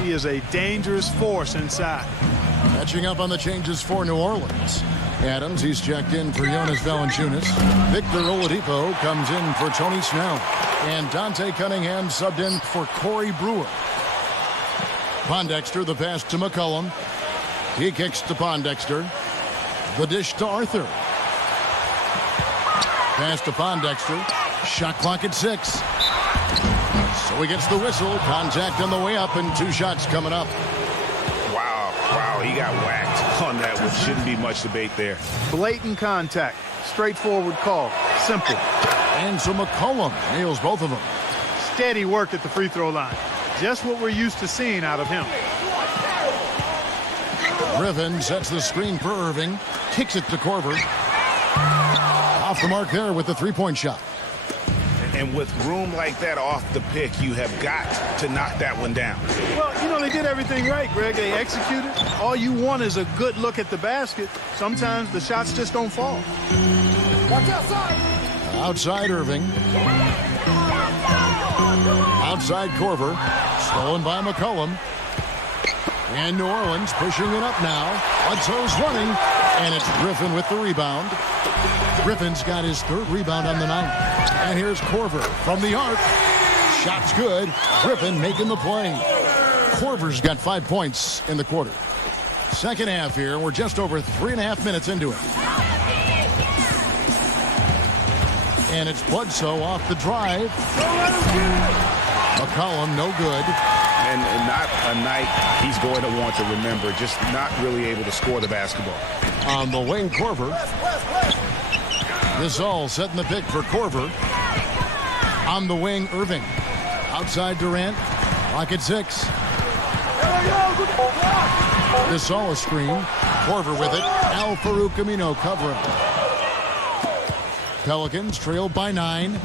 He is a dangerous force inside. Catching up on the changes for New Orleans. Adams, he's checked in for Jonas Valanciunas. Victor Oladipo comes in for Tony Snell. And Dante Cunningham subbed in for Corey Brewer. Pondexter, the pass to McCollum. He kicks to Pondexter. The dish to Arthur. Pass to Pondexter. Shot clock at 6. So he gets the whistle. Contact on the way up and 2 shots coming up. Wow, he got whacked on that one. Shouldn't be much debate there. Blatant contact. Straightforward call. Simple. And so McCollum nails both of them. Steady work at the free throw line. Just what we're used to seeing out of him. Griffin sets the screen for Irving. Kicks it to Korver. Off the mark there with the 3-point shot. And with room like that off the pick, you have got to knock that one down. Well, you know, they did everything right, Greg. They executed. All you want is a good look at the basket. Sometimes the shots just don't fall. Watch outside. Outside Irving. Outside Korver. Stolen by McCollum. And New Orleans pushing it up now. Bledsoe's running. And it's Griffin with the rebound. Griffin's got his 3rd rebound on the night. And here's Korver from the arc. Shot's good. Griffin making the play. Korver's got 5 points in the quarter. Second half here. We're just over 3.5 minutes into it. And it's Bledsoe off the drive. McCollum, no good. And not a night he's going to want to remember. Just not really able to score the basketball. On the wing, Korver. This all setting the pick for Korver. On the wing, Irving. Outside Durant. Lock at 6. This all a screen. Korver with it. Al Farouk Amino covering. Pelicans trailed by 9.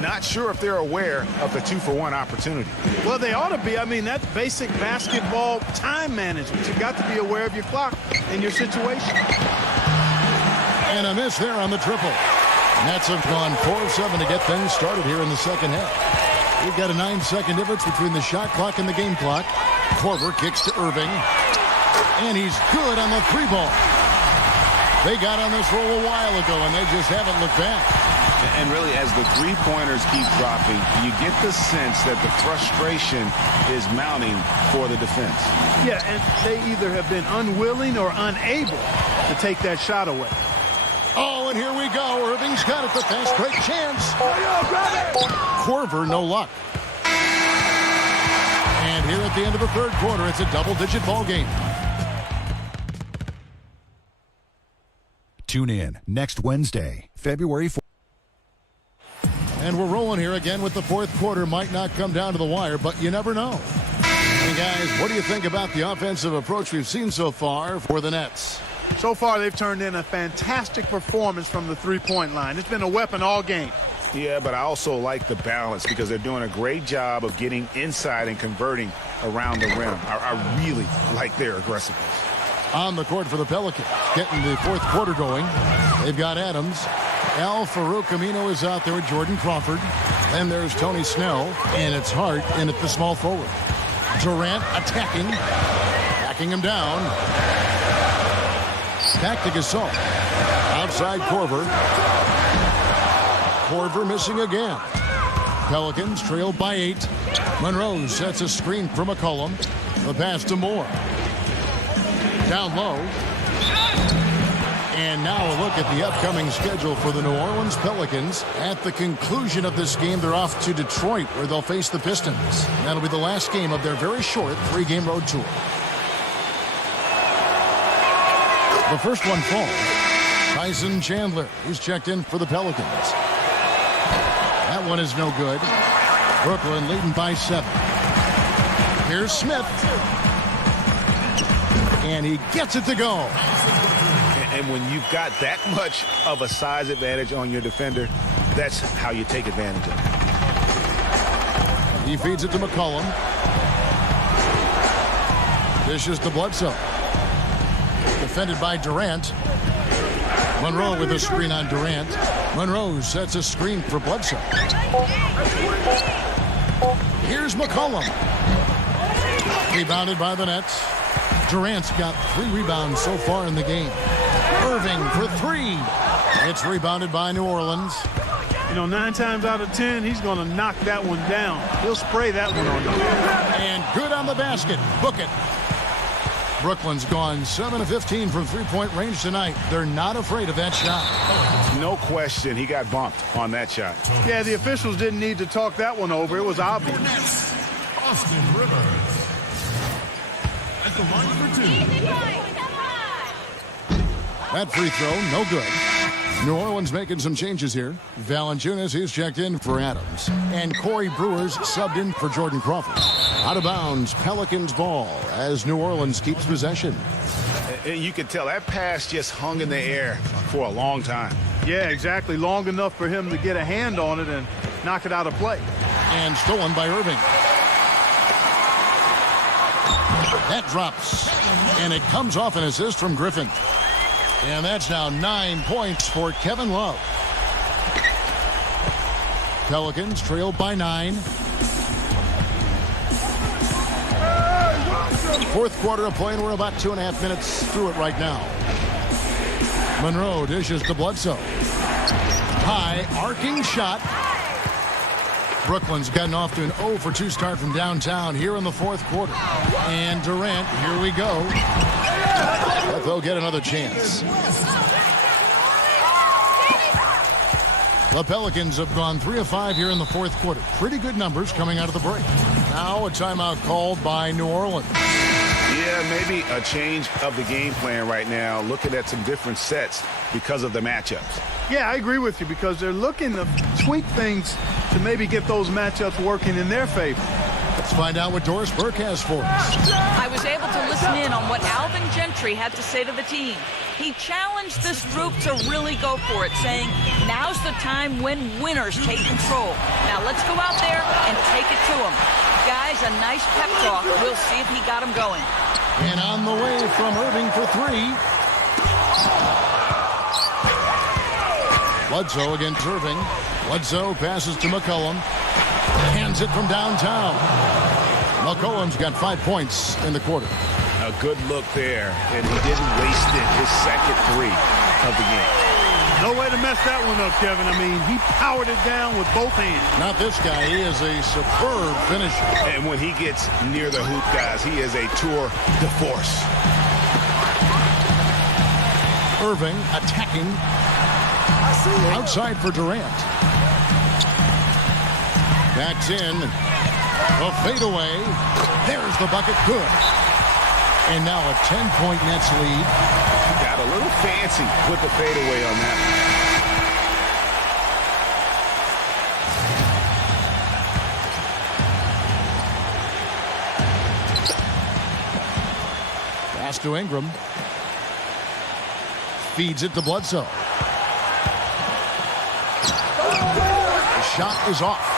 Not sure if they're aware of the 2-for-1 opportunity. Well, they ought to be. I mean, that's basic basketball time management. You've got to be aware of your clock and your situation. And a miss there on the triple. Nets have gone 4 of 7 to get things started here in the second half. We've got a 9-second difference between the shot clock and the game clock. Korver kicks to Irving. And he's good on the 3-ball. They got on this roll a while ago, and they just haven't looked back. And really, as the 3-pointers keep dropping, you get the sense that the frustration is mounting for the defense. Yeah, and they either have been unwilling or unable to take that shot away. Oh, and here we go. Irving's got it. The fast break chance. Korver, no luck. And here at the end of the 3rd quarter, it's a double-digit ball game. Tune in next Wednesday, February 4th. And we're rolling here again with the 4th quarter. Might not come down to the wire, but you never know. Hey, guys, what do you think about the offensive approach we've seen so far for the Nets? So far, they've turned in a fantastic performance from the 3-point line. It's been a weapon all game. Yeah, but I also like the balance because they're doing a great job of getting inside and converting around the rim. I really like their aggressiveness. On the court for the Pelicans, getting the 4th quarter going. They've got Adams. Al Farouk Amino is out there with Jordan Crawford. Then there's Tony Snell, and it's Hart in at the small forward. Durant attacking, backing him down. Back to Gasol. Outside Korver. Korver missing again. Pelicans trailed by 8. Monroe sets a screen for McCollum. The pass to Moore. Down low. And now a look at the upcoming schedule for the New Orleans Pelicans. At the conclusion of this game, they're off to Detroit, where they'll face the Pistons. That'll be the last game of their very short 3-game road tour. The first one falls. Tyson Chandler, who's checked in for the Pelicans. That one is no good. Brooklyn leading by 7. Here's Smith. And he gets it to go. And when you've got that much of a size advantage on your defender, that's how you take advantage of it. He feeds it to McCollum. Dishes to Bledsoe. Defended by Durant. Monroe with a screen on Durant. Monroe sets a screen for Bledsoe. Here's McCollum. Rebounded by the Nets. Durant's got 3 rebounds so far in the game. Irving for 3. It's rebounded by New Orleans. You know, 9 times out of 10, he's going to knock that one down. He'll spray that one on you. And good on the basket. Book it. Brooklyn's gone 7 of 15 from three-point range tonight. They're not afraid of that shot. No question, he got bumped on that shot. Yeah, the officials didn't need to talk that one over. It was obvious. Austin Rivers. At the line for 2. That free throw, no good. New Orleans making some changes here. Valanciunas is checked in for Adams. And Corey Brewer's subbed in for Jordan Crawford. Out of bounds, Pelicans ball as New Orleans keeps possession. And you can tell that pass just hung in the air for a long time. Yeah, exactly. Long enough for him to get a hand on it and knock it out of play. And stolen by Irving. That drops. And it comes off an assist from Griffin. And that's now 9 points for Kevin Love. Pelicans trailed by 9. Fourth quarter of play, and we're about 2.5 minutes through it right now. Monroe dishes to Bledsoe. High arcing shot. Brooklyn's gotten off to an 0 for 2 start from downtown here in the fourth quarter. And Durant, here we go. But they'll get another chance. The Pelicans have gone 3 of 5 here in the fourth quarter. Pretty good numbers coming out of the break. Now a timeout called by New Orleans. Yeah, maybe a change of the game plan right now, looking at some different sets because of the matchups. Yeah, I agree with you because they're looking to tweak things to maybe get those matchups working in their favor. Let's find out what Doris Burke has for us. I was able to listen in on what Alvin Gentry had to say to the team. He challenged this group to really go for it, saying, now's the time when winners take control. Now let's go out there and take it to them. Guys, a nice pep talk. We'll see if he got them going. And on the way from Irving for 3. Bledsoe against Irving. Bledsoe passes to McCollum. Hands it from downtown. McCollum's got 5 points in the quarter. A good look there, and he didn't waste it, his second 3 of the game. No way to mess that one up, Kevin. I mean, he powered it down with both hands. Not this guy. He is a superb finisher. And when he gets near the hoop, guys, he is a tour de force. Irving attacking. Outside for Durant. Backs in. A fadeaway. There's the bucket. Good. And now a 10-point Nets lead. Got a little fancy with the fadeaway on that. Pass to Ingram. Feeds it to Bledsoe. The shot is off.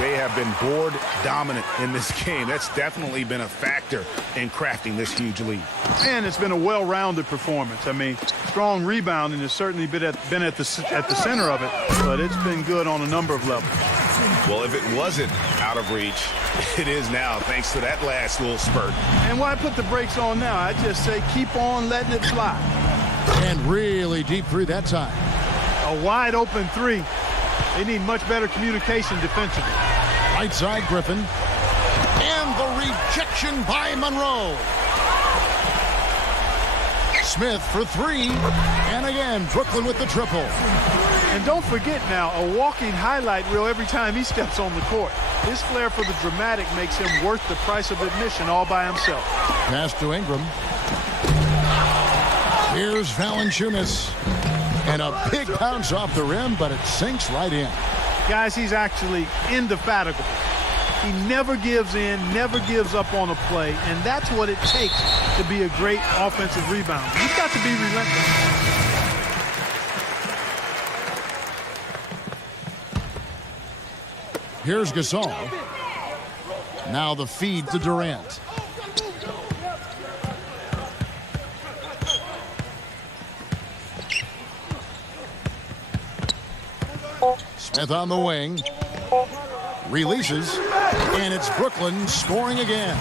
They have been board dominant in this game. That's definitely been a factor in crafting this huge lead. And it's been a well-rounded performance. I mean, strong rebounding has certainly been at the center of it, but it's been good on a number of levels. Well, if it wasn't out of reach, it is now, thanks to that last little spurt. And why put the brakes on now? I just say keep on letting it fly. And really deep through that time. A wide open 3. They need much better communication defensively. Right side, Griffin. And the rejection by Monroe. Smith for 3. And again, Brooklyn with the triple. And don't forget now, a walking highlight reel every time he steps on the court. His flair for the dramatic makes him worth the price of admission all by himself. Pass to Ingram. Here's Valanciunas. And a big bounce off the rim, but it sinks right in. Guys, he's actually indefatigable. He never gives in, never gives up on a play, and that's what it takes to be a great offensive rebounder. You've got to be relentless. Here's Gasol. Now the feed to Durant. Smith on the wing. Releases. And it's Brooklyn scoring again.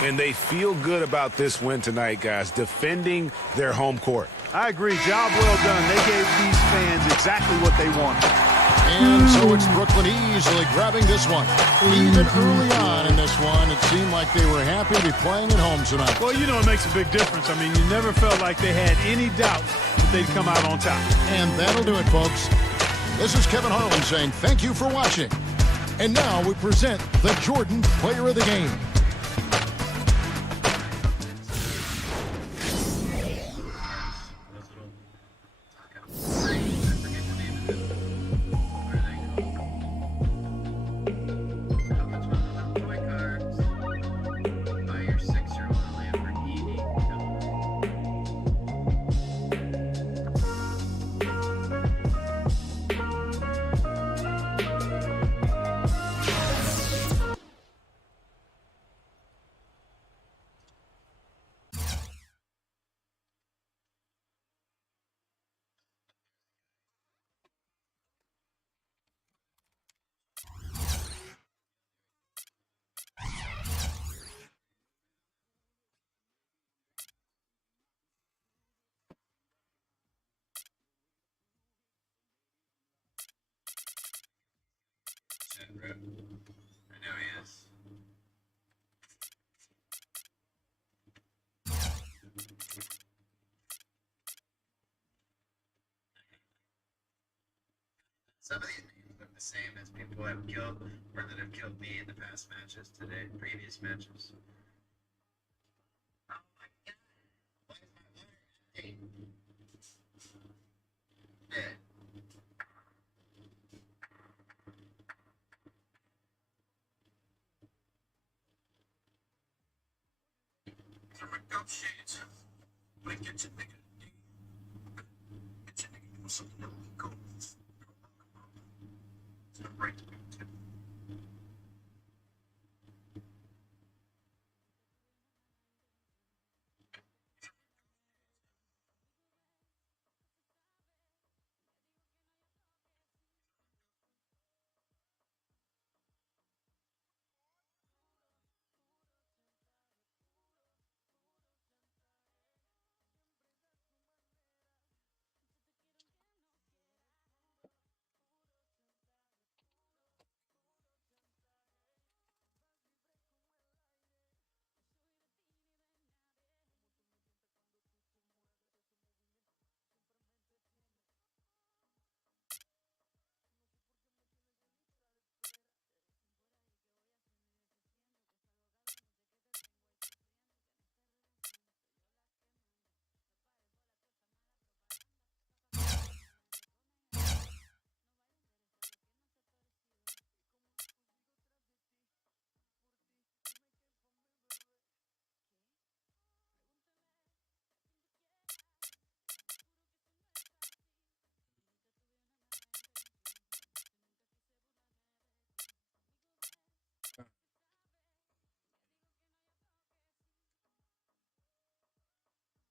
And they feel good about this win tonight, guys, defending their home court. I agree. Job well done. They gave these fans exactly what they wanted. And so it's Brooklyn easily grabbing this one. Even early on in this one, it seemed like they were happy to be playing at home tonight. Well, you know, it makes a big difference. I mean, you never felt like they had any doubt that they'd come out on top. And that'll do it, folks. This is Kevin Harlan saying thank you for watching. And now we present the Jordan Player of the Game. I know he is. Some of these names look the same as people who have killed or that have killed me in the past matches today, previous matches. Oh my god. Why is my water empty? Dead. Dumb shit. But get your nigga. Get your nigga doing something illegal. It's not right.